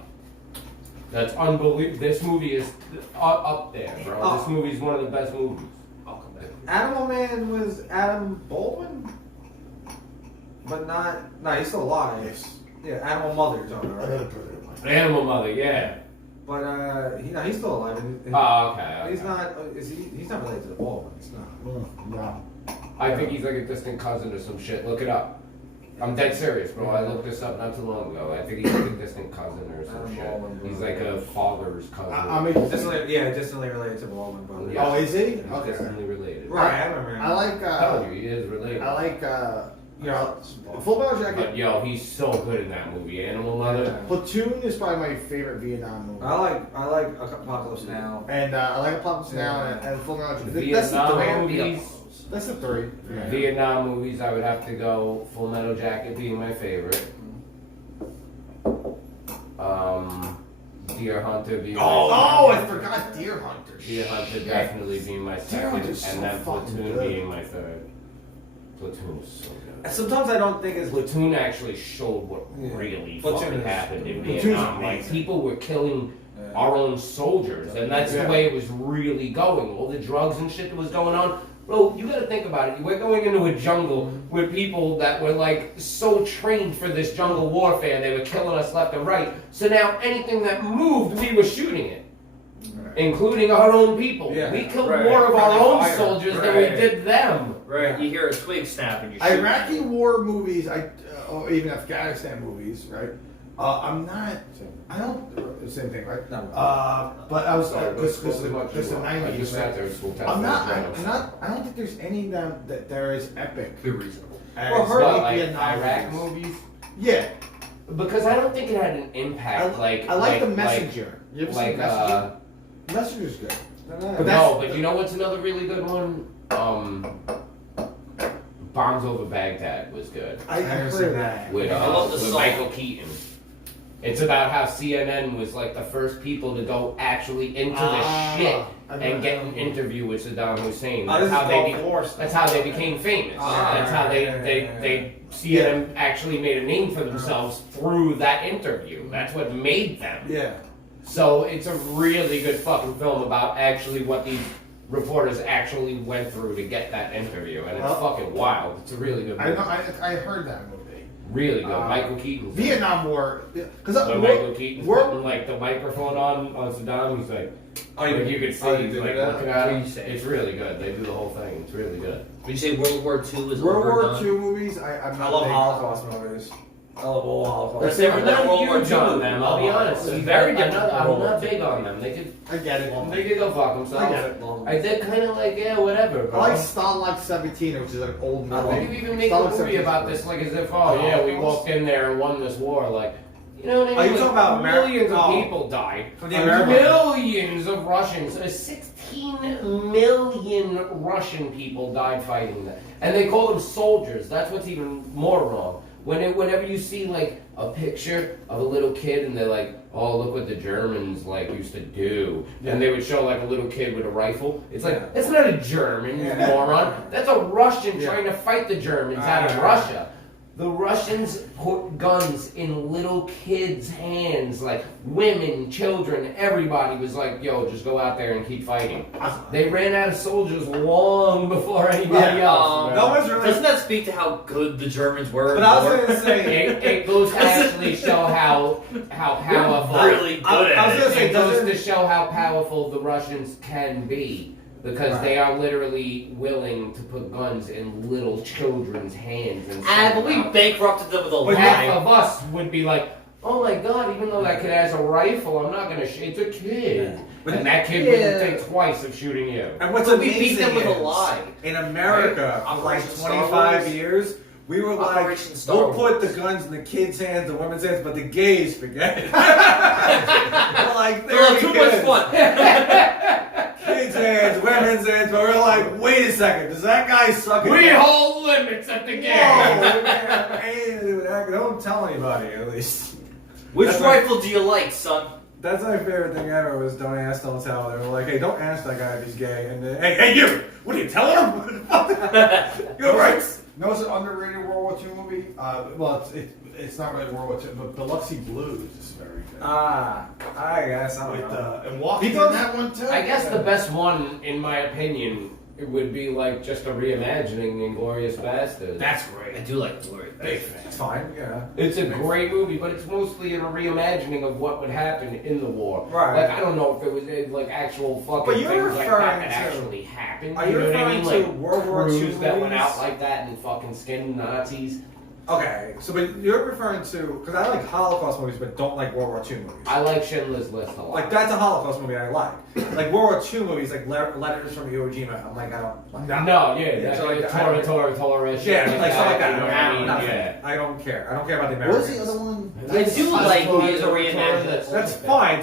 That's unbelievable. This movie is up there, bro. Oh. This movie is one of the best movies. I'll come back. Animal Man was Adam Baldwin, but not. No, he's still alive. Yes. Yeah, Animal Mother, you're talking about, right? Another brother of mine. Animal Mother, yeah. But he's still alive. And Oh, okay. he's not. Is he? He's not related to the Baldwin. He's not. No. I think he's like a distant cousin or some shit. Look it up. I'm dead serious, bro. I looked this up not too long ago. I think he's like a distant cousin or some shit. He's like a father's cousin. I mean, Distantly related to the Baldwin brother. Yeah. oh, is he? He's Okay. distantly related. Right, I remember. I like. I told you, he is related. I like. You know, Full Metal Jacket. But yo, he's so good in that movie. Animal Mother. Platoon is probably my favorite Vietnam movie. I like Apocalypse Now. And I like Apocalypse Now and Full Metal Jacket. Vietnam That's movies. That's the three. Yeah. Vietnam movies, I would have to go Full Metal Jacket being my favorite. Deer Hunter being my Oh, I second. forgot Deer Hunter. Deer Hunter definitely being my second, Hunter's so and then fucking Platoon good. being my third. Platoon was so good. Sometimes I don't think it's. Platoon actually showed what Yeah. really Platoon fucking is- happened in Platoon's Vietnam. Like amazing. people were killing Yeah. our own soldiers, and that's Yeah. the way it was really going. All the drugs and shit that was going on. Bro, you gotta think about it. We're going into a jungle with people that were like so trained for this jungle warfare. They were killing us left and right. So now anything that moved, we were shooting it. Including our own people. Yeah. We killed Right. more of our Friendly own fire. soldiers than we Right. did them. Right, you hear a twig snap and you shoot. Iraqi war movies, or even Afghanistan movies, right? I'm not. I don't. Same thing, right? No. But I was Sorry, just go too much. the I just '90s. sat Right? there and school I'm not. testing. I don't think there's any that there is epic. Good reason. As Well, her- like Like Vietnam Iraq movies. movies? Yeah, Because I don't think it had an impact I like the Messenger. You ever Like, seen Messenger? Messenger's good. But no, that's- but you know what's another really good one? Bombs Over Baghdad was good. I never heard seen that. With, I love the with song. Michael Keaton. It's about how CNN was like the first people to go actually into the shit and get an interview with Saddam Hussein. That's how they became famous. That's how they CNN actually made a name for themselves through that interview. That's what made them. Yeah. So it's a really good fucking film about actually what these reporters actually went through to get that interview, and it's fucking wild. It's a really good movie. I know. I heard that movie. Really good. Michael Keaton. Vietnam War. Because So Michael Keaton's putting like the microphone on Saddam. He's like, you can see he's like looking at him. It's really good. They do the whole thing. It's really good. Would you say World War II is World War overdone? II movies. I'm I not love big- Holocaust movies. I love all Holocaust. They're different than I'm World not War huge on II. them. I'll be honest. It's very I'm different. not, than I'm World War not II. big on them. They could I get it. they could go fuck themselves. I get it. I did kind of like whatever. I Bro. like Stalag 17, which is an old movie. Why do you even make a Stalag movie 17 is about good. this like as if we walked in there and won this war? Like, you know what I mean? Are you Like, talking about millions of Oh. people died. For the American- Millions of Russians. 16 million Russian people died fighting that. And they call them soldiers. That's what's even more wrong. Whenever you see like a picture of a little kid and they're like, oh, look what the Germans like used to do, and they would show like a little kid with a rifle. It's like that's not a German, you moron. That's a Russian trying to fight the Germans out of Russia. The Russians put guns in little kids' hands, like women, children, everybody was like, yo, just go out there and keep fighting. They ran out of soldiers long before anybody else. No one's really. Doesn't that speak to how good the Germans were? But I was gonna say. It goes to actually show how powerful. really good I was at gonna it. say, It goes doesn't to show how powerful the Russians can be. Because they are literally willing to put guns in little children's hands and But we bankrupted them with a half lie. of us would be like, oh my god, even though that kid has a rifle, I'm not gonna shoot. It's a kid. But and that kid wouldn't think twice of shooting you. And what's But we amazing beat them with a is, lie. in America, for like Operation Star 25 Wars. years, we were like, Operation Star we'll put Wars. the guns in the kids' hands, the women's hands, but the gays forget it. We're like, They're too much kids. fun. Kids' hands, women's hands, but we're like, wait a second, does that guy suck at We that? hold limits at the Whoa, game. we can't have anything to do with that. Don't tell anybody, at least. Which That's rifle do you like, son? That's my favorite thing ever was don't ask, don't tell. They were like, hey, don't ask that guy if he's gay. And then, hey, you! What are you telling him? You're right. No, it's an underrated World War II movie. Well, it's not really World War II, but Biloxi Blues is very good. I guess I don't With know. and Walker's He goes- in that one too. I guess the best one, in my opinion, it would be like just a reimagining Inglourious Basterds. That's I great. do like Glory. Big fan. It's fine, yeah. It's a great movie, but it's mostly a reimagining of what would happen in the war. Right. Like, I don't know if it was like actual fucking But you're things like that referring that to- actually happened. Are You you know what I mean? referring to Like World War II crews that went movies? out like that and fucking skinned Nazis. Okay, so but you're referring to, because I like Holocaust movies but don't like World War II movies. I like Schindler's List a lot. Like, that's a Holocaust movie I like. Like World War II movies, like Letters from Iwo Jima, I'm like, I don't like that. No, yeah, that's so like like, Tora, shit Yeah, like stuff like that. You know what I mean? Nothing. Yeah. I don't care. I don't care about the What Americans. was the other one? I do like Tora, the reimagined. That's fine.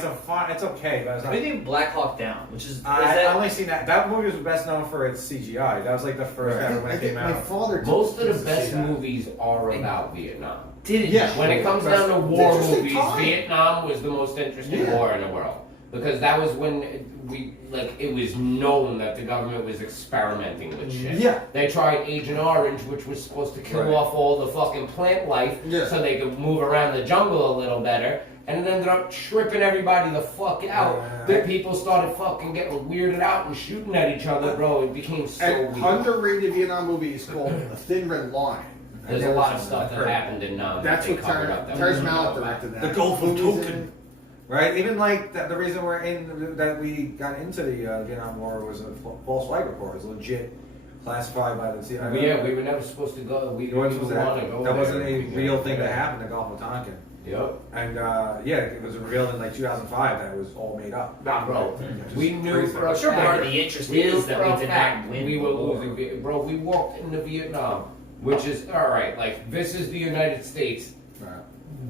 It's okay, but it's not. Maybe Black Hawk Down, which is I that only seen that. That movie was best known for its CGI. That was like the first ever when I it think came my out. father. Most of used the to see best that. movies are about Vietnam. did it. Yeah. When it comes down to war Interesting movies, time. Vietnam was the most interesting Yeah. war in the world because that was when it was known that the government was experimenting with shit. Yeah. They tried Agent Orange, which was supposed to kill Right. off all the fucking plant life Yeah. so they could move around the jungle a little better. And it ended up tripping everybody the fuck out. Yeah. The people started fucking getting weirded out and shooting at each other, bro. It became so An weird. underrated Vietnam movie is called A Thin Red Line. There's a lot of stuff that Right. happened in Nam. That's they what covered up that Terrence we don't Malick know about. directed that. The Gulf of Movies in Tonkin. Right? Even like the reason we're in that we got into the Vietnam War was a false flag report. It was legit classified by the CIA. Yeah, we were never supposed to go. We What didn't was even that? want to go. That there. wasn't a We real didn't. thing that happened in the Gulf of Tonkin. Yep. And yeah, it was revealed in like 2005 that it was all made up. Nah, bro. We knew crazy. for a Sure, fact. part of the interest We knew is that for we a did fact not win. we the were war. losing. Bro, we walked into Vietnam, which is all right. Like this is the United States. Right.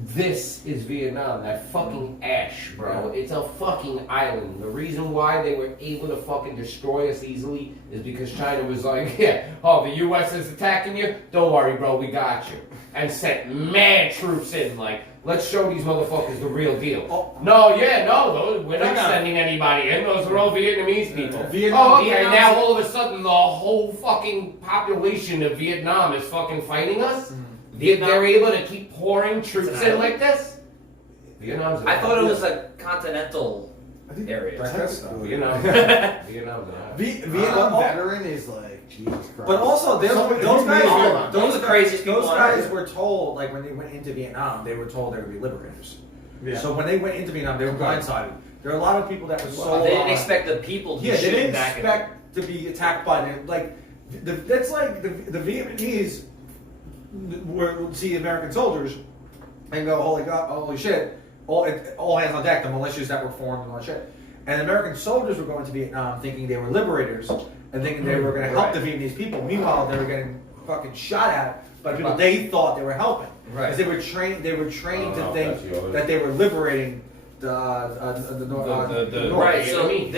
This is Vietnam. That fucking ash, bro. It's a fucking island. The reason why they were able to fucking destroy us easily is because China was like, yeah, oh, the U.S. is attacking you? Don't worry, bro, we got you. And sent mad troops in, like, let's show these motherfuckers the real deal. Oh. No, we're not No. sending anybody in. Those are all Vietnamese people. Vietnam- Oh, okay, Vietnam's- now all of a sudden the whole fucking population of Vietnam is fucking fighting us? Vietnam- They're able to keep pouring troops It's an in island? like this? Vietnam's an I thought it island. was a continental I think area. That's Vietnam's Vietnam's an island. Vietnam But- veteran is like Jesus Christ. But also, those Somebody- guys, Vietnam. Those are the craziest people those on guys earth. were told, like when they went into Vietnam, they were told they would be liberators. Yeah. So when they went into Vietnam, they were blindsided. There are a lot of people that were so. They didn't expect the people to Yeah, they shoot didn't back expect to be attacked by them. Like, that's like the Vietnamese would see American soldiers and go, "Holy God, holy shit! All hands on deck!" The militias that were formed and all that shit. And American soldiers were going to Vietnam thinking they were liberators and thinking they were going to help the Vietnamese people. Meanwhile, they were getting fucking shot at by people they thought they were helping. Right. Because they were trained. They were trained Oh, to think that's yours. that they were liberating the The North. Right, You know so what I mean?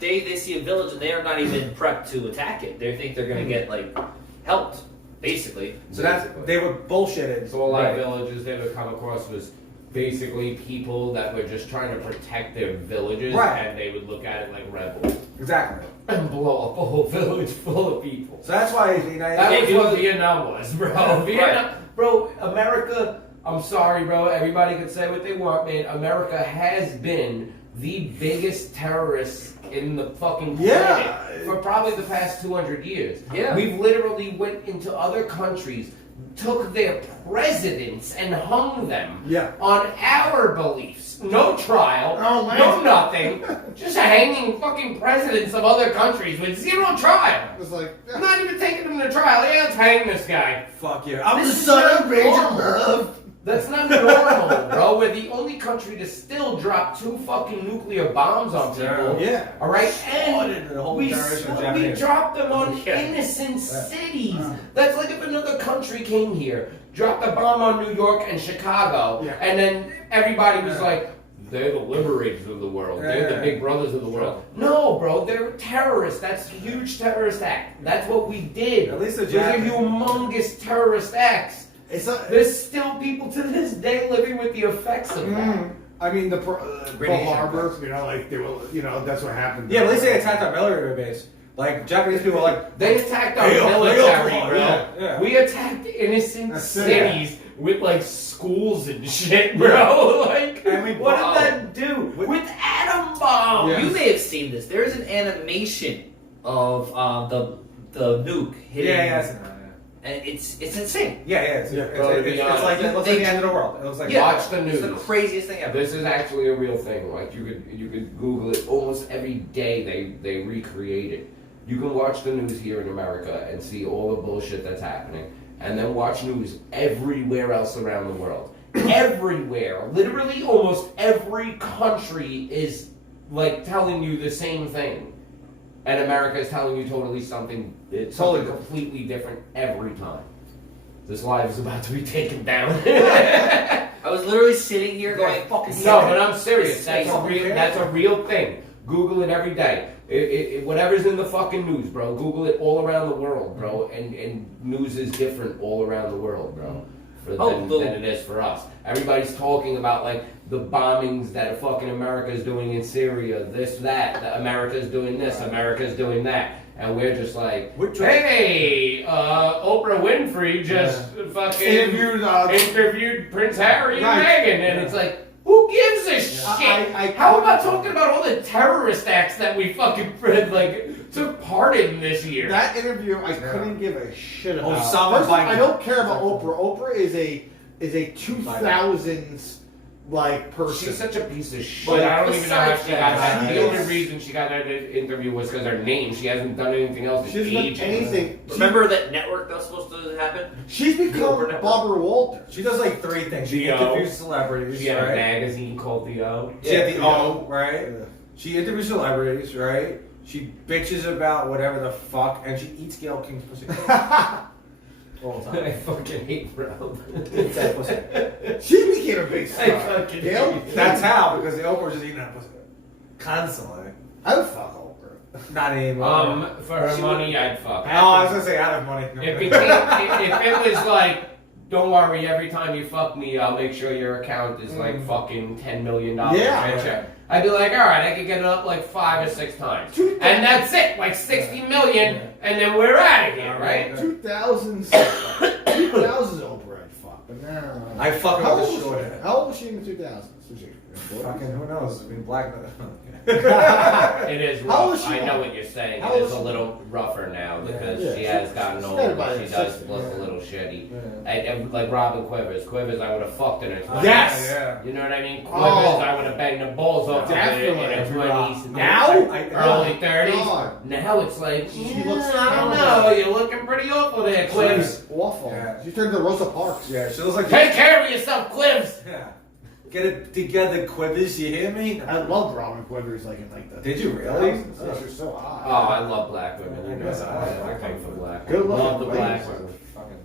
they see a village and they are not even prepped to attack it. They think they're gonna get like helped, basically. So that's they were bullshitted. So a lot of Right. villages they would come across was basically people that were just trying to protect their villages, Right. and they would look at it like rebels Exactly. and blow up a whole village full of people. So that's why the United That They was do what it. Vietnam was, bro. Right. bro, America, I'm sorry, bro, everybody can say what they want, man. America has been the biggest terrorists in the fucking planet for probably the past 200 years. Yeah. We've literally went into other countries, took their presidents and hung them on our beliefs. No trial, no nothing. Just hanging fucking presidents of other countries with zero trial. It was like, I'm not even taking them to trial. Yeah, let's hang this guy. Fuck yeah. I'm This the is son not of Major normal. Love. That's not normal, bro. We're the only country to still drop 2 fucking nuclear bombs on people. Yeah. All right, Exploded and the whole we generation of Japanese. dropped them on Yeah. innocent cities. That's like if another country came here, dropped a bomb on New York and Chicago, and then everybody was like, they're the liberators of the world. They're the big brothers of the world. No, bro, they're terrorists. That's a huge terrorist act. That's what we did. At least the Those are Japanese. humongous terrorist acts. it's not. There's still people to this day living with the effects of that. I mean, the Pearl Radiation Harbor, you know, like they were, you know, that's what happened. Yeah, but at least they attacked our military base. Like, Japanese people are like, They attacked our Hey, military, hey, bro. yeah. We attacked innocent That's it. cities with like schools and shit, bro. Like, And we what bombed. did that do with atom bombs? Yeah. You may have seen this. There's an animation of the nuke hitting. And it's insane. It's Bro, to be it's honest, like it looks like the end of the world. It looks like Watch the It's news. the craziest thing ever. This is actually a real thing. Like you could Google it. Almost every day they recreate it. You can watch the news here in America and see all the bullshit that's happening, and then watch news everywhere else around the world. Everywhere, literally, almost every country is like telling you the same thing, and America is telling you totally something completely different every time. This live is about to be taken down. I was literally sitting here going, "Fucking No, but I'm serious. It's That's a real thing. Google it every day. Whatever's in the fucking news, bro. Google it all around the world, bro. And news is different all around the world, bro. Than it is for us. Everybody's talking about like the bombings that fucking America's doing in Syria, this, that America's doing this, America's doing that. And we're just like, hey, Oprah Winfrey just fucking interviewed Prince Harry and Meghan. And it's like, who gives a shit? How about talking about all the terrorist acts that we fucking like took part in this year? That interview, I couldn't give a shit about. Osama First of all, Biden. I don't care about Oprah. Oprah is a 2000s like person. She's such a piece of shit. But I don't even know how besides she got that. that, The she only is- reason she got that interview was because her name. She hasn't done anything else She in hasn't done ages. anything. Remember that network that was supposed to happen? She's become Oprah. Barbara Walters. She does like 3 things. She The O. interviews celebrities, She had a right? magazine called The O. She had the Yeah. O, right? Yeah. She interviews celebrities, right? She bitches about whatever the fuck, and she eats Gail King's pussy all the I time. fucking hate bro. Eats that pussy. She became a big I star. fucking Gail? hate That's how, because the Oprah was just eating that pussy constantly. I would fuck Oprah. Not anymore. For her money, I'd fuck. Oh, I was gonna say out of money. If it was like, don't worry, every time you fuck me, I'll make sure your account is like fucking $10 million Yeah. richer. I'd be like, all right, I could get it up like 5 or 6 times, Two- and that's it, like 60 million, and then we're out of here, right? 2000s Oprah I'd fuck, but now. I fuck How with old the was short she? head. How old was she in the 2000s? Was she? Fucking who knows? I mean, black. It is How rough. old is she I know now? what you're saying. How It old is is a she little rougher now because Yeah, she she- has gotten she's older. got about She does 60, look yeah. a little shitty. Yeah. And like Robin Quivers. Quivers, I would have fucked in her 20s. Yes! Yeah. You know what I mean? Quivers, Oh. I would have banged the balls off of her in her Definitely. 20s. Now? Early 30s. God. Now it's like, She looks I don't terrible. know. You're looking pretty awful there, Quivs. She's awful. Yeah. She turned to Rosa Parks. Yeah, she looks like. Take care of yourself, Quivs. Yeah. Get it together, Quivers. You hear me? I loved Robin Quivers like in like the. Did you really? 2000s. Yeah, she was so hot. Oh, I love black women. You know Yes, that. I- I come for black Good women. Love the looking black ladies. women. Fucking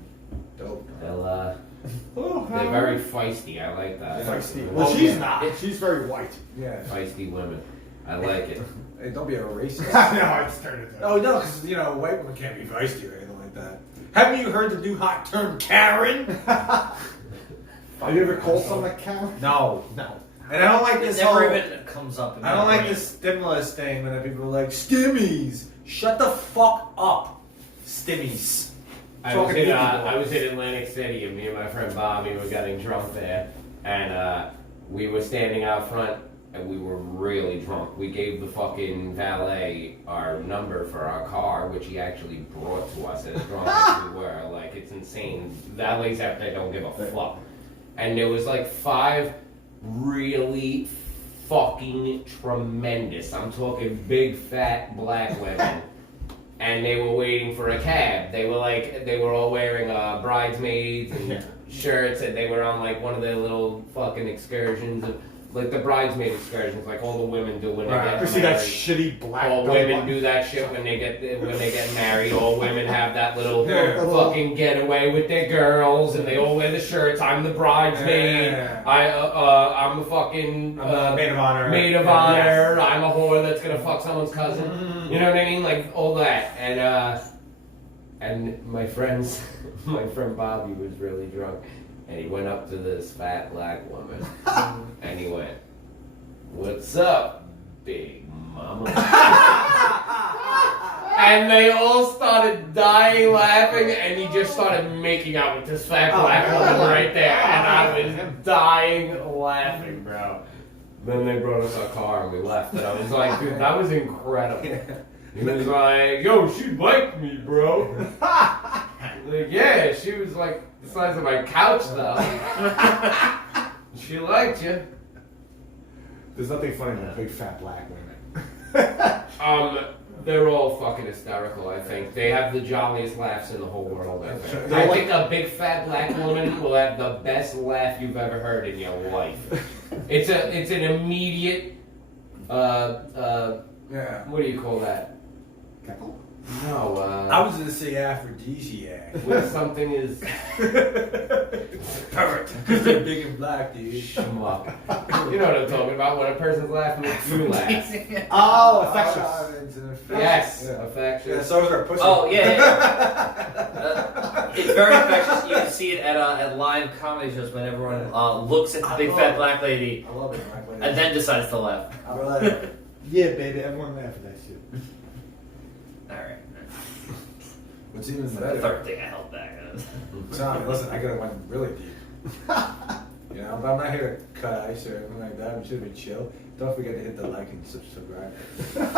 dope. They're very feisty. I like that. Feisty. Well, she's not. She's very white. Yeah. Feisty women. I like it. Hey, don't be a racist. no, I just turned it down. Oh no, because you know white women can't be feisty or anything like that. Haven't you heard the new hot term, Karen? Have you ever called someone a cow? No. No. And I don't like It this never whole. even comes up. In I don't my like brain. this stimulus thing when people are like stimmies. Shut the fuck up, stimmies. I was in Atlantic City, and me and my friend Bobby were getting drunk there, and we were standing out front, and we were really drunk. We gave the fucking valet our number for our car, which he actually brought to us as drunk as we were. Like, it's insane. Valets out there don't give a fuck. And there was like 5 really fucking tremendous, I'm talking big fat black women, and they were waiting for a cab. They were all wearing bridesmaids and shirts, and they were on like one of their little fucking excursions, like the bridesmaid excursions, like all the women do when they get married. You see that shitty black. All women do that shit when they get married. All women have that little fucking getaway with their girls, and they all wear the shirts. I'm the bridesmaid. I'm a fucking maid of honor. Maid of honor. Yes. I'm a whore that's gonna fuck someone's cousin. You know what I mean? Like all that. And my friend Bobby was really drunk. And he went up to this fat black woman, and he went, "What's up, big mama?" And they all started dying laughing, and he just started making out with this fat black woman right there, and I was dying laughing, bro. Then they brought us our car, and we left, and I was like, dude, that was incredible. He was like, "Yo, she liked me, bro." Like, yeah, she was like the size of my couch, though. She liked you. There's nothing funny than big fat black women. They're all fucking hysterical, I think. They have the jolliest laughs in the whole world, I think. I think a big fat black woman will have the best laugh you've ever heard in your life. It's an immediate, what do you call that? Cackle? No, I was going to say aphrodisiac. when something is Perfect. Because they're big and black, dude. schmuck. You know what I'm talking about, when a person's laughing makes you laugh. Oh, affections. Yes, Yeah. affection. Yeah, so is our pussy. Oh yeah. It's very infectious. You can see it at live comedy shows when everyone looks at the big fat black lady I love it, black lady. and then decides to laugh. I love it. Yeah, baby, everyone laugh at that shit. All right. What's even That's the better? third thing I held back. Tom, listen, I could have went really deep. You know, but I'm not here to cut ice or anything like that. I'm just here to chill. Don't forget to hit the like and subscribe. Can I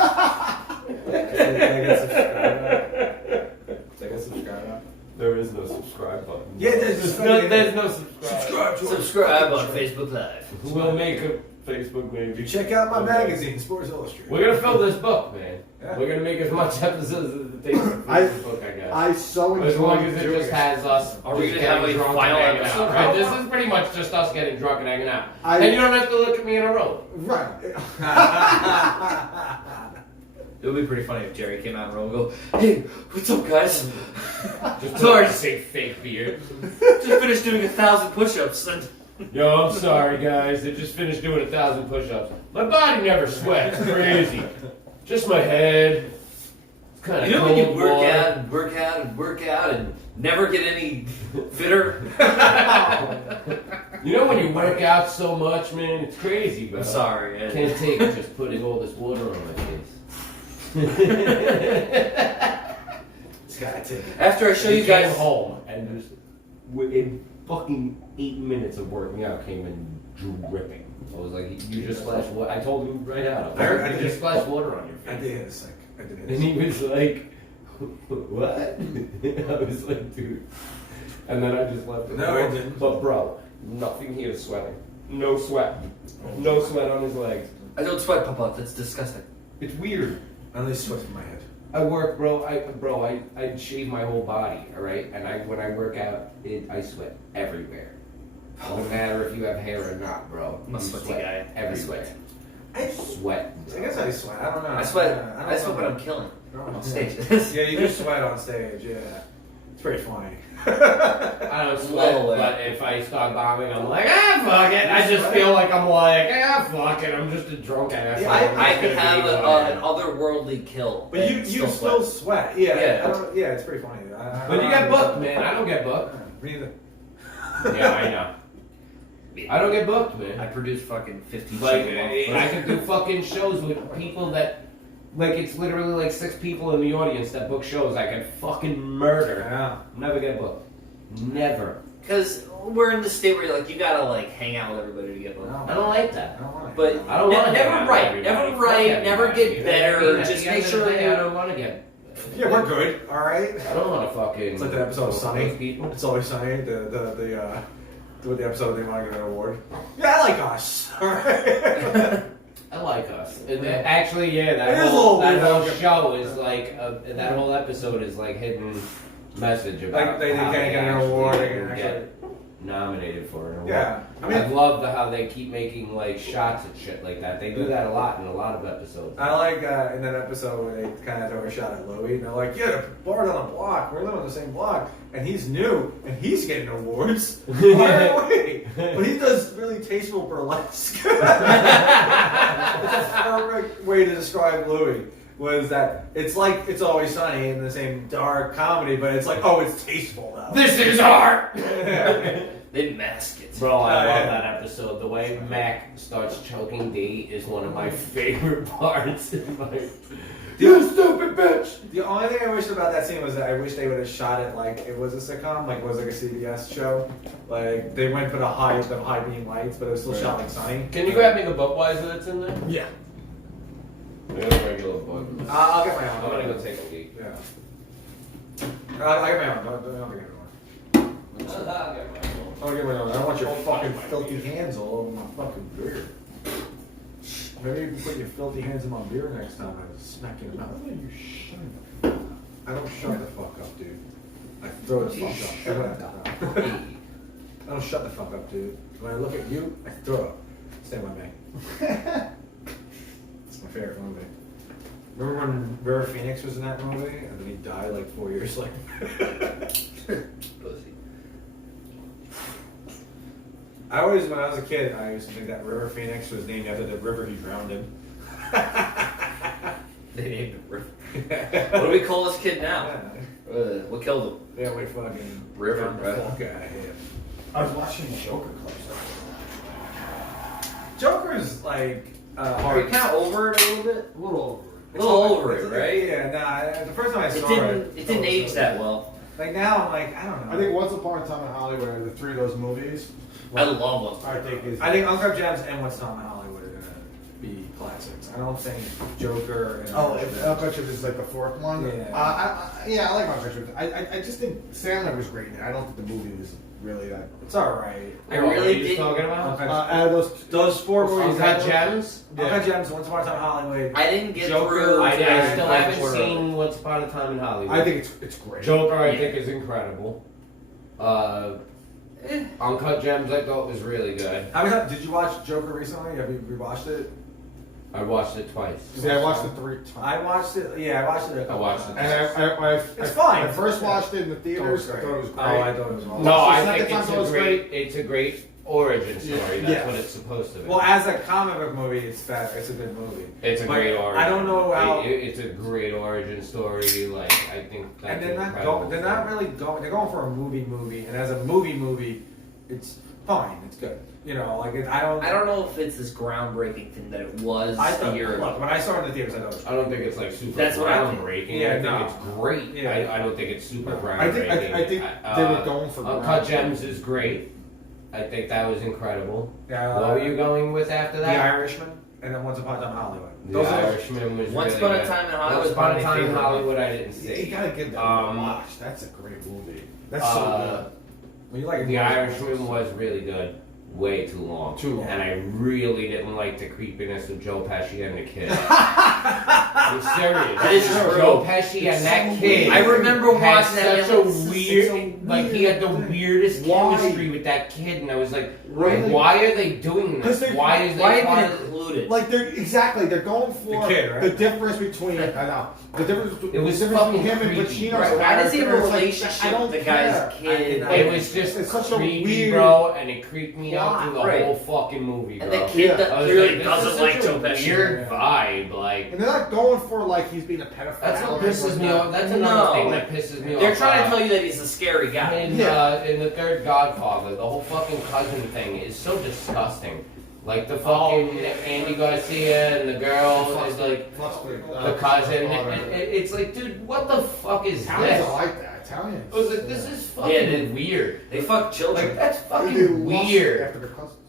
get subscribe? There is no subscribe button. Yeah, there's no subscribe. Subscribe on Facebook Live. We'll make a Facebook maybe. You check out my magazine, Sports Illustrated. We're gonna fill this book, man. Yeah. We're gonna make as much episodes as it takes to I- fill this book, I guess. I so As long enjoyed as it doing just it. has us. Are we just gonna have getting a drunk final and hanging episode? out, right? This is pretty much just us getting drunk and hanging out. And you don't have to look at me in a row. Right. It would be pretty funny if Jerry came out and go, "Hey, what's up, guys? Just Sorry. to say fake beard. Just finished doing 1,000 push-ups." And Yo, I'm sorry, guys. I just finished doing 1,000 push-ups. My body never sweats. It's crazy. Just my head. It's kind of you know cold. when you work boy. out and work out and work out and never get any fitter? You know when you work out so much, man? It's crazy, bro. I'm sorry. I can't take just putting all this water on my face. It's gotta take it. After I show you Came guys home and just in fucking 8 minutes of working out came in dripping. I was like, you just splashed water. I told him right out. I heard- You just splashed water on your I face. did hit a sick. I did hit a And sick. he was like, what? I was like, dude. And then I just left it. No, I didn't. But bro, nothing here is sweating. No sweat. No sweat on his legs. I don't sweat, Papa. That's disgusting. It's weird. I only sweat from my head. I work, bro. I shave my whole body, all right. And when I work out, I sweat everywhere. No matter if you have hair or not, bro. I'm a You sweaty sweat guy. I everywhere. sweat. Sweat. I guess I sweat. I don't know. I sweat. I I sweat when I'm killing don't know. on stage. Yeah, you do sweat on stage. Yeah, it's pretty funny. I don't sweat, Well, but if I start bombing, I'm like, fuck it. I just feel like I'm like, fuck it. I'm just a drunk ass. Yeah, I can have an otherworldly kill. But you and still sweat. Yeah, Yeah. I don't, yeah, it's pretty funny. But you get booked, man. I don't get booked. Me neither. Yeah, I know. I don't get booked, I man. produce fucking 15 Like, shit. I can do fucking shows with people that Like, it's literally like 6 people in the audience that book shows I can fucking murder. Yeah. Never get booked. Never. Because we're in the state where you gotta like hang out with everybody to get booked. I don't like that. I don't want it. But I don't want to never write, never get better. Just make sure I don't want to get. Yeah, we're good. All right. I don't want to fucking. It's like that episode of those Sunny. people. It's always Sunny. With the episode they want to get an award. Yeah, I like us. All right. I like us. And actually, yeah, It is a little that weird, whole though. show is like that whole episode is like hidden message about Like, they how can't get an award, they can get nominated for an award. Yeah, I mean- I love how they keep making like shots and shit like that. They do that a lot in a lot of episodes. I like in that episode where they kind of throw a shot at Louis, and they're like, "Yeah, the bar down the block. We're living on the same block, and he's new, and he's getting awards. Why are we?" But he does really tasteful burlesque. It's a perfect way to describe Louis. Was that it's like It's Always Sunny in the same dark comedy, but it's like, oh, it's tasteful now. This is art. They mask it. Bro, I love yeah. that episode. The way Mac starts choking D is one of my favorite parts. You stupid bitch! The only thing I wished about that scene was that I wish they would have shot it like it was a sitcom, like it was like a CBS show. Like they went for the high beam lights, but it was still shot like Sunny. Can you grab me the Budweiser that's in there? Yeah. Yeah, regular Budweiser. I'll get my own. I'm gonna go take a leak. Yeah. I'll get my own. Don't get one. I'll get my own. I don't want your fucking filthy hands all over my fucking beer. Maybe you can put your filthy hands in my beer next time I smack you in the mouth. You shut the fuck up. I don't shut the fuck up, dude. I throw the fuck up. I don't shut the fuck up, dude. When I look at you, I throw up. Stand by me. It's my favorite movie. Remember when River Phoenix was in that movie and then he died like 4 years later? Pussy. I always, when I was a kid, I used to think that River Phoenix was named after the river he drowned in. They named him River. What do we call this kid now? What killed him? Yeah, we fucking River, drowned the right? fuck out of here. I was watching Joker clips. Joker's like Are you kind of over it a little bit? A little over. A little over it, right? Yeah, nah. The first time I It saw didn't it age that well. Like now, I'm like, I don't know. I think Once Upon a Time in Hollywood, the three of those movies. I love them. I think is. I think Uncut Gems and What's Not in Hollywood are gonna be classics. I don't think Joker and Oh, Uncut Gems is like the fourth one. Yeah. I like Uncut Gems. I just think Sandler was great. I don't think the movie was really that. It's all right. I really did. did. Talking about Out of Those four movies. Uncut Gems. Uncut Gems, Once Upon a Time in Hollywood. I didn't get Joker, through. I Yeah, still yeah, haven't yeah. seen Once Upon a Time in Hollywood. I think it's great. Joker, I Yeah. think, is incredible. Uncut Gems, I thought was really good. How many times did you watch Joker recently? Have you rewatched it? I watched it twice. See, I watched it 3 times. I watched it. Yeah, I watched it. I watched it. And It's fine. I first watched it in the theaters. I thought it was great. Oh, I thought it was awesome. No, I Second think time it's it was a great origin story. That's Yeah. what it's supposed to be. Well, as a comic book movie, it's better. It's a good movie. It's a But great origin. I don't know how. It's a great origin story. Like I think that's And they're not incredible. they're not really going. They're going for a movie, and as a movie, it's fine. It's good. You know, like I don't know if it's this groundbreaking thing that it was I a thought. year Look, ago. when I saw it in the theaters, I thought it was. I don't think it's like super That's what I think. groundbreaking. Yeah, I think no. it's great. Yeah. I don't think it's super No. groundbreaking. I think they were going for Uncut groundbreaking. Gems is great. I think that was incredible. Yeah, What were you going with after The that? Irishman, and then Once Upon a Time in Hollywood. The Those are Irishman was Once really Upon a good. Time in Hollywood Once was Upon one a of my Time in favorite. Hollywood, I didn't You see. gotta give that a watch. That's a great movie. That's so Well, you like The Irishman was really good. Way too long. Too long. And I really didn't like the creepiness of Joe Pesci and the kid. I'm serious. That is true. Joe Pesci and that kid. I remember had watching that. such a It's weird, like he had the weirdest Why? chemistry with that kid, and I was like, Right. why are they doing this? 'Cause they- Why is Why they even included? Like they're going for The kid, right? the difference between I know the difference between It was the difference between fucking him and creepy. Pacino's Right, why does he have a character. It's like, relationship I don't with the guy's care. kid? It was just It's such a creepy, weird- bro, and it creeped me out through the Right. whole fucking movie, bro. And the kid Yeah. that I was clearly like, this doesn't is like such Joe a Pesci. weird vibe, like. And they're not going for like he's being a pedophile. That's what or pisses anything me like off. that. That's another No. thing that pisses me off. They're trying to tell you that he's a scary guy. In, Yeah. in the third Godfather, the whole fucking cousin thing is so disgusting. Like the fucking Andy Garcia and the girl is like the cousin. It's like, dude, what the fuck is Italians this? are like that. Italians. I was like, this is fucking weird. They fuck children. Like, that's They fucking lust weird. after their cousins.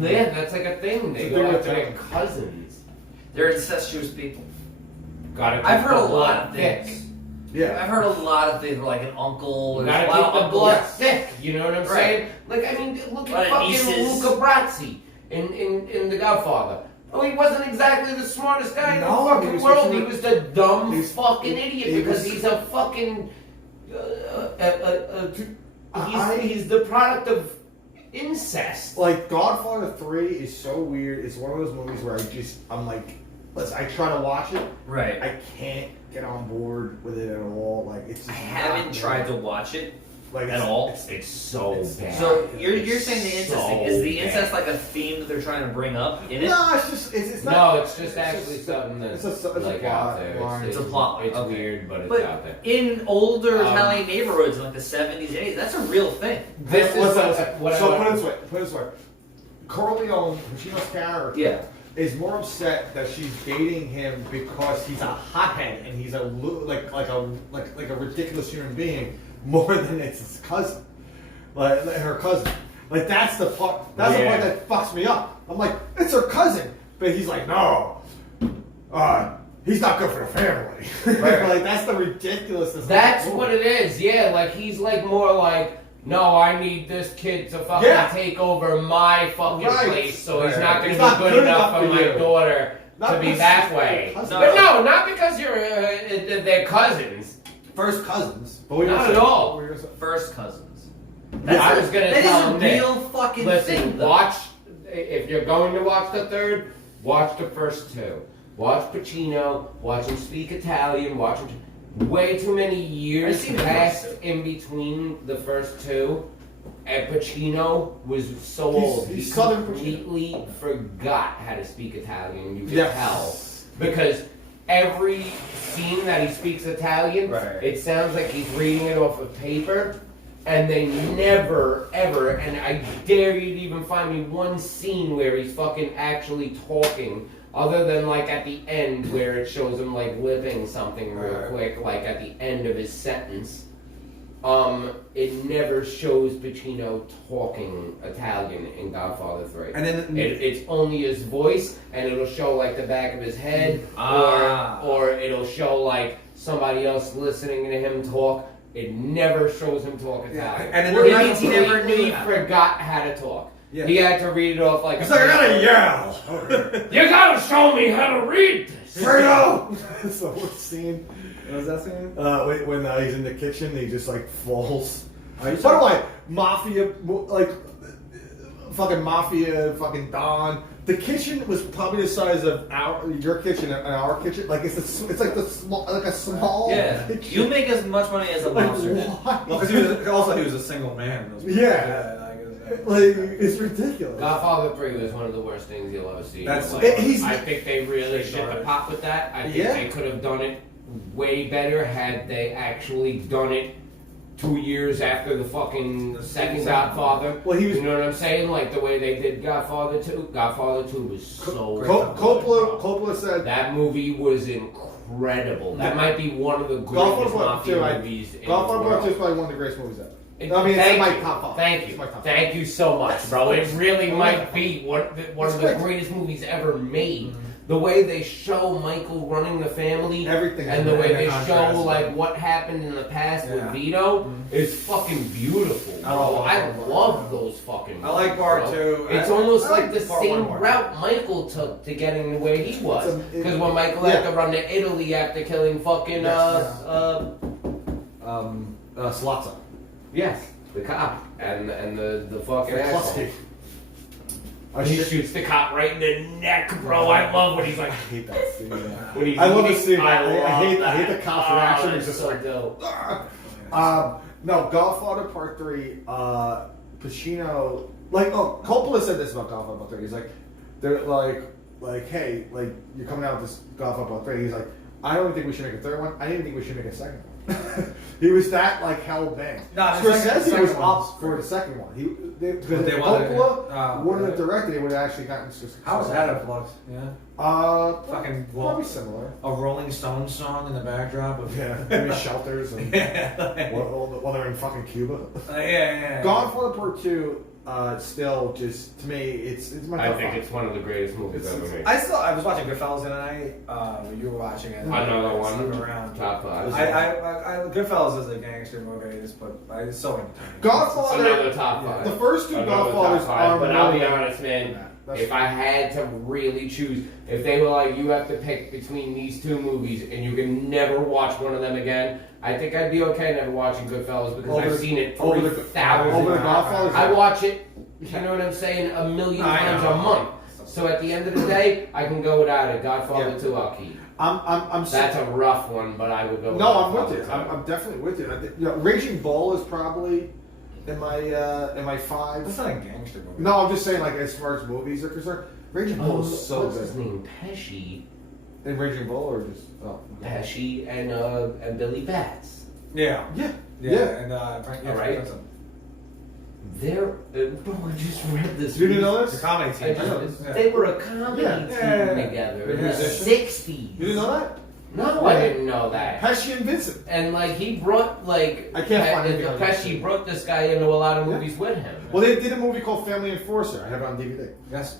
Yeah, that's like a thing. They It's a go thing after with their them. cousins. They're incestuous people. Gotta I've keep heard the a lot of blood things. thick. Yeah. I've heard a lot of things like an uncle. You There's gotta a lot keep of the blood uncles. thick. You know what I'm Right. saying? Like, I mean, look Lot at of fucking nieces. Luca Brasi in The Godfather. Oh, he wasn't exactly the smartest guy in the No, he fucking was world. supposed He to- was the dumb he's- fucking he- idiot he because was- he's a fucking. I- He's the product of incest. Like Godfather 3 is so weird. It's one of those movies where I'm like, listen, I try to watch it. Right. I can't get on board with it at all. Like it's just I haven't not tried me. to watch it like at all. It's so bad. So you're saying the It's incest thing so is the bad. incest like a theme that they're trying to bring up in it? No, it's just it's not. No, it's just actually something it's that's a like plot out there. line. It's a plot line, It's okay. weird, but it's But out there. in older Um, Italian neighborhoods in like the 70s and 80s, that's a real thing. This is Listen, what so I put it this way. Put it this way. Corleone, Pacino's character, Yeah. is more upset that she's dating him because he's a hothead and he's like a ridiculous human being more than it's his cousin, like her cousin. Like that's the part. That's the part that fucks me up. I'm like, it's her cousin, but he's like, no, he's not good for the family. Right. Like that's the ridiculousness. of That's the movie. what it is, yeah. Like he's like more like, no, I need this kid to fucking Yeah. take over my fucking Right. place, so he's Right. not gonna He's be not good good enough enough for for my you. daughter Not to be because that she's way. your cousin. But no, not because you're they're cousins. First cousins, but we Not at all. First cousins. Yeah, I was gonna That tell is him a that. real fucking Listen, thing. though. watch if you're going to watch the third, watch the first two. Watch Pacino, watch him speak Italian, watch him. Way too many years I've seen the passed first in between the first two, and Pacino was so He's- old. he's he Southern completely forgot how to speak Italian. You could Yes. tell because every scene that he speaks Italian, Right. it sounds like he's reading it off of paper. And they never, ever, and I dare you to even find me one scene where he's fucking actually talking, other than like at the end where it shows him like lipping something real quick, like at the end of his sentence. It never shows Pacino talking Italian in Godfather 3. And then It's only his voice, and it'll show like the back of his head, Ah. or it'll show like somebody else listening to him talk. It never shows him talk Italian. and then Well, they're it not- means he never knew He how. forgot how to talk. Yeah. He had to read it off like. It's like I gotta yell. You gotta show me how to read this. Fredo! So what scene? What was that saying? When he's in the kitchen, he just like falls. Are you By the way, mafia, like fucking mafia, fucking Don. The kitchen was probably the size of your kitchen and our kitchen. Like it's like a small. Yeah. kitchen. You make as much money as a Like monster. why? Well, because he was a single man. Yeah. Like it's ridiculous. Godfather 3 was one of the worst things you'll ever see. in That's- your life. he's- I think they really Straight shit the garbage. pot with that. I think Yeah. they could have done it way better had they actually done it 2 years after the fucking second Godfather. Well, he was. You know what I'm saying? Like the way they did Godfather 2. Godfather 2 was so Coppola said That movie was incredible. That might be one of the Godfather greatest Part mafia 2, movies in the Godfather Part 2 is world. probably one of the greatest movies ever. It- I mean, it's thank my you. top five. Thank It's you. my top five. Thank you so much, bro. It really might be one of It's the great. greatest movies ever made. The way they show Michael running the family, Everything. and the way they show contrast. like what happened in the past with Yeah. Vito is fucking beautiful, bro. I love those fucking. I like movies, part bro. two. It's I almost like like the part same one more. route Michael took to getting the way he was. It's Because when Michael had to run to Italy after killing fucking Slotza. yes, the cop and the fucking asshole. He shoots the cop right in the neck, bro. I love when he's like, I hate that scene. when he's I love the eating. scene. I I love hate the cop's reaction. Oh, It's just so like, dope. no, Godfather Part 3, Pacino, like, Coppola said this about Godfather Part 3. He's like, they're like, hey, like, you're coming out with this Godfather Part 3. He's like, I don't think we should make a third one. I didn't think we should make a second one. He was that like hell bent. No, the Scorsese second was one up was for great. the second one. Because But they if wanted it. Coppola Oh, wouldn't really? have directed, he would have actually gotten Scorsese. How was that a flux? Yeah. Fucking well- probably similar. A Rolling Stones song in the backdrop of Yeah, maybe shelters and yeah. while they're in fucking Cuba. Yeah. Godfather Part 2, still just to me, it's my. I top think five. it's one of the greatest movies It's- ever made. I was watching Goodfellas the other night. When you were watching it. Another one. Around. Top five. Goodfellas is a gangster movie. It's so entertaining. Godfather. Another top five. The first two Another Godfathers top five, are. but I'll be really- honest, man. Yeah, that's If I had to really choose, if they were like, you have to pick between these two movies and you can never watch one of them again, I think I'd be okay never watching Goodfellas because I've seen it over the 3,000 over the times. Godfathers. I watch it, you know what I'm saying, a million I times know. a month. So at the end of the day, I can go without it. Godfather Yeah. 2, I'll keep. I'm. That's a rough one, but I would go with No, I'm with Godfather you. 2. I'm definitely with you. I think, Raging Bull is probably in my five. That's not a gangster movie. No, I'm just saying, like as far as movies are concerned, Raging Bull is so what's his good. name? Pesci. In Raging Bull or just Pesci and Billy Bats. Yeah. Yeah. Yeah. And Frank. Yeah, All right. Frank They're, bro, I just read this. You didn't know The this? comedy I team. just, Yeah. They were a comedy Yeah. team Yeah. together in the Musicians. 60s. You didn't know that? No, I didn't know that. Pesci and Vincent. And like he brought like I can't find anything on Pesci YouTube. brought this guy into a lot of Yeah. movies with him. Well, they did a movie called Family Enforcer. I have it on DVD. Yes.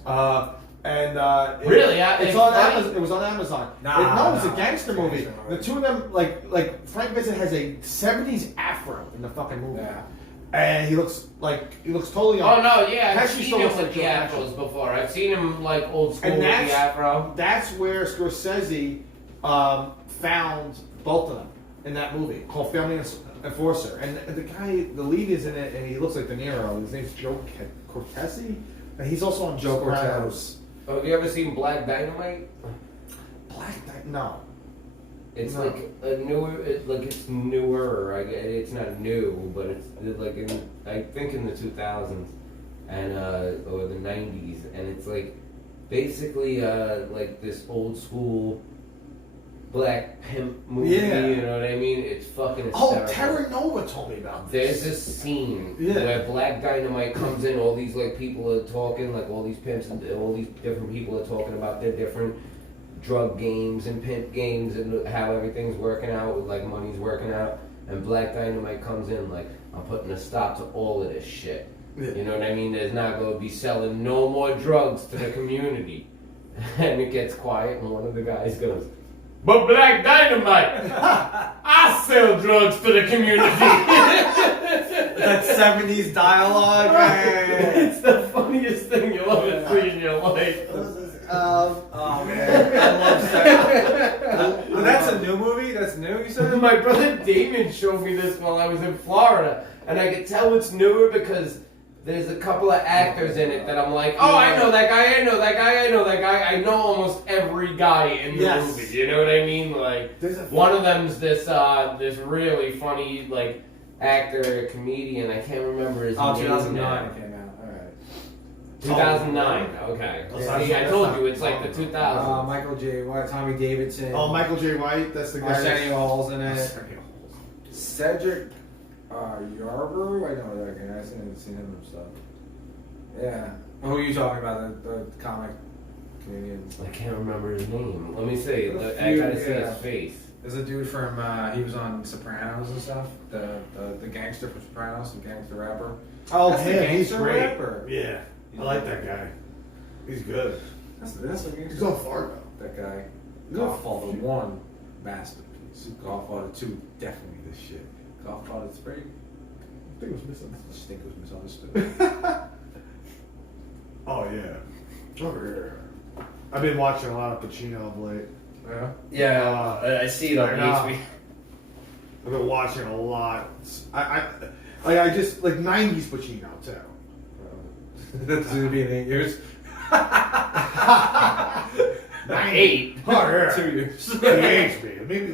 Really? It's on Amazon. It was on Amazon. Nah, It's a nah. gangster movie. Gangster movie. The two of them, like Frank Vincent has a '70s afro in the fucking movie, Yeah. and he looks totally. Oh no, yeah, I've Pesci seen still him looks with like the Joe afros before. I've seen him like old school And with that's- the afro. That's where Scorsese found both of them in that movie called Family Enforcer, and the guy, the lead is in it, and he looks like De Niro. His name's Joe Cortese, and he's also on Joe Sopranos. Oh, have you ever seen Black Dynamite? No. It's No. like a newer, it's newer. It's not new, but it's like I think in the 2000s and or the 90s, and it's like basically like this old school black pimp movie. Yeah. You know what I mean? It's fucking Oh, hysterical. Terra Nova told me about this. There's this scene Yeah. where Black Dynamite comes in, all these like people are talking, like all these pimps and all these different people are talking about their different drug games and pimp games and how everything's working out, with like money's working out, and Black Dynamite comes in like, I'm putting a stop to all of this shit. Yeah. You know what I mean? There's not going to be selling no more drugs to the community. And it gets quiet and one of the guys goes, but Black Dynamite, I sell drugs to the community. That 70s dialogue. It's the funniest thing you'll ever see in your life. Oh man, I love that. But that's a new movie. That's new. You said. My brother Damon showed me this while I was in Florida, and I could tell it's newer because there's a couple of actors in it that I'm like, oh, I know that guy, I know that guy, I know that guy. I know almost every guy in the Yes. movie. You know what I mean? Like, There's a- one of them's this really funny like actor, comedian. I can't remember his Oh, name. 2009 now. it came out. All right. 2009. Okay. Yeah. See, I told you it's like the 2000s. Michael J. White, Tommy Davidson. Oh, Michael J. White. That's the guy. Arsenio Hall's in it. Arsenio. Cedric Yarber. I know that guy. I've seen him and stuff. Yeah. Who are you talking about? The comic comedian. I can't remember his name. Let me see. A I few, gotta see yeah. his face. There's a dude from he was on Sopranos and stuff. The gangster from Sopranos, the gangster rapper. Oh, That's the yeah, he's gangster great. rapper. Yeah, I like that guy. He's good. That's the gangster. He's on Fargo. That guy. Yeah. Godfather 1, masterpiece. Godfather 2, definitely the shit. Godfather 3, I think it was missing. I just think it was misunderstood. Oh yeah. Over here. I've been watching a lot of Pacino of late. Yeah. Yeah, I see it on I know. HBO. I've been watching a lot. I just like '90s Pacino too. That's gonna be in 8 years. 8. Oh yeah. 2 years. He aged me.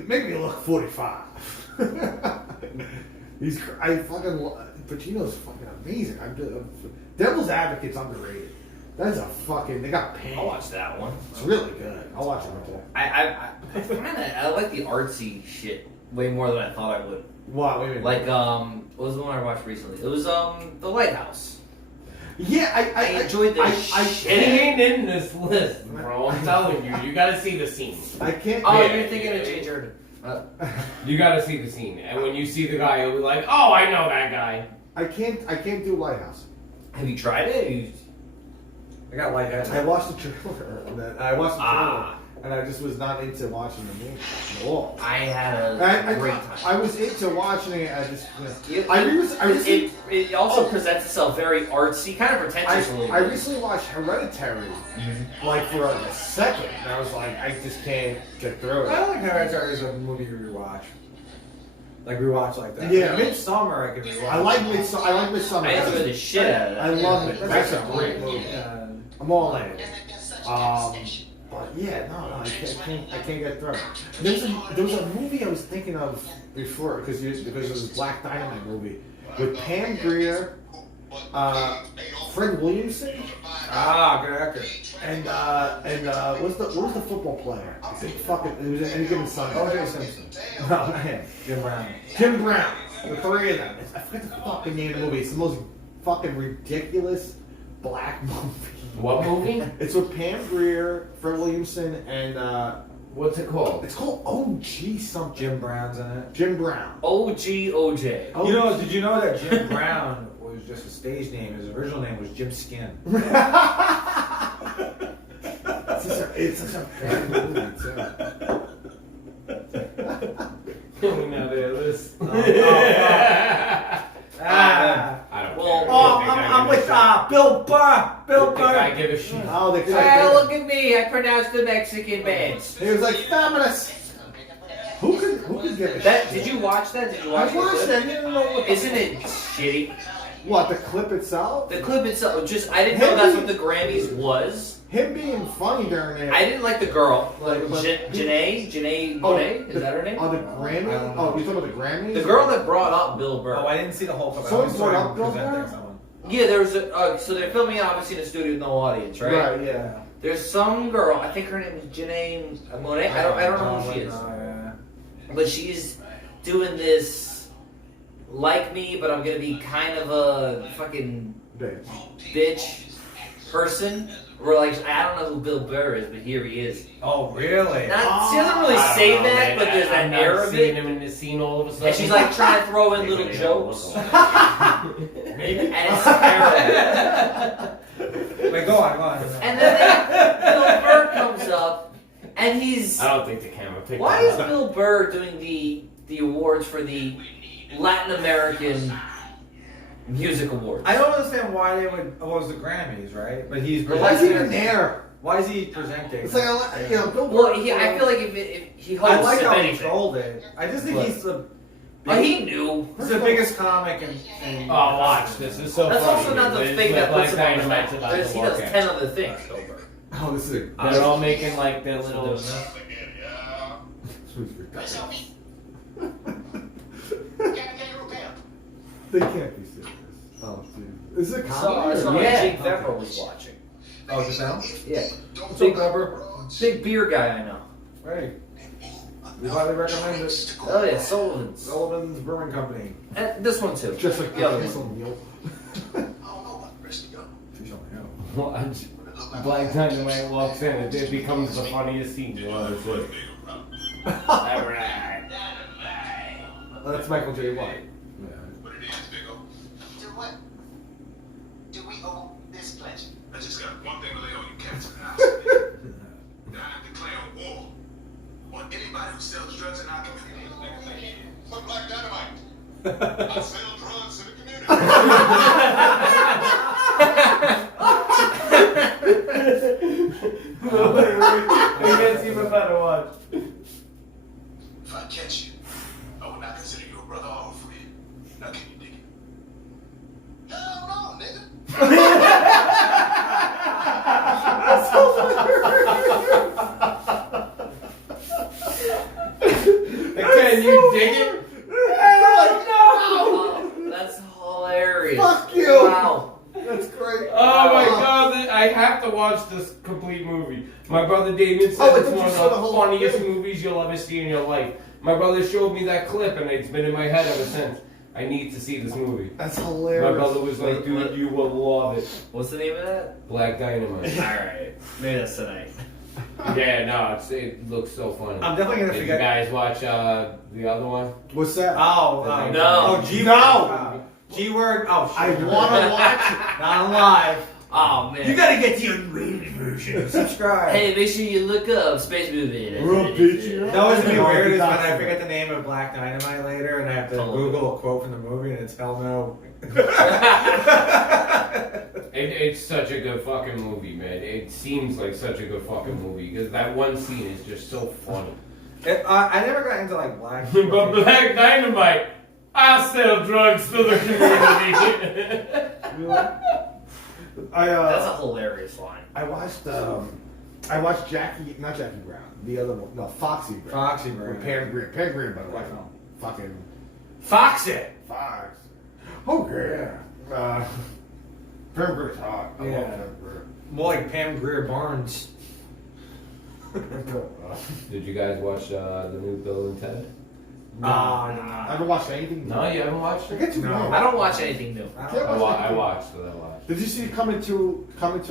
Make me look 45. Pacino's fucking amazing. Devil's Advocate's underrated. That's a fucking. They got pain. I'll watch that one. It's really good. I'll watch it right there. I like the artsy shit way more than I thought I would. What? What do you mean? Like, what was the one I watched recently? It was The Lighthouse. Yeah, I enjoyed the It shit. ain't in this list, bro. I'm telling you, you gotta see the scene. I can't. Oh, Yeah. you're thinking of Jay Jordan. You gotta see the scene, and when you see the guy, you'll be like, "Oh, I know that guy." I can't do Lighthouse. Have you tried it? I got lightheaded. I watched the trailer. And then I watched the trailer, and I just was not into watching the movie at all. I had a great time. I was into watching it. I just. It also presents itself very artsy, kind of pretentious a little I bit. recently watched Hereditary, like for like a second, and I was like, I just can't get through I it. don't think Hereditary is a movie you rewatch. Like rewatch like that. Yeah. Midsummer I can rewatch. I like Midsummer. I enjoyed the shit out of that. I love it. That's That's a great movie. Yeah. I'm all in. But yeah, no, I can't get through it. There was a movie I was thinking of before because it was this Black Dynamite movie with Pam Grier, Fred Williamson, Good actor. and what was the football player? The big fucking. It was Any Given Sunday. O.J. Simpson. No, not him. Jim Brown. Jim Brown. The three of them. I forget the fucking name of the movie. It's the most fucking ridiculous black movie. What movie? It's with Pam Grier, Fred Williamson, and What's it called? it's called OG something. Jim Brown's in it. Jim Brown. OG. Oh, Did you know that Jim Brown was just a stage name? His original name was Jim Skin. It's such a bad movie too. Now there, this. I don't Well, care. I'm with Bill Burr. Bill I Burr. give a shit. Oh, they Hey, look at me! I pronounced the Mexican bands. He was like feminist. Who could give a That shit? did you watch that? Did you I watch watched the that. clip? I didn't know what. Isn't it shitty? What, the clip itself? The clip itself, I didn't know that's what the Grammys was. Him being funny during it. I didn't like the girl. Like, Janae Monáe? Is that her name? Oh, the Grammy? I don't know. Oh, you talking about the Grammys? The girl that brought up Bill Burr. Oh, I didn't see the whole clip. So I he's saw brought him up Bill presenting Burr? someone. Yeah, there was so they're filming it obviously in a studio with no audience, right? Right, yeah. There's some girl, I think her name is Janae Monáe. I don't know who she is. Yeah. But she's doing this like me, but I'm gonna be kind of a fucking bitch person. Where like I don't know who Bill Burr is, but here he is. Oh, really? Not, she doesn't really say that, but there's that air of Seeing it. him in the scene all of a sudden. And she's like trying to throw in little jokes. Maybe. And it's terrible. Wait, go on. And then Bill Burr comes up, and he's. I don't think the camera picked Why that is up. Bill Burr doing the awards for the Latin American Music Awards? I don't understand why they would. Well, it was the Grammys, right? But he's. Why is he even there? Why is he presenting? It's like, Bill Burr. Well, I feel like if he hosts, I like if how he anything. trolled it. I just think What? he's the. Oh, he knew. He's the biggest comic and Oh, watch this. Is so That's funny. also not the There's thing that Black puts him on the Dynamite's map. about to He walk does in. 10 other things, Bill Burr. Oh, this is They're all making like their little. They can't be serious. Oh, dude. Is it So, comedy? so or- Yeah. Jake Pepper was watching. Oh, the sound? Yeah. Big Pepper. Big beer guy I know. Right. We highly recommend it. Oh yeah, Sullivan's. Sullivan's Brewing Company. And this one too. Just like the other Kiss one. on Neil. She's on hell. Watch. Black Dynamite walks in, it becomes the funniest scene you'll ever see. Alright. That's Michael J. White. Do what? Do we owe this pledge? I just got one thing to lay on you cats in the house. Now I'm declaring war on anybody who sells drugs in our community. Put Black Dynamite. I sell drugs in the community. It gets even better, watch. If I catch you, I will not consider you a brother or a friend. Now can you dig it? Hell no, nigga. Can you dig it? Oh, that's hilarious. Fuck you. Wow. That's great. Oh my god, I have to watch this complete movie. My brother Damien said Oh, I it's thought one you of saw the the whole funniest thing. movies you'll ever see in your life. My brother showed me that clip, and it's been in my head ever since. I need to see this movie. That's My hilarious. brother was like, dude, you will love it. What's the name of that? Black Dynamite. Alright. Maybe that's tonight. Yeah, no, it looks so funny. I'm definitely gonna Did you forget. guys watch the other one? What's that? Oh, No. Oh, G No. G-word. Oh, shit. I want to watch it. Not on live. Oh man. You gotta get the unrated version. Subscribe. Hey, make sure you look up Space Movie. Real bitchy. That was gonna be No, weird is when that's I not. forget the name of Black Dynamite later and I have to Totally. Google a quote from the movie and it's hell no. It's such a good fucking movie, man. It seems like such a good fucking movie because that one scene is just so funny. I never got into like black. But Black Dynamite, I sell drugs to the community. That's a hilarious line. I watched Jackie, not Jackie Brown, the other one, no, Foxy Brown. Foxy With Brown. Pam Grier, by the way. White film. Fucking Fox it. Fox. Oh yeah. Pam Grier's hot. I Yeah. love Pam Grier. More like Pam Grier Barnes. Did you guys watch the new Bill and Ted? I haven't watched anything. No, you haven't watched I it? get too No. mad. I don't watch anything new. I Yeah, don't- I watched it. Did you see Coming to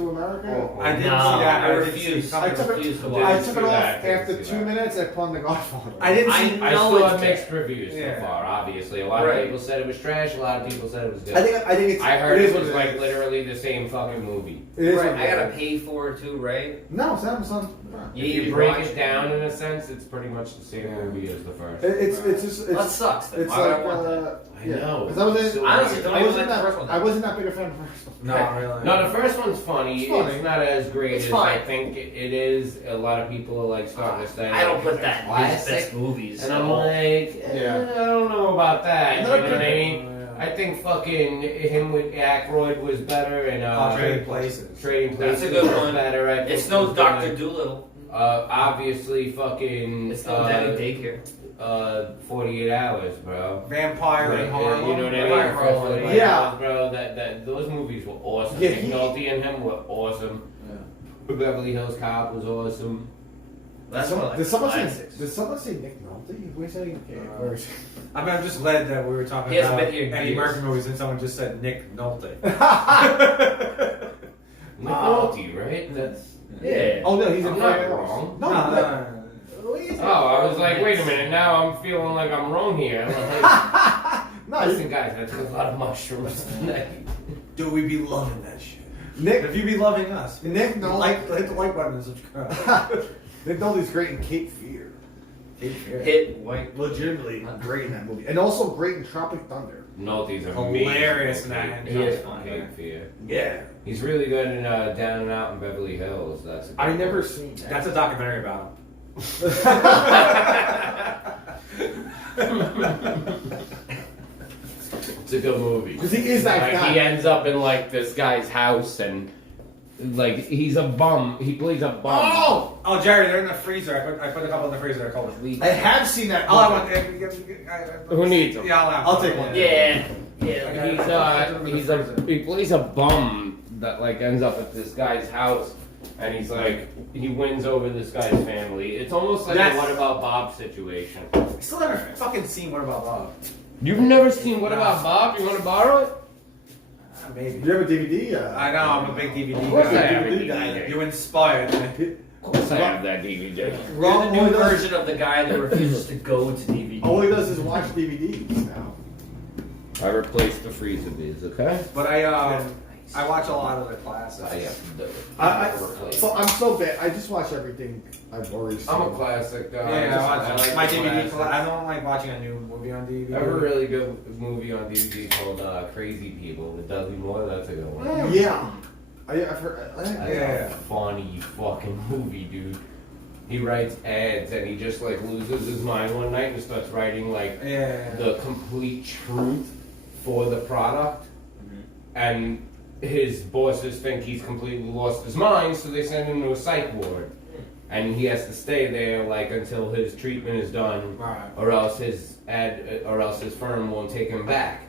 America? I didn't No, see that. I didn't refuse. see I Coming- took refuse to it. watch I it. took See it off that, I didn't after see 2 that. minutes. I put on the Godfather. I didn't I see. I know still it's have mixed reviews Yeah. so far, obviously. A lot Right. of people said it was trash, a lot of people said it was good. I think it's. I heard it it is was what like is. literally the same fucking movie. It is Right, what I it gotta is. pay for it too, right? No, it's Amazon. Yeah, If you you break watch it down in a sense, it's pretty much the same movie as the first. It's just. That It's, sucks. Then. it's Why would like. I want that? I know. Because I was in. So Honestly, don't I even wasn't like the that. first one. I wasn't that big a fan of the first one. No, really. No, the first one's funny. It's funny. It's not as great It's as fine. I think it is. A lot of people are like starting to say. I don't put it's that in his classic. best movies. And at I'm all. like, Yeah. I don't know about that. You No, know what I okay. mean? I think fucking him with Aykroyd was better, and Trading Places. Trading That's Places a good was one. better. I think It's no was Dr. good. Doolittle. Obviously, fucking. It's no Daddy Daycare. 48 Hours, bro. Vampire in Harlem. You know what I mean? Vampire For Harlem. 48 Yeah. Hours, bro. That those movies were awesome. Yeah, McNulty and him were awesome. Yeah. Beverly Hills Cop was awesome. That's one of Did like someone say? classics. Did someone say Nick Nolte? Where's that? Where is I mean, I'm just glad that we were talking He hasn't about been here in Eddie years. Murphy movies and someone just said Nick Nolte. McNulty, right? That's. Yeah. Oh no, he's in I'm not Fire wrong. No, no, no. no. Oh, I was like, wait a minute. Now I'm feeling like I'm wrong here. I'm like, No, listen, guys, I took a lot of mushrooms tonight. Do we be loving that shit? Nick If you be loving us, Nick Nolte. hit the like button and subscribe. Nick Nolte's great in Cape Fear. Hit white. Legitimately great in that movie, and also great in Tropic Thunder. Nolte's Hilarious in amazing. that. He is funny. Cape Fear. Yeah, He's really good in Down and Out in Beverly Hills. That's a good I one. never seen that. That's a documentary about him. It's a good movie. Because he is that Like guy. he ends up in like this guy's house and like he's a bum. He plays a bum. Oh, Jerry, they're in the freezer. I put a couple in the freezer. They're cold. I have seen that. All I movie. want. Who needs them? Yeah, I'll take one. Yeah. Yeah. He plays a bum that like ends up at this guy's house and he's like he wins over this guy's family. It's almost like That's- a What About Bob situation. I still haven't fucking seen What About Love. You've never seen What About Bob? You want to borrow it? Maybe. Do you have a DVD? I know. I'm a big DVD Of course I guy. have a DVD DVD. You inspired me. Of course I have that DVD. You're the Rob new only does- version of the guy that refuses to go to DVD. All he does is watch DVDs now. I replaced the freezer beers, okay? But I watch a lot of the classics. I have to do it. I'm so bad. I just watch everything I've already seen. I'm a classic guy. Yeah, I watch like my the DVD. classics. I don't like watching a new movie on DVD. I have a really good movie on DVD called Crazy People with Dudley Moore. That's a good one. Yeah. I've heard. That's Yeah. a funny fucking movie, dude. He writes ads and he just like loses his mind one night and starts writing like Yeah. the complete truth for the product. And his bosses think he's completely lost his mind, so they send him to a psych ward. And he has to stay there like until his treatment is done, Right. or else his firm won't take him back.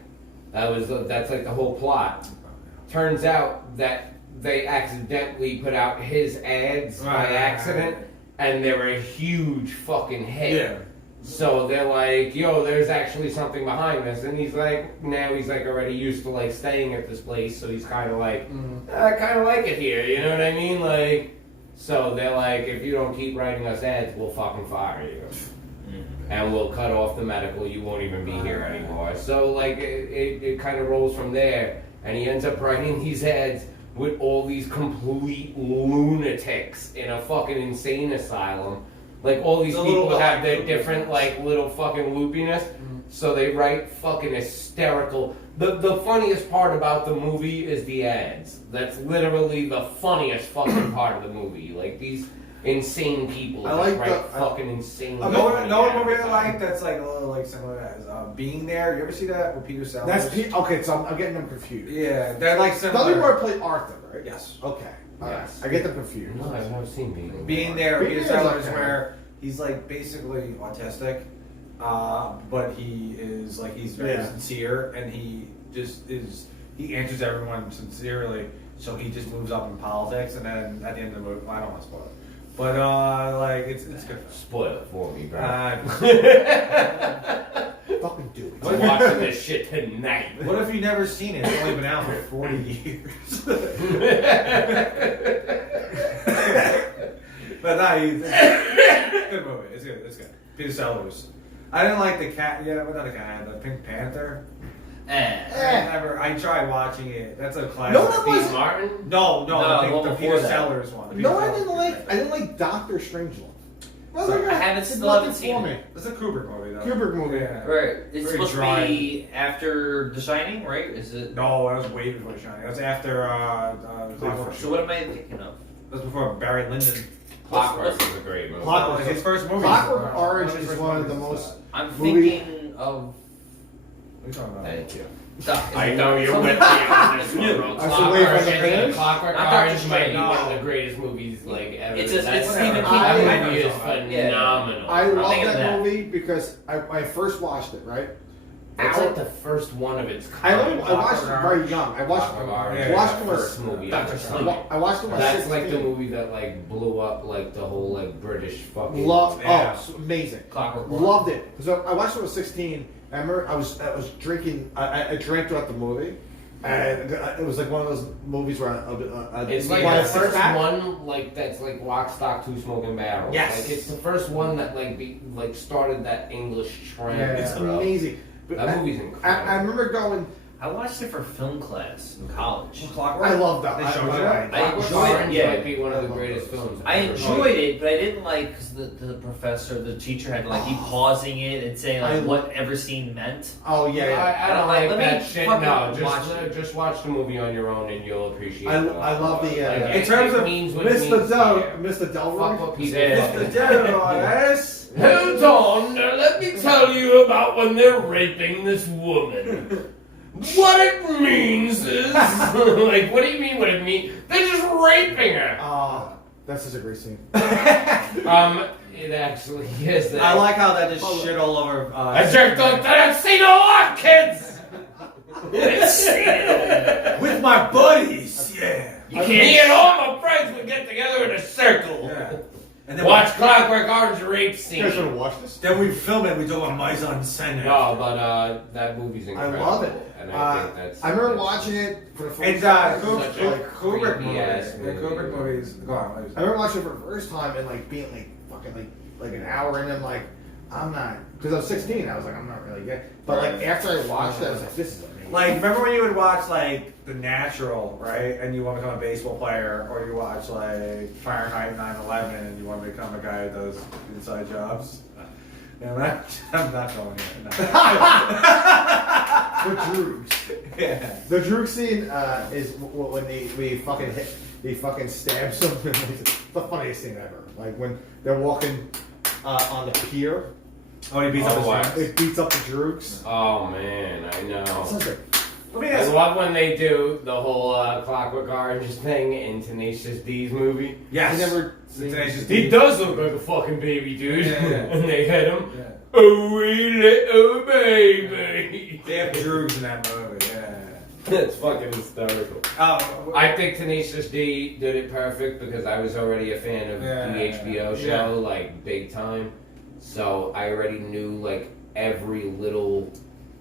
That's like the whole plot. Turns out that they accidentally put out his ads by accident, and they were a huge fucking hit. Yeah. So they're like, yo, there's actually something behind this. And he's like, now he's like already used to like staying at this place, so he's kind of like, I kind of like it here, you know what I mean? Like, so they're like, if you don't keep writing us ads, we'll fucking fire you. And we'll cut off the medical, you won't even be here anymore. So like, it kind of rolls from there. And he ends up writing these ads with all these complete lunatics in a fucking insane asylum. Like, all these people have their different, like, little fucking loopiness. So they write fucking hysterical. The funniest part about the movie is the ads. That's literally the funniest fucking part of the movie. Like, these insane people I like write fucking insane. No one movie I like that's like a little like similar as Being There. You ever see that with Peter Sellers? That's okay. So I'm getting them confused. Yeah, they're like The similar. other word played Arthur, right? Yes. Okay. Yes. I get them confused. No, I've never seen Being There, Being Peter There is Sellers, okay. where he's like basically autistic, but he is like he's very sincere and he just is. He answers everyone sincerely, so he just moves up in politics, and then at the end of the movie, I don't want to spoil it. But like it's good. Spoil it for me, bro. Fucking do it. I'm watching this shit tonight. What if you've never seen it? It's only been out for 40 years. But no, it's a good movie. It's good. It's good. Peter Sellers. I didn't like the cat. Yeah, but not the cat. The Pink Panther. I tried watching it. That's a classic. No, that Steve was Martin? No, No, the before Peter that. Sellers one. The Peter No, I Sellers didn't one. like. I didn't like Doctor Strangelove. Well, So, like, I haven't- it's still nothing haven't seen for it. me. It's a Kubrick movie, though. Kubrick movie. Yeah. Right. It's Very supposed dry. to be after The Shining, right? Is it? No, that was way before Shining. That was after Clockwork. So what am I thinking of? That was before Barry Lyndon. Clockwork is a great movie. Clockwork. His first movie. Clockwork Orange is one of the most. I'm Movie. thinking of. What are you talking about? Thank you. I know you're with me on this one, bro. I should wait for the finish. Clockwork Not Dr. Orange might be Strange. one of the greatest movies like ever. It's That Stephen King. That movie is Yeah. phenomenal. I I'm love thinking of that that. movie because I first watched it, right? It's like the first one of its kind. I watched it very young. I watched Clockwork it. Orange. Yeah. Watched it when I was First movie. Dr. ever. Sleep. I watched it when I was That's like the 16. movie that like blew up like the whole like British fucking. Loved. Yeah. Oh, it's amazing. Clockwork Orange. Loved it. So I watched it when I was 16. I remember I was drinking. I drank throughout the movie, and it was like one of those movies where It's like when I the sit first back- one, like that's like lock, stock, two smoking barrels. Yes. Like it's the first one that like started that English trend. It's bro. amazing. But That movie's incredible. I remember going. I watched it for film class in college. Clockwork? I love that. They showed you I- that? I Clockwork enjoyed it, Orange yeah. might be one of the I greatest love films. I ever. enjoyed it, but I didn't like because the professor, the teacher had to like keep pausing it and saying like what every scene meant. Oh yeah, yeah. I don't Like, like let me that shit. fucking No, watch just watch the movie on your own and you'll appreciate it. I love the, Like, in in terms it of means what it Mr. means Del, to you. Mr. Delroy. Fuck what people Yeah. fucking Mr. Dennis. Hold on, now let me tell you about when they're raping this woman. What it means is, like, what do you mean what it means? They're just raping her. Oh, that's such a great scene. It actually is. I like how that just shit all over. I jerked off that scene a lot, kids. with my buddies. Yeah. Me and all my friends would get together in a circle. Yeah. And then Watch Clockwork Orange rape You scene. guys want to watch this? Then we film it. We do a mise en scène. No, but that movie's I incredible. love it. And I think that's. I remember that's watching it for the first It's time. Such a Kubrick creepy movies. ass The movie. Kubrick movies. Go on. I remember watching it for the first time and like being like fucking like an hour in and like I'm not because I was 16. I was like I'm not really good. But like after I watched it, I was like this is amazing. Like, remember when you would watch like The Natural, right? And you want to become a baseball player, or you watch like Fahrenheit 9/11, and you want to become a guy who does inside jobs. Yeah, I'm not going here. No. The Droogs. Yeah. The Droog scene is when we fucking hit, he fucking stabs him. It's the funniest thing ever. Like when they're walking on the pier, Oh, he beats up his wow. friends. it beats up the Droogs. Oh man, I know. Sounds like Let me I ask. love when they do the whole Clockwork Orange thing in Tenacious D's movie. Yes. I never. Tenacious He D. does look like a fucking baby, dude. Yeah, yeah. And they hit him. Yeah. Oh, wee little baby. They have Droogs in that movie. Yeah. It's fucking hysterical. Oh, I think Tenacious D did it perfect because I was already a fan of the HBO show, like big time. So I already knew like every little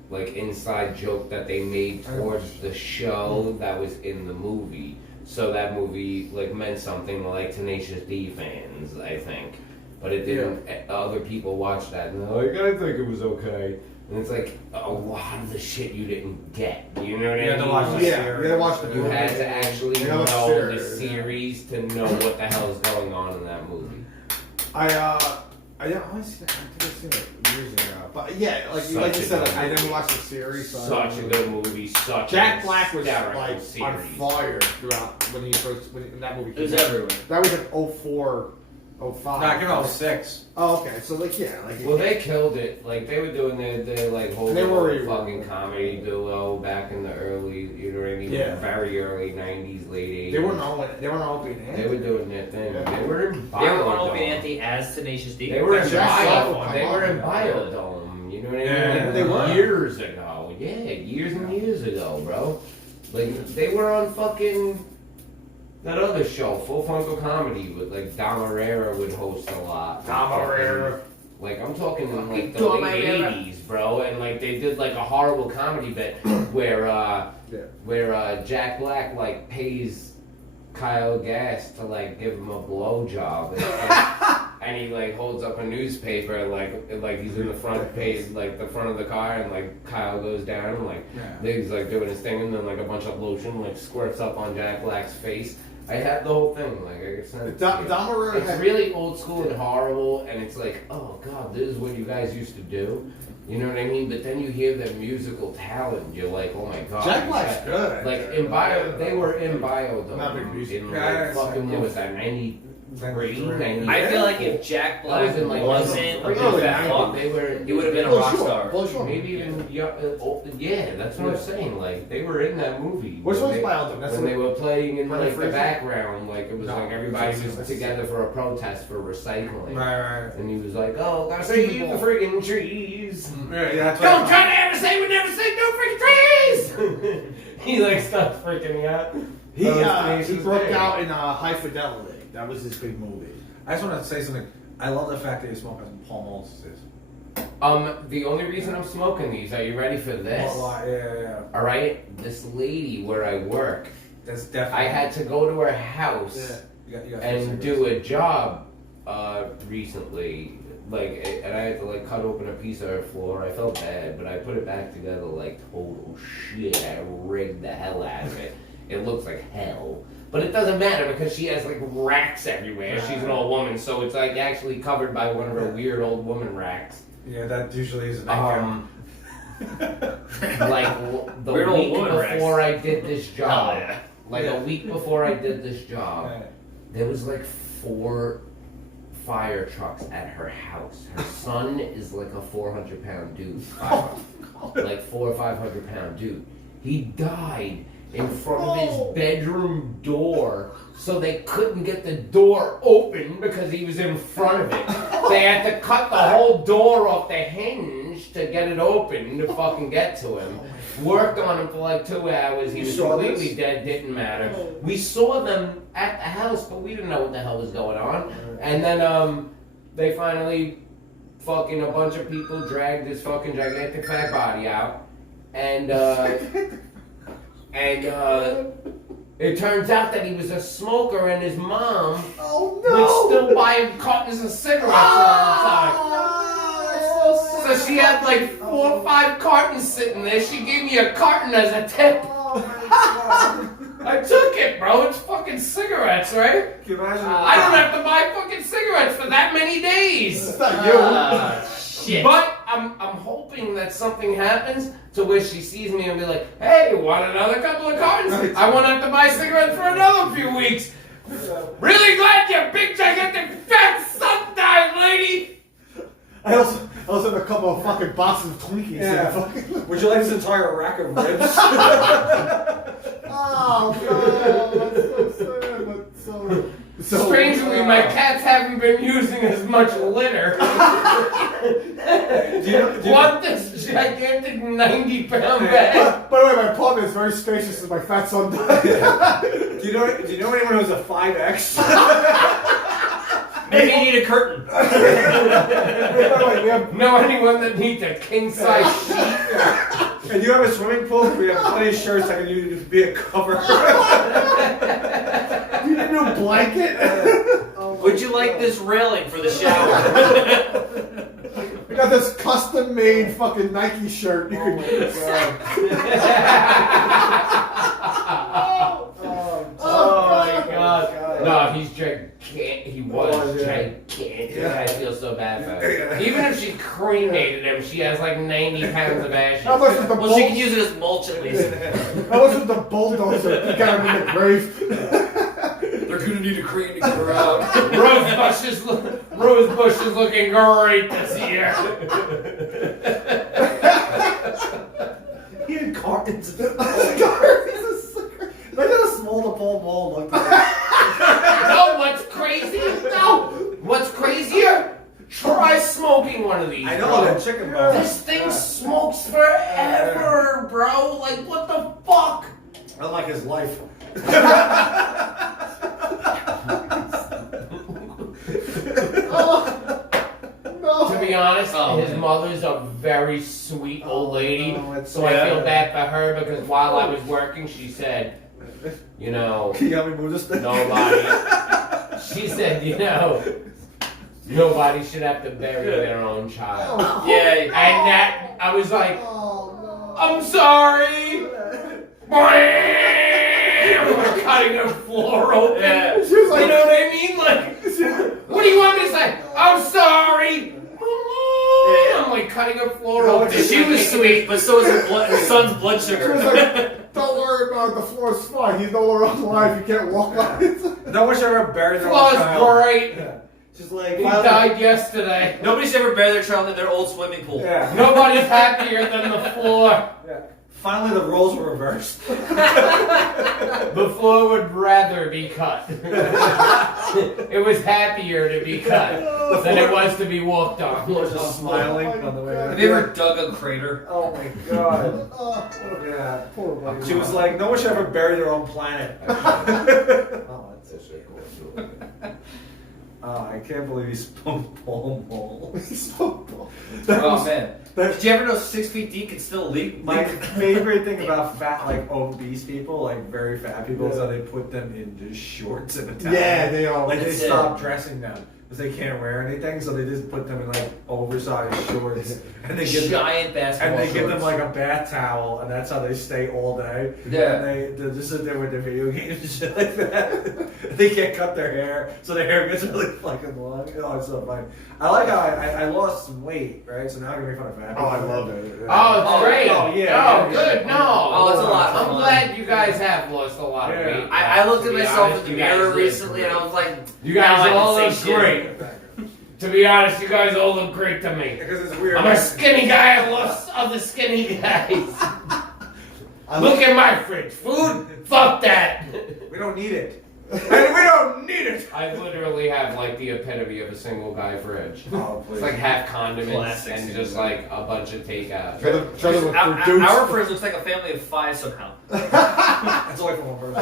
like inside joke that they made towards the show that was in the movie. So that movie like meant something to like Tenacious D fans, I think. But it didn't. Other people watched that and they're like, I think it was okay. And it's like a lot of the shit you didn't get. You know what I mean? You had to watch the You had to watch the You movie. had to actually You know know the the series to know what the hell is going on in that movie. I honestly, I think I've seen it years ago. But yeah, like Such you a said, good I never movie. watched the series. So I Such a don't good know. movie. Such Jack a Black was hysterical like series. on fire throughout when that movie It came was out. everywhere. That was like 04, 05. no, I came out with 6. Oh, okay. So like yeah, like Well, they killed it. Like they were doing their like whole They were little fucking comedy duo back in the early, you know what I mean? Yeah. Very early '90s, late '80s. they weren't all being They were doing their thing. Yeah. They were in They were on Biodome. Opie Ante as Tenacious D. They were in Yeah. Bio. They were in Biodome. You know what I mean? Yeah, Like, they were. years ago. Yeah, years and years ago, bro. Like they were on fucking that other show, Full Frontal Comedy, with like Dom Herrera would host a lot. Dom Herrera. Like I'm talking in like the Dom late Herrera. '80s, bro, and like they did like a horrible comedy bit where Jack Black like pays Kyle Gass to like give him a blowjob, and he like holds up a newspaper like he's in the front page, like the front of the car, and like Kyle goes down and like he's like doing his thing, and then like a bunch of lotion like squirts up on Jack Black's face. I had the whole thing, like I said. Dom Herrera It's had really old school and horrible, and it's like, oh god, this is what you guys used to do. You know what I mean? But then you hear their musical talent, you're like, oh my god. Jack Black's good. Like in Bio, they were in Biodome. Not big music. In Yeah, like fucking what was that, 93, 94? I feel like if Jack That Black was in like wasn't a big early fat 90s. fuck, They were. he would have been a Well, rock sure. star. Well, sure. Maybe even yeah, that's what I'm saying. Like they were in that movie. Which when one's they- Biodome? That's when the- they were playing in Brendan like the Fraser? background, like it was No, like everybody it's- was together for a protest for recycling. Right. And he was like, "Oh, gotta save the friggin' trees." Yeah, that's Don't try to ever say we never say no freaking trees. He like starts freaking out. he broke out in High Fidelity. That was his big movie. I just want to say something. I love the fact that you smoke as Paul Maltz is. The only reason I'm smoking these, are you ready for this? Yeah. All right, this lady where I work, That's definitely. I had to go to her house You got and do a job recently. Like, and I had to like cut open a piece of her floor. I felt bad, but I put it back together like total shit. I rigged the hell out of it. It looks like hell. But it doesn't matter because she has like racks everywhere. She's an old woman, so it's like actually covered by one of her weird old woman racks. Yeah, that usually is a nightmare. Like the Weird old week woman racks. before I did this job, Hell yeah. like a week before I did this job, Yeah. there was like 4 fire trucks at her house. Her son is like a 400-pound dude, like 400 or 500-pound dude. He died in front of his bedroom door, so they couldn't get the door open because he was in front of it. They had to cut the whole door off the hinge to get it open to fucking get to him. Worked on him for like 2 hours. He was completely dead, didn't matter. We saw them at the house, but we didn't know what the hell was going on. And then they finally, fucking a bunch of people dragged this fucking gigantic fat body out. And it turns out that he was a smoker and his mom would still buy him cartons of cigarettes all the time. So she had like 4 or 5 cartons sitting there. She gave me a carton as a tip. I took it, bro. It's fucking cigarettes, right? Can you imagine? I don't have to buy fucking cigarettes for that many days. It's not you. Shit. But I'm hoping that something happens to where she sees me and be like, hey, want another couple of cartons? I won't have to buy cigarettes for another few weeks. Really glad your big gigantic fat son died, lady. I also have a couple of fucking boxes of Twinkies. Yeah. Fucking... Would you like this entire rack of ribs? Oh god, that's so sad, but so Strangely, my cats haven't been using as much litter. do you Want this gigantic 90-pound bag. By the way, my apartment is very spacious as my fat son does. Do you know anyone who's a 5X? Maybe you need a curtain. By the way, we have Know anyone that needs a king-size sheet? And you have a swimming pool? We have plenty of shirts that can use to be a cover. Do you need a new blanket? Would you like this railing for the shower? We got this custom-made fucking Nike shirt. You could use. Oh my god. No, he's gigantic. He was gigantic. I feel so bad for her. Even if she cremated him, she has like 90 pounds of ashes. How much was the Well, she can use it as mulch at least. How much was the bulldozer? You got him in the grave. They're gonna need a crane to get her out. Rose Bush is looking great this year. He had cartons. Look at how small the Paul Mall looked like. No, what's crazy? No! What's crazier? Try smoking one of these. I know bro. that chicken bone. This thing smokes forever, bro. Like, what the fuck? I like his life. To be honest, his mother's a very sweet old lady, so I feel bad for her because while I was working, she said, you know, Can you help me move this thing? nobody. She said, you know, nobody should have to bury their own child. Yeah. And that, I was like, I'm sorry. We're cutting her floor open. Yeah. She was like, You know what I mean? Like, what do you want me to say? I'm sorry. I'm like cutting her floor open. She was sweet, but so was her son's blood she was sugar. like, don't worry about it, the floor's fine. He's no longer alive. You can't walk on it. No one should ever bury their own Floor's child. great. Just like He died yesterday. Nobody should ever bury their child in their old swimming pool. Yeah. Nobody's happier than the floor. Yeah. Finally, the roles were reversed. The floor would rather be cut. It was happier to be cut than it was to be walked on. People were just smiling on the way out. Have you ever dug a crater? Oh my god. Yeah. Poor buddy. She was like, no one should ever bury their own planet. Oh, that's actually cool. I can't believe he spoke Paul Mall. Oh man. Did you ever know 6 feet deep can still leak? My favorite thing about fat, like obese people, like very fat people, is that they put them in just shorts and a towel. Yeah, they all. Like they That's stop dressing them because they can't wear anything, so they just put them in like oversized shorts, and they give them, Giant basketball and they give them shorts. like a bath towel, and that's how they stay all day. Yeah. And they just sit there with their video games and shit like that. They can't cut their hair, so their hair gets really fucking long. Oh, it's so funny. I like how I lost some weight, right? So now I can make fun of fat. Oh, I love it. Oh, it's great. oh, yeah, Oh, yeah, good. yeah. No. Oh, it's a lot of I'm fun. glad you guys have lost a lot of Yeah. weight. I looked To at be myself honest, in the you guys mirror look recently and I great. was like, You now guys I can all say look shit. great. To be honest, you guys all look great to me. Because it's weird. I'm a skinny guy. I love other skinny guys. Look at my fridge. Food? Fuck that. We don't need it. And we don't need it. I literally have like the epitome of a single guy fridge. Oh, It's like half condiments Classic and just like a bunch of takeout. Try to Our fridge looks like a family of 5 somehow. That's only for one person.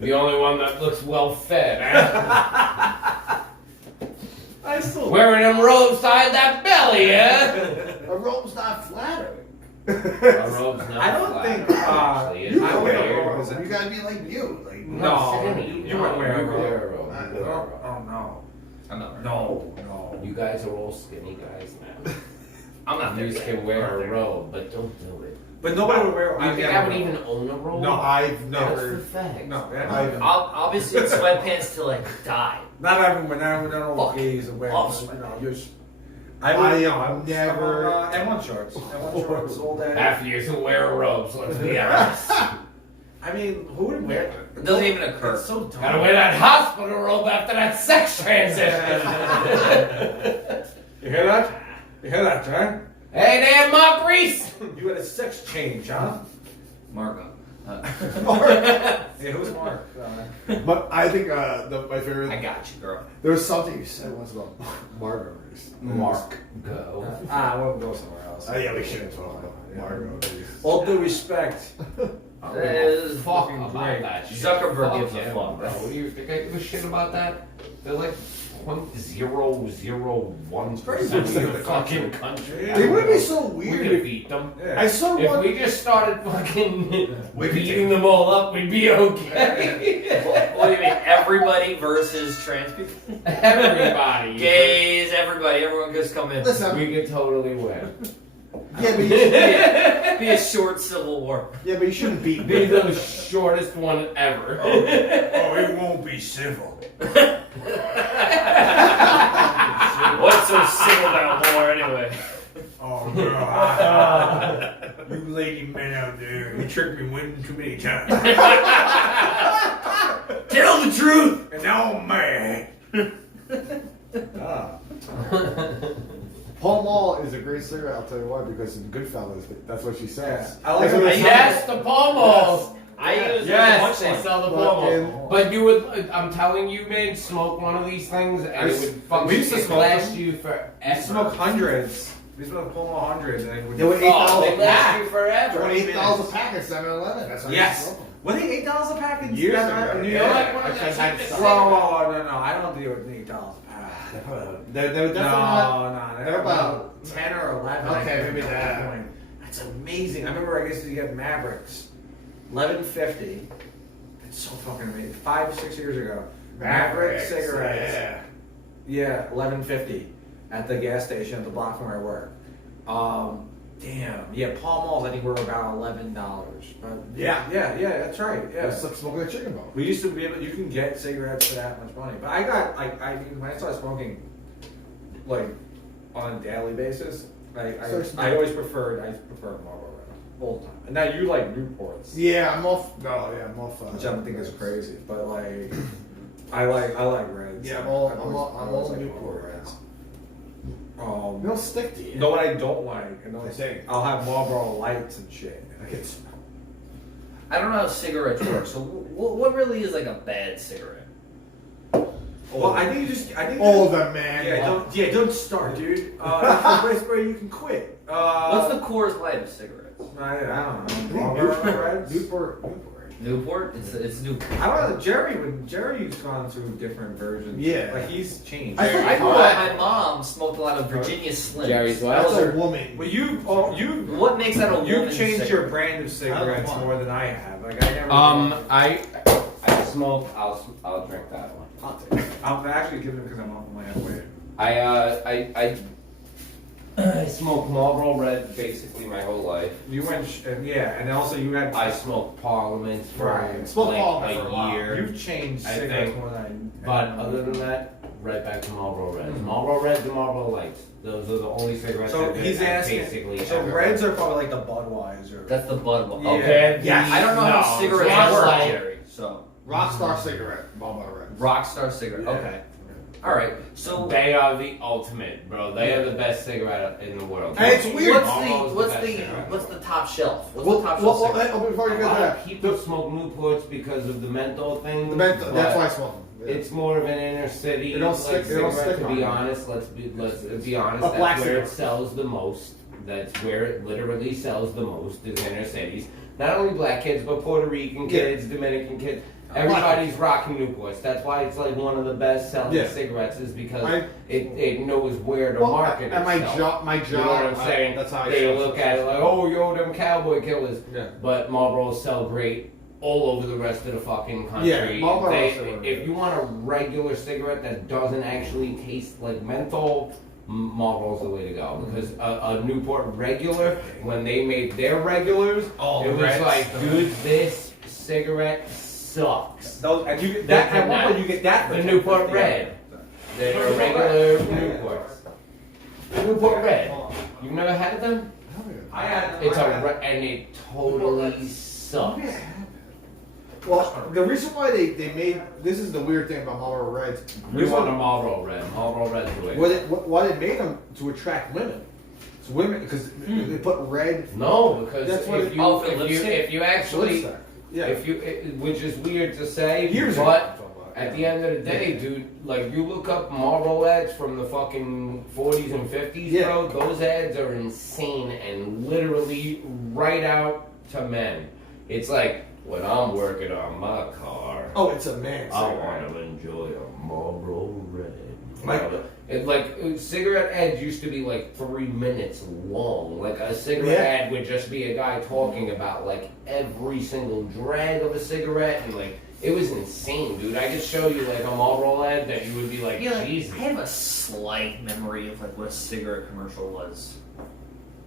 The only one that looks well fed, huh? I still. Wearing them robes tied that belly, huh? A robe's not flattering. A robe's not I don't flat, think, actually. It's You I don't wear wear a a robe. robe. You gotta be like you. Like, No, Skinny, you wouldn't wear a you robe. wear a robe. You wear a robe. Oh no. I'm not. No. You guys are all skinny guys now. I'm not there You yet. can wear a robe, but don't do it. But nobody would wear. You think I would even own a robe? No, I've That's for never. facts. No, yeah. I'll be in sweatpants till I die. Not everyone. Not all Fuck. gays are wearing. Off You know, sweater. you're. I've never. M1 shorts. M1 shorts all day. Half of you who wear robes, let's be honest. I mean, who would wear that? It doesn't even occur. It's so dumb. Gotta wear that hospital robe after that sex transition. You hear that? You hear that, huh? Hey there, Mark Reese. You had a sex change, huh? Margo. Yeah, who's Mark? But I think my favorite. I got you, girl. There was something you said once about Margaret. Grease. Mark, go. We'll go somewhere else. Oh yeah, we shouldn't talk about Margot Grease. All due respect. I That don't is give a fuck fucking about great. that shit. Zuckerberg gives a him, fuck, bro. bro. You think I give a shit about that? They're like 0.001% of the fucking country. It would be so We weird could if beat them. I saw If one. we just started fucking beating them all up, we'd be okay. What do you mean? Everybody versus trans people? Everybody. Gays, everybody. Everyone just come in. Listen, We could totally win. yeah, but you should, Be a short civil war. yeah, but you shouldn't beat Be them. the shortest one ever. It won't be civil. What's so civil about war anyway? Oh, girl. You lady men out there, you tricked me winning too many times. Tell the truth! And now I'm mad. Paul Mall is a great cigarette. I'll tell you why. Because in Goodfellas, that's what she says. Yeah. I like That's what how it they- Yes, the Pall Malls. I use Yes, the they punchline. sell the But Pall in- Malls. But you would, I'm telling you, man, smoke one of these things and it would fucking we used to smoke last them. you forever. We smoked hundreds. We smoked Polo hundreds. And They were Oh, $8 they a last pack. you forever. $28 a pack at 7-Eleven. That's how Yes. you smoke them. Were they $8 a pack in Years New ago, York? They're like one of the I've had cheapest some. Whoa, no, I don't deal with $8 a pack. They're definitely not. No, They're about 10 or 11. Okay, I think, maybe at that. point. That's amazing. I remember I used to get Mavericks, $11.50. It's so fucking amazing. 5-6 years ago, Maverick cigarettes. Yeah. Yeah, $11.50 at the gas station at the block from where I work. Damn. Yeah, Pall Malls I think were about $11. Yeah, that's right. Yeah. It's like smoking a chicken bone. We used to be able. You can get cigarettes for that much money, but I got like when I started smoking, like on a daily basis, I always preferred Marlboro Red all the time. And now you like Newports, Yeah, I'm off. No, yeah, I'm off. which I don't think is crazy, but like I like Reds. Yeah, I'm I've all always liked Newport Marlboro Reds. Um, They'll stick to you. you know what I don't like? And I think. I'll have Marlboro Lights and shit. Like it's. I don't know how cigarettes work. So, what really is like a bad cigarette? Well, I think I think All of them, man. don't start, dude. That's the place where you can quit. What's the Coors Light of cigarettes? I don't know. Newport. Marlboro Reds? Newport. Newport? It's Newport. I don't know. Jerry's gone through different versions. Yeah. Like he's changed. I think I know What? my mom smoked a lot of Virginia Slims. Jerry's what? That was That's a her. woman. Well, you What makes that a you've woman's changed your cigarette? brand of cigarettes more than I have. Like I never. I smoke. I'll drink that one. I'm actually giving it because I'm off my way. I smoked Marlboro Red basically my whole life. You went and also you had. I smoked Parliament for Right. Smoked like Parliament for a a while. year. You've changed I cigarettes think. more than I. But other than that, right back to Marlboro Reds. Marlboro Reds and Marlboro Lights. Those are the only cigarettes So that he's I asking. basically So ever Reds had. are probably like the Budweiser. That's the Bud one. Yeah. Okay. Yes. I don't know how No, cigarettes Rockstar work, Light. Jerry. So Rockstar cigarette. Marlboro Red. Rockstar cigarette. Yeah. Okay. All right. So They are the ultimate, bro. They are the best cigarette in the world. And it's weird. what's the top shelf? What's the top shelf cigarette? Before you A get lot to of that, people smoke Newports because of the menthol thing. the menthol, that's why I smoke them. Yeah. It's more of an inner city They don't like, stick- they don't cigarette, stick to be on honest. Let's be honest. A That's black where cigarette. it sells the most. That's where it literally sells the most is inner cities. Not only black kids, but Puerto Rican kids, Dominican kids. Everybody's rocking Newports. That's why it's like one of the best selling Yeah. cigarettes is because I- it knows where to Well, market and my itself. job, You know what I'm saying? That's how I They sell look stuff. at it like, oh, yo, them cowboy killers. Yeah. But Marlboros sell great all over the rest of the fucking country. Yeah, Marlboros They- sell really if good. you want a regular cigarette that doesn't actually taste like menthol, Marlboro's the way to go. Because a Newport regular, when they made their regulars, Oh, it was Reds. like, dude, this cigarette sucks. Those, and you get that at one point you get that for The $10.50. Newport Red. They're regular Newports. Newport Red. You've never had them? I had. It's and it totally sucks. Well, the reason why they made this is the weird thing about Marlboro Reds. You want a Marlboro Red. Marlboro Red's the way. Why they made them to attract women. It's women because they put red. No, because That's what if it- you, Oh, for if you lipstick? if you actually lipstick. Yeah. if you which is weird to say, Years but ago. At the end of the day, dude, like you look up Marlboro ads from the fucking 40s and 50s, Yeah. bro. Those ads are insane and literally right out to men. It's like when I'm working on my car, Oh, it's a man. I want to enjoy a Marlboro Red. Like- Cigarette ads used to be like 3 minutes long. Like a cigarette Yeah. ad would just be a guy talking about like every single drag of a cigarette, and like it was insane, dude. I could show you like a Marlboro ad that you would be like, Yeah, like, Jesus. I have a slight memory of like what a cigarette commercial was,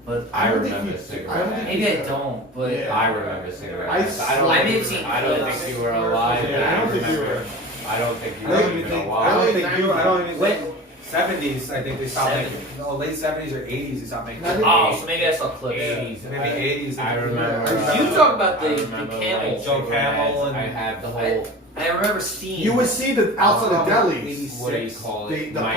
but I don't think remember you- cigarette I don't think ads. maybe I don't. But Yeah. I remember cigarette I ads. I don't I think may you have seen were- I don't clips. think you were alive. Yeah, I don't think you were. I don't think you I were don't even even think. alive. I don't think you. I don't even When- think. 70s, I think they stopped 70s. making. No, late 70s or 80s, they stopped making. I think- oh, so maybe I saw clips. 80s. Maybe 80s. I remember. You talk about the I remember, camel. like, Joe cigarette Camel ads. and- I have the whole. I remember seeing You would see the outside of delis. What do you call it? The My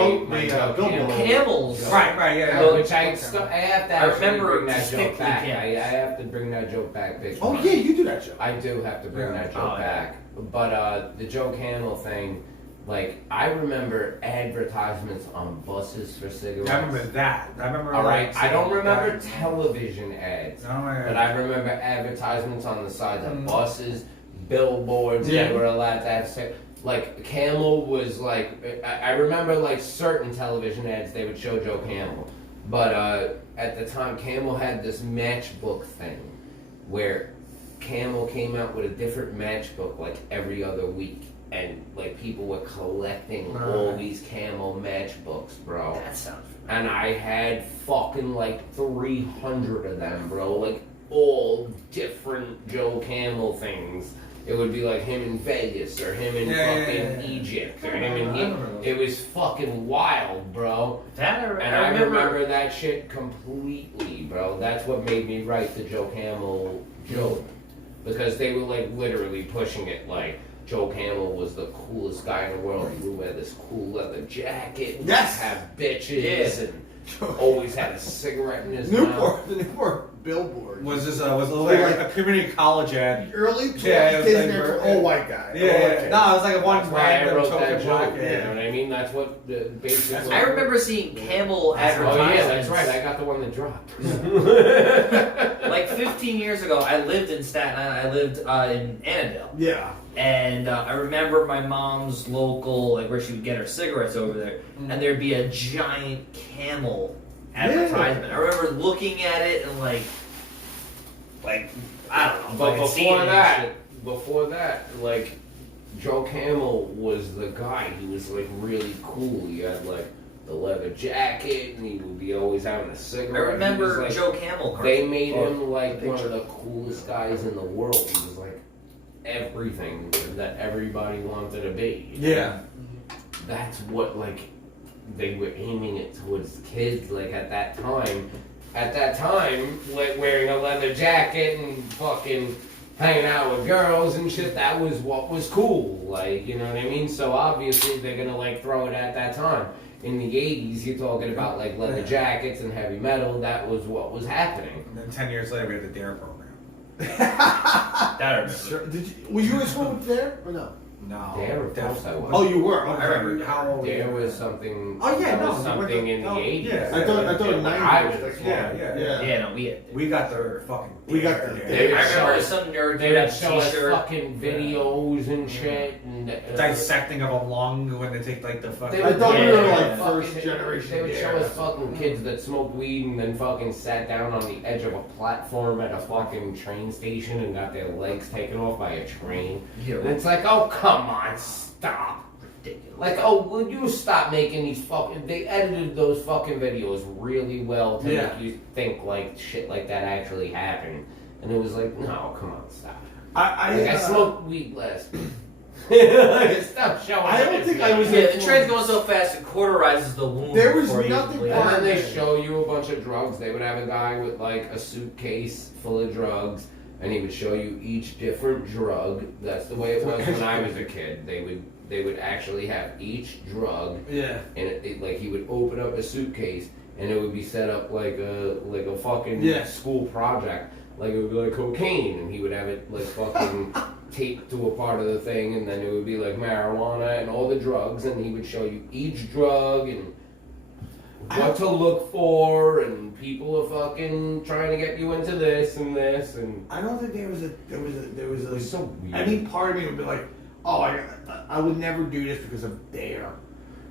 Joe Joe Camel. camels. Right, yeah. Well, Which I have to I actually remember bring that joke distinctly back. I camels. have to bring that joke back. Big Oh time. yeah, you do that show. I do have to bring Yeah. that joke Oh, yeah. back. But the Joe Camel thing, like I remember advertisements on buses for cigarettes. I remember that. I remember. All right, like, I don't seeing remember that. television ads, No, but I remember advertisements on the sides of Mm. buses, billboards. Yeah. They were allowed to have like Camel was like I remember like certain television ads they would show Joe Camel, but at the time Camel had this matchbook thing where Camel came out with a different matchbook like every other week. And like people were collecting all these Camel matchbooks, bro. That sounds. And I had fucking like 300 of them, bro. Like all different Joe Camel things. It would be like him in Vegas or him in fucking Egypt or him in I remember those. It was fucking wild, bro. That And I remember that shit completely, bro. That's what made me write the Joe Camel joke. Because they were like literally pushing it like Joe Camel was the coolest guy in the world. He would wear this cool leather jacket, and Yes! have bitches, Yes. and always had a cigarette in his mouth. Newport, the Newport billboard. Was this was like a community college ad? Early Yeah, it was Disney like for for- all white guy. Yeah, all white yeah. kid. No, it was like a one That's why I random wrote token that black. joke. You know what I mean? That's what the basically. I remember seeing Camel Oh advertisements. yeah, that's right. I got the one that dropped. Like 15 years ago, I lived in Staten Island. I lived in Annandale. Yeah. And I remember my mom's local, like where she would get her cigarettes over there, and there'd be a giant Camel advertisement. I remember looking at it and like I don't know. But fucking seeing it and before that, like Joe Camel was the guy. He was like really cool. He had like the leather jacket, and he would be always having a shit. cigarette. I remember He was, like, Joe Camel. They commercial. made him like one picture. of the coolest guys in the world. He was like everything that everybody wanted to be. Yeah. That's what like they were aiming it towards kids. Like at that time, like wearing a leather jacket and fucking hanging out with girls and shit. That was what was cool. Like, you know what I mean? So obviously they're gonna like throw it at that time. In the 80s, you're talking about like leather jackets and heavy metal. That was what was happening. And then 10 years later, we had the DARE program. That I remember. Sure. Did you? Were you in school there or no? No. Dare, of course I was. Oh, you were. I remember how old There was something. Oh, yeah, there no, was you went something to- in the oh, 80s. yeah. I thought in the I 90s. was That's yeah, why. yeah. Yeah, no, we had. We got the fucking. We got DARE, the yeah. They would I remember show- some nerd They dude would had show a us T-shirt. fucking videos and shit. And, Dissecting of a lung when they take like the fucking. I thought we were like fucking- first generation. They would show Dare. us fucking kids that smoked weed and then fucking sat down on the edge of a platform at a fucking train station and got their legs taken off by a train. Yeah, And it's like, oh, come on, stop. ridiculous. Like, oh, will you stop making these fucking... They edited those fucking videos really well to Yeah. make you think, like, shit like that actually happened. And it was like, no, come on, stop. I Like, I smoked weed last week. Like, stop showing I don't it. think I was Yeah, the train's going so fast it cauterizes the wound. There was before you nothing bleed. And then they show you a bunch of drugs. They would have a guy with like a suitcase full of drugs, and he would show you each different drug. That's the way it was when I was a kid. They would actually have each drug, Yeah. and like he would open up a suitcase, and it would be set up like a fucking Yeah. school project. Like it would be like cocaine, and he would have it like fucking taped to a part of the thing, and then it would be like marijuana and all the drugs, and he would show you each drug and what to look for, and people are fucking trying to get you into this and this, and I don't think there was a. it's so weird. Any part of me would be like, oh, I would never do this because of dare,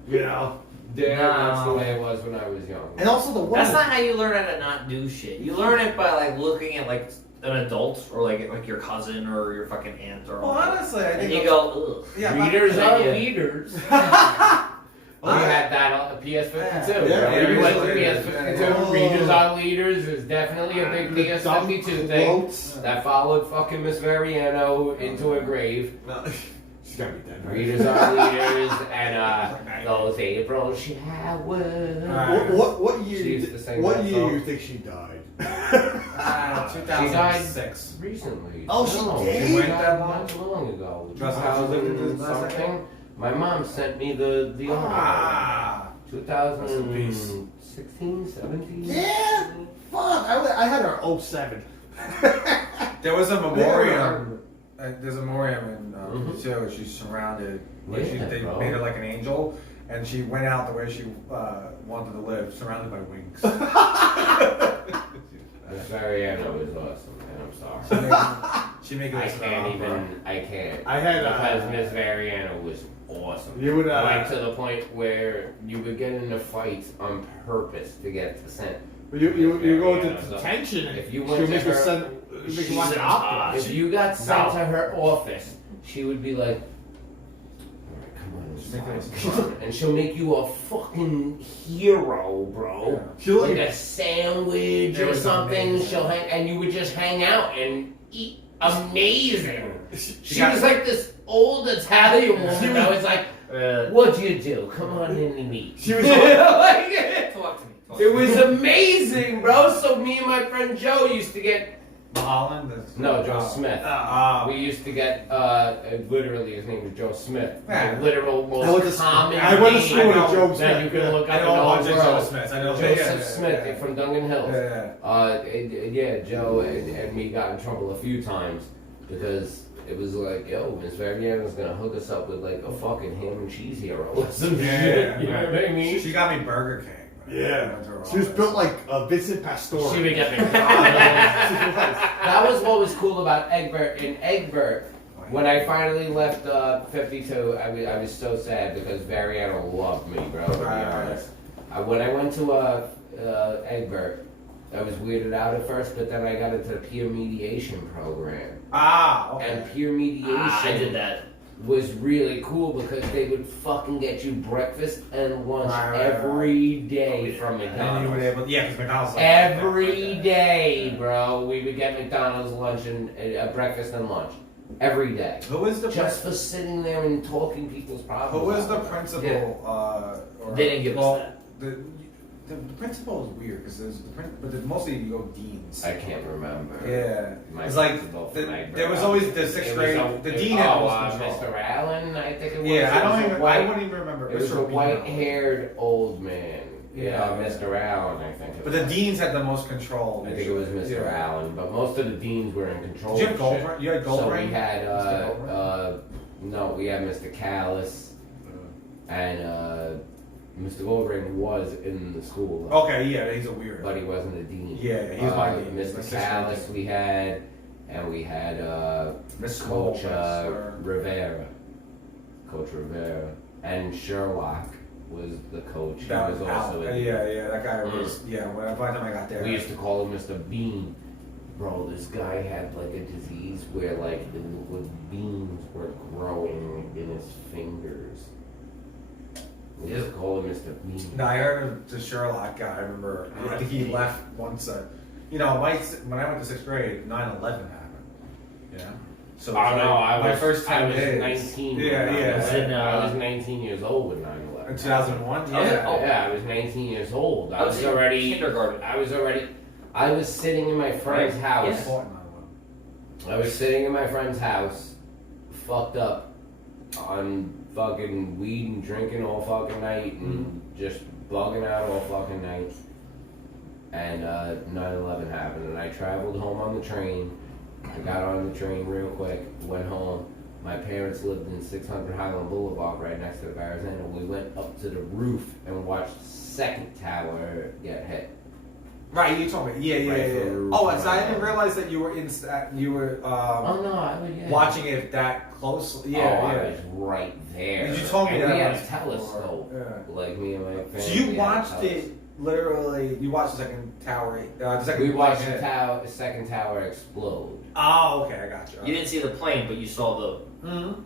you know. That's the way it was when I was young. And also the one. That's not how you learn how to not do shit. You learn it by like looking at like an adult or like your cousin or your fucking aunt or. Well, honestly, I and think you go, ugh. Yeah, Readers are Yeah. leaders. We had that on the PS52. Yeah, right? We went to readers are PS52. Readers are leaders is definitely a big PS52 thing quotes. that followed fucking Miss Variano into a grave. No, she's gotta be dead. Right? Readers are leaders, and those April showers. What She year? used to sing What that year song. you think she died? 2006. Recently. Oh, she No, did? She Went died that not long ago. Just how she lived in 2000 the last something. My mom sent me the article. Ah. 2016, 17? Yeah. Fuck. I had her 07. There was a Yeah. memoriam. There's a memoriam in the show. She's surrounded. Like Yeah, they bro. made her like an angel, and she went out the way she wanted to live, surrounded by wings. Miss Variano is awesome, man. I'm sorry. She make it. I can't. I had, because Miss Variano was awesome. You would, like to the point where you would get into fights on purpose to get to sent. You go to Variano, so detention and if you she'll went to make you her- send make you watch an opera. If you got sent No. to her office, she would be like, "Alright, come on, inside, come on," and she'll make you a fucking hero, bro. She'll Like a sandwich It or was something. amazing. She'll hang, and you would just hang out and eat. Amazing. She got- was like this old Italian woman that was like, "What'd you do? Come on in and eat." She was like, Talk to me. it was amazing, bro. So me and my friend Joe used to get. Holland. No, Joe Smith. Ah. We used to get, literally, his name was Joe Smith. Yeah. The literal I went to most common I went to name school with I know. Joe that Smith. you can look I up in know the a whole bunch of world. Joe Smiths. I know Joseph Smith from Dungan Hills. Yeah. Joe and me got in trouble a few times because it was like, yo, Miss Variano's gonna hook us up with like a fucking ham and cheese hero or some shit. You know what I mean? She got me Burger King. Yeah. She was built like Vincent Pastore. She would get me. That was what was cool about Egbert. In Egbert, when I finally left 52, I was so sad because Variano loved me, bro. To be honest, when I went to Egbert, I was weirded out at first, but then I got into the peer mediation program, Okay. and peer mediation I did that. was really cool because they would fucking get you breakfast and lunch Right. every day from And you McDonald's. were able, because McDonald's like Every day, bro, we would get McDonald's lunch and breakfast and lunch every day. Who was the Just for sitting there and talking people's problems. Who was the out. principal? Yeah. They didn't give us that. The principal is weird because mostly you go deans. I can't remember. Yeah, My it's like principal from Egbert. there was always the sixth It grade. was The dean had most control. Mr. Allen, I think it was. Yeah, It was a I white- wouldn't even remember. It was Mr. a Beano. white-haired old man. Yeah. Mr. Allen, I think. But the deans had the most control. I think it was Mr. Yeah. Allen, but most of the deans were in control. Did you have of gold? shit. You had gold So ring? we had Mr. Goldring? no, we had Mr. Callis, and Mr. Goldring was in the school, Okay, yeah, he's a weird. but he wasn't a dean. Yeah, he was my dean. Mr. My sister Callis dean. we had, and we had Miss Coach Small, Rivera, Coach Rivera, and Sherlock was the coach. He That was was also a dean. yeah, that guy was. Yeah, when by the time I got there, We used to call him Mr. Bean. Bro, this guy had like a disease where like the beans were growing in his fingers. We used to call him Mr. Bean. No, I heard of the Sherlock guy. I remember. I think he left once. When I went to sixth grade, 9/11 happened. Yeah. So it was Oh no, like my first 10 I was days. 19. Yeah, when yeah. 9/11. In, I was 19 years old when 9/11. In 2001. Oh, Yeah. oh. Yeah, I was 19 years old. I was in kindergarten. I was sitting in my friend's house. Yes. Fought 9/11. I was sitting in my friend's house, fucked up on fucking weed and drinking all fucking night and just bugging out all fucking night. And 9/11 happened, and I traveled home on the train, I got on the train real quick, went home. My parents lived in 600 Highland Boulevard right next to the Barazana. We went up to the roof and watched the second tower get hit. Right, you told me. Yeah. Oh, so I didn't realize that you were Oh no, I was watching it that closely. I was right there. You told me and that we had once a telescope. before. Like me and my family. So you we had a watched telescope. it literally. You watched the second tower. The second. We watched plane hit. the second tower explode. Oh, okay, I got you. You didn't see the plane, but you saw the.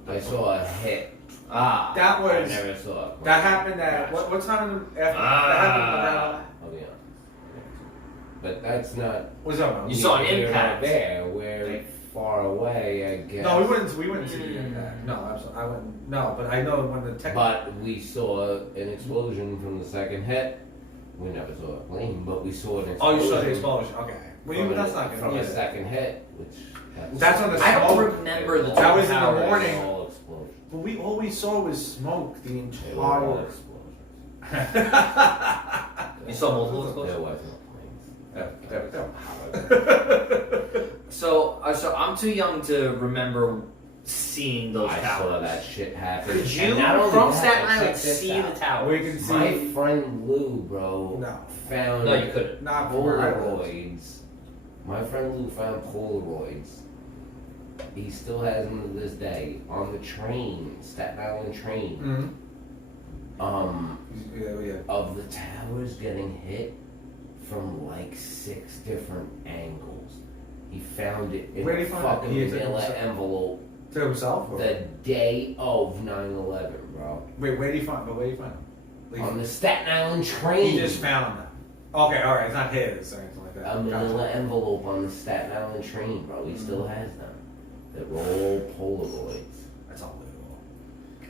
I saw a hit. That I was. never saw it. That happened at what time after? That happened around. I'll be honest. But that's not. What's up? You saw an we're impact. Not there. We're far away, I guess. No, we wouldn't see the impact. No, absolutely. I wouldn't. No, but I know when the tech. But we saw an explosion from the second hit. We never saw a plane, but we saw an explosion. Oh, you saw the explosion. Okay. Well, but that's not from good. a second hit, which. That's on the I don't smoke. remember the. That was in the towers. morning. All explosion. But all we saw was smoke the They were all entire. explosions. You saw multiple There explosions. was no planes. So I'm too young to remember seeing those I towers. saw that shit happen. Could And you, not only from that, Staten but Island, check this see out. the towers? We can see. My friend Lou, bro, No. found No, you couldn't. Not from where I live. Polaroids. My friend Lou found Polaroids. He still has them to this day on the train, Staten Island train. Yeah. Of the towers getting hit from like 6 different angles. He found it in Where did a he find it? fucking He took manila himself- envelope To himself? Or? the day of 9/11, bro. Wait, where did you find? But where did you find him? On the Staten Island train. He just found them. Okay, all right. It's not his or anything like that. A manila Gotcha. envelope on the Staten Island train, bro. He still has them. They're all Polaroids. That's unbelievable.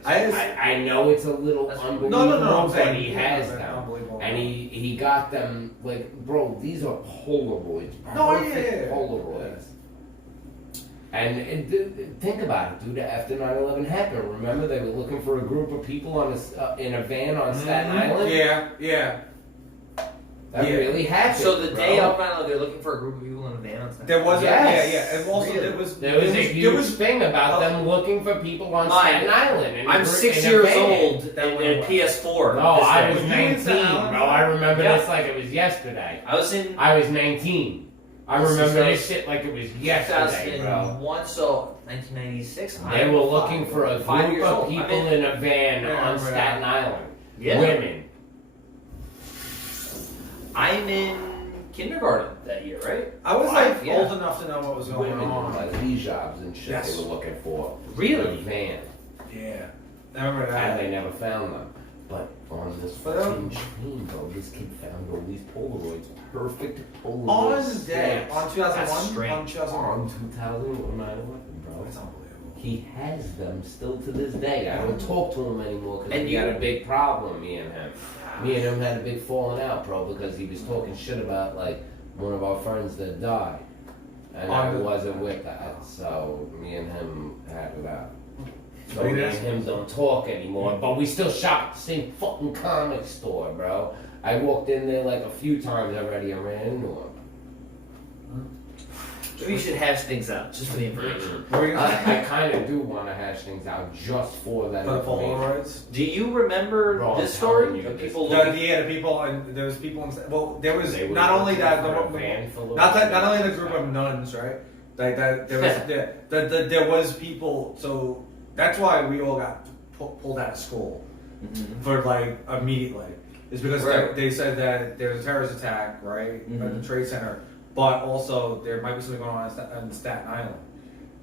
I know it's a little That's- unbelievable, No, I'm but saying he has yeah, them. unbelievable. And he got them, like, bro, these are Polaroids. No, yeah, Perfect yeah. Polaroids. And think about it, dude. After 9/11 happened, remember they were looking for a group of people on in a van on Staten Island? Yeah. That Yeah. really happened. So the day bro. of 9/11, they're looking for a group of people in a van on Staten There was Yes. yeah. And also Really? there was There was a huge thing about oh. them looking for people on Mine. Staten Island. in a I'm gr- 6 in a years van. old That in went a well. PS4. No, I was Were you in 19, Staten Island? bro. I remember Yeah. this like it was yesterday. I was in I was 19. I This is remember this us. shit like it was yesterday, bro. 2001, so 1996. They were looking for a 5 group years of old. people I'm in- in a van Yeah, I on remember Staten that. Island. Yeah. Women. I'm in kindergarten that year, right? I was Five, like yeah. old enough to know what was going Women on. like these jobs and shit Yes. they were looking for. Really? A van. Yeah. I remember And that. they never found them. But on this But, fucking chain, bro, this kid found all these Polaroids. Perfect Polaroid On the day, snaps. on 2001, That's strange. on 2001. On 2009/11, bro. That's unbelievable. He has them still to this day. I don't talk to him anymore because And we you- had a big problem, me and him. Me and him had a big falling out, bro, because he was talking shit about, like, one of our friends that died. And I wasn't with that, so me and him had it out. So me and him don't talk anymore, but we still shop at the same fucking comic store, bro. I walked in there like a few times already and ran into him. We should hash things out just for the information. What were you gonna say? I kind of do want to hash things out just for that For the information. Polaroids? Do you remember Bro, I'm this telling story? you, Of this- people The, looking. yeah, the people, and there was people in, well, there was They were not only looking that, for a the, van full of not only the group of nuns, right? Like that, there was, there was people, so that's why we all got pulled out of school for like immediately. Is because Right. they said that there's a terrorist attack, right, at Mhm. the Trade Center, but also there might be something going on in Staten Island,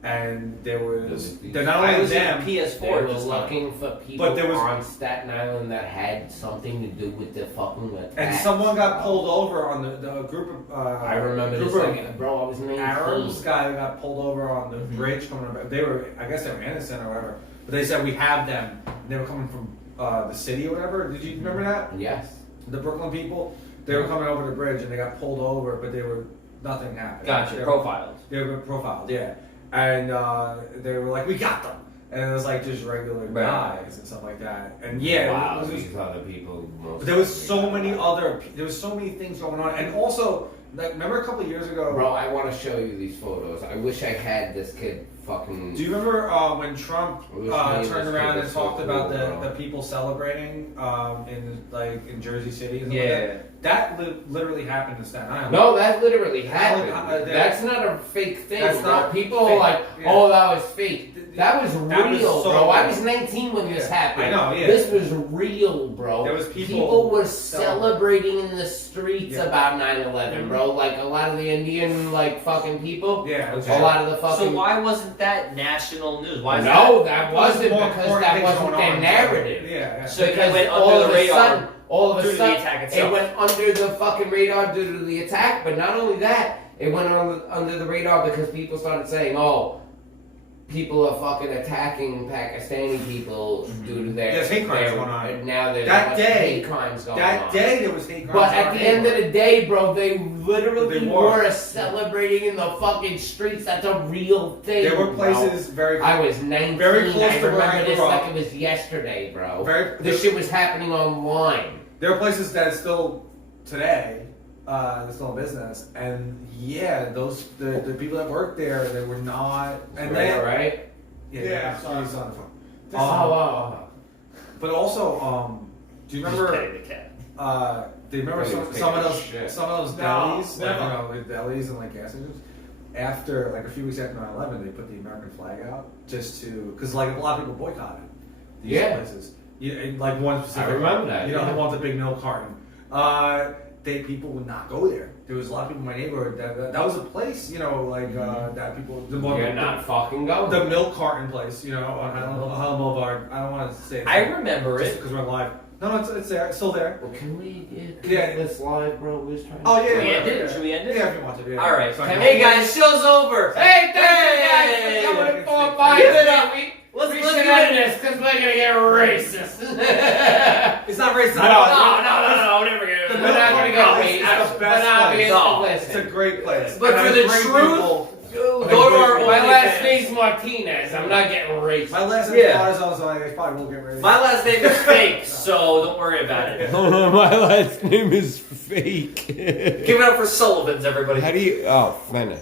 and there was not I only was in them. They PS4 were just now. looking for people But there was- on Staten Island that had something to do with the fucking attack. And someone got pulled over on the group of. I remember group this of like, bro, I was 19. Arabs guy got pulled over on the bridge coming up. They were, I guess they were innocent or whatever. But they said we have them. And they were coming from the city or whatever. Did you remember that? Yes. The Brooklyn people. They were coming over the bridge and they got pulled over, but nothing happened. Gotcha, They were- profiled. They were profiled, yeah. And they were like, we got them. And it was like just regular Right. guys and stuff like that. And yeah, wow, it was these other people. but there was so many things going on, and also Like, remember a couple of years ago? Bro, I want to show you these photos. I wish I had this kid fucking. Do you remember when Trump turned around and talked about the people celebrating in Jersey City? And stuff like that literally happened in Staten Island. No, that literally happened. That's not a fake thing. That's bro. not People fake. are like, Yeah. oh, that was fake. That was real, so bro. real. I was 19 when this happened. I know, yeah. This was real, bro. There was people were celebrating in the streets about 9/11, bro. Like a lot of the Indian, like fucking people. Yeah. A lot of the fucking. So why wasn't that national news? Why is that wasn't more because important that things wasn't going their on. narrative. Yeah. So it Because went all under of the a radar. sudden, all of due a to sudden, the attack it itself. went under the fucking radar due to the attack. But not only that, it went under the radar because people started saying, "Oh, people are fucking attacking Pakistani people due to their." There's hate crimes going on. And now there's That a bunch day- of hate crimes going on. That day there was hate crimes. But at the end of the day, bro, they literally They were. were. Celebrating in the fucking streets. That's a real thing. there were bro. places very. I was 19. Very close I to where I remember this grew up. like it was yesterday, bro. Very- This shit was happening online. There are places that still today, they're still in business, and yeah, the people that work there, they were not, and Right, they right? yeah. Sorry, he's on the phone. Oh. But also, do you remember? Petting the cat. Do you remember He was some of taking a those shit. delis, never. like delis and like gas stations? After like a few weeks after 9/11, they put the American flag out just to because like a lot of people boycotted these places. And, like one specific. I remember that, You know, yeah. the one with the big milk carton. People would not go there. There was a lot of people in my neighborhood that was a place, you know, like that people. The one You're not fucking going. the milk carton place, you know, on Highland Boulevard. I don't want to say. I remember just it. because we're live. No, it's there. It's still there. Well, can we get Yeah. this live, bro? We're trying. Oh yeah. Should we yeah, end it? yeah. Should we end it? Yeah, if you want to. Yeah. All right. Sorry. Hey guys, show's over. Hey, thank you guys for coming Hey. 4 or 5 Give it minutes. up. Let's We do should end it. this because we're gonna get racist. It's not racist. No, we're never The gonna. We're not gonna get Milk racist. Carton is the But best obviously, place. It's a listen. great place. But And for I the bring truth, people- Go to our My last OnlyFans. name's Martinez. I'm not getting racist. My last name Yeah. is Father's on, so I probably won't get ready. My last name is fake, so don't worry about it. My last name is fake. Give it up for Sullivan's, everybody. How do you? Oh, Fenner.